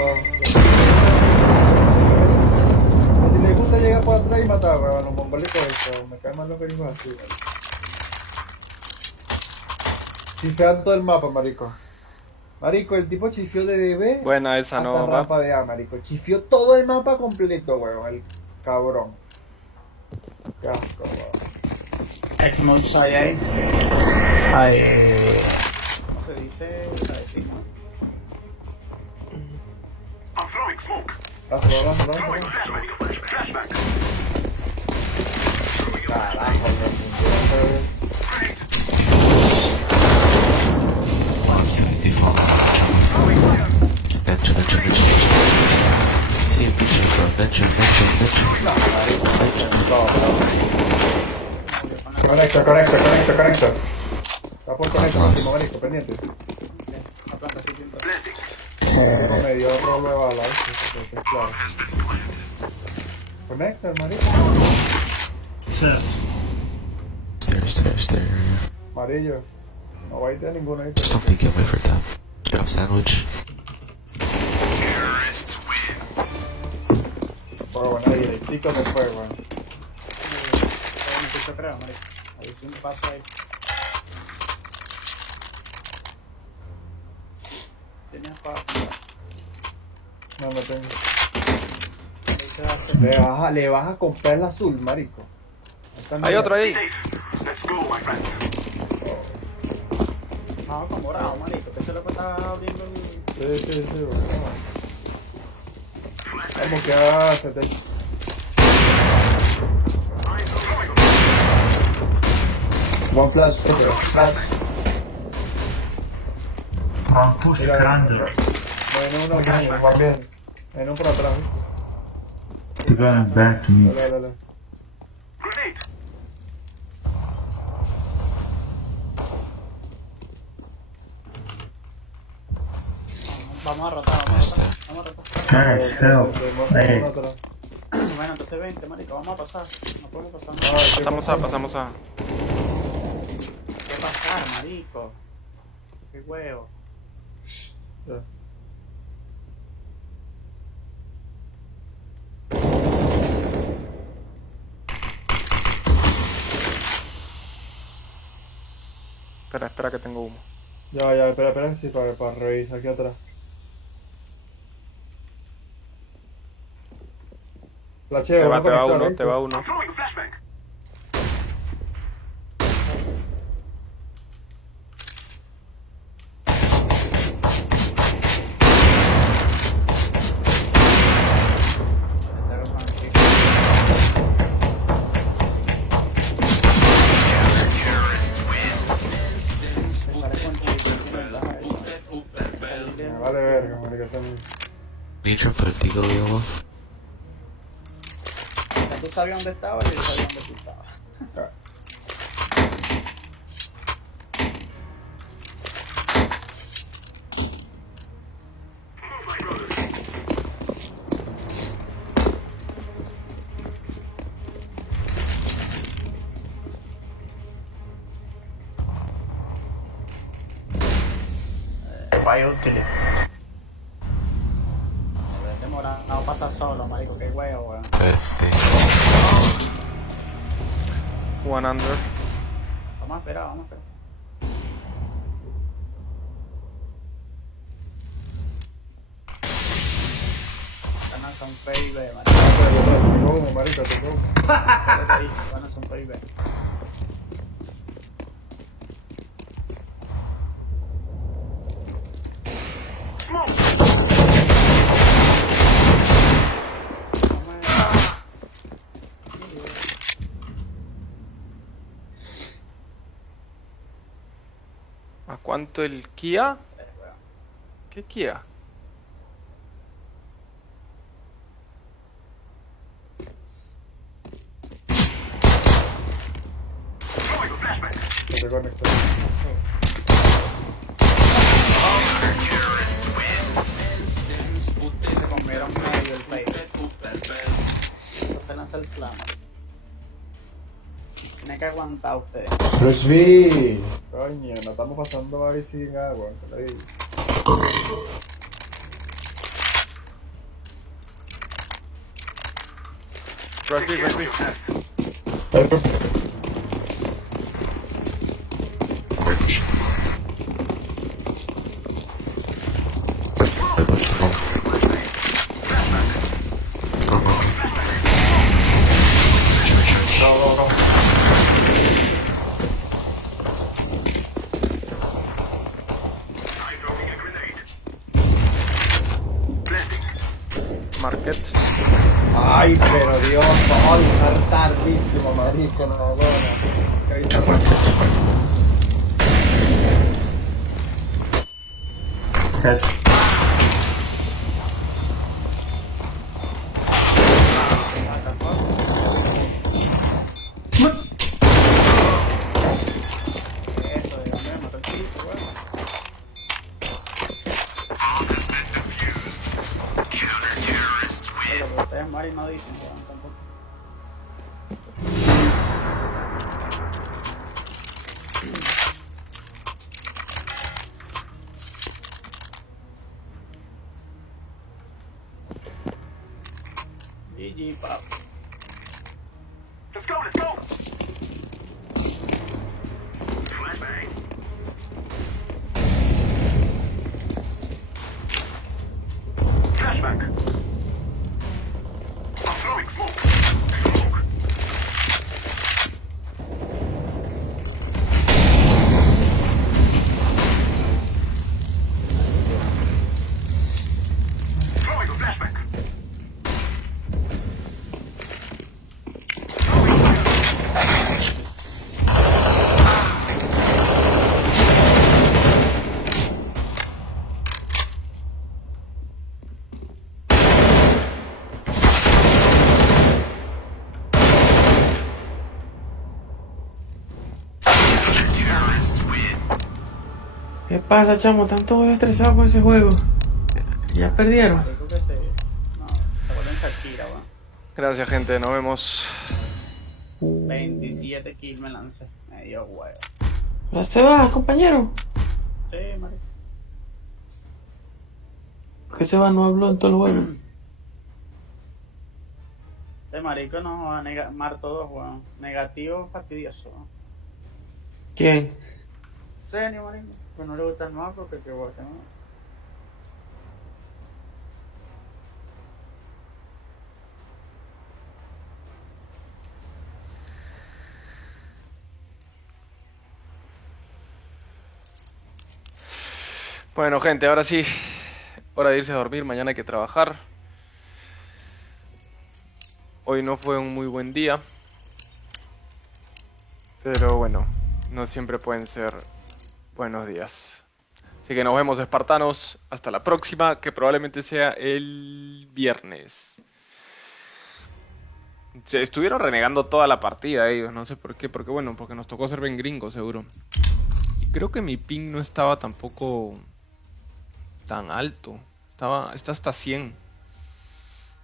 Si les gusta llegar por atrás y matar, weón, los bombolitos esto, me cae mal los gringos así, weón. Chifean todo el mapa, marico. Marico, el tipo chifió de DB Buena esa, hasta no, va. rampa de A, marico. Chifió todo el mapa completo, weón, el cabrón. Qué asco, weón. Exmos hay ahí. ¿Cómo se dice? La decimos. Adventure. Sí, adventure. Conecto. Está por conecto, último, marico, pendiente. La planta sí pinta. No me dio rolo de bala, ¿viste? Claro. Conecta, marico. Stairs. Amarillo. No va a ir de ninguno ahí. Just don't make it away for that. Drop sandwich. Pero bueno, ahí el tico se fue, weón. Se creo, marico. Ahí sí un paso ahí. ¿Tienes para No tengo. Le vas a comprar el azul, marico. Hay otro ahí. No, con morado, marico. Que se lo está abriendo el... Sí, bueno. Vamos que hace, One flash, otro. Push grande. Bueno, uno bien. En un por atrás. They're going back to me. Dale. Vamos a rotar. Guys, help. Hey. Bueno, entonces 20, marico, vamos a pasar. No podemos pasar. Pasamos a. ¿Qué pasar, marico? Qué huevo. Espera que tengo humo. Ya, espera, sí, para revisar aquí atrás. Flasheo, te va uno. Vale, verga, marica, también. Nitro, pero el tico digamos. Tú sabías dónde estaba y yo sabía dónde tú estabas. Spy útil. Demora, no pasa solo, marico, qué huevo, weón. One under. Vamos a esperar, vamos a esperar. Ganas son baby, marico. Tengo humo, marico, tengo humo. Ganas son baby. ¿A cuánto el Kia? ¿Qué Kia? Se conectó. Se comieron medio el baby. Usted lanza el flama. Tiene que aguantar ustedes. Bruce B. Coño, no estamos pasando ahí sin agua. Que la vi. Rush B, rush B. Market. Ay, pero Dios, no, estar tardísimo, marico, no, bueno. Ustedes Mari no dicen, weón, tampoco. GG, pap. Let's go, let's go! Flashbang. Flashback. I'm throwing smoke. Smoke. Throwing a flashback. ¿Qué pasa, chamo? ¿Están todos estresados con ese juego? ¿Ya perdieron? Creo que se vuelven Shakira, weón. Gracias, gente. Nos vemos. 27 kills me lancé. Me dio huevo. ¿Ya se va, compañero? Sí, marico. ¿Por qué se va? No habló en todo el juego. Este marico nos va a negar todos, weón. Negativo, fastidioso, weón. ¿Quién? Senio, marico. Pues no le gusta el mapa porque qué guay, ¿no? Bueno, gente, ahora sí. Hora de irse a dormir. Mañana hay que trabajar. Hoy no fue un muy buen día. Pero bueno, no siempre pueden ser buenos días. Así que nos vemos, espartanos. Hasta la próxima, que probablemente sea el viernes. Se estuvieron renegando toda la partida ellos, no sé por qué. Porque bueno, porque nos tocó ser bien gringos, seguro. Y creo que mi ping no estaba tampoco tan alto. Está hasta 100.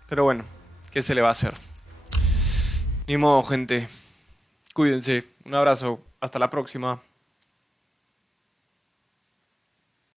Pero bueno, ¿qué se le va a hacer? Ni modo, gente. Cuídense. Un abrazo. Hasta la próxima.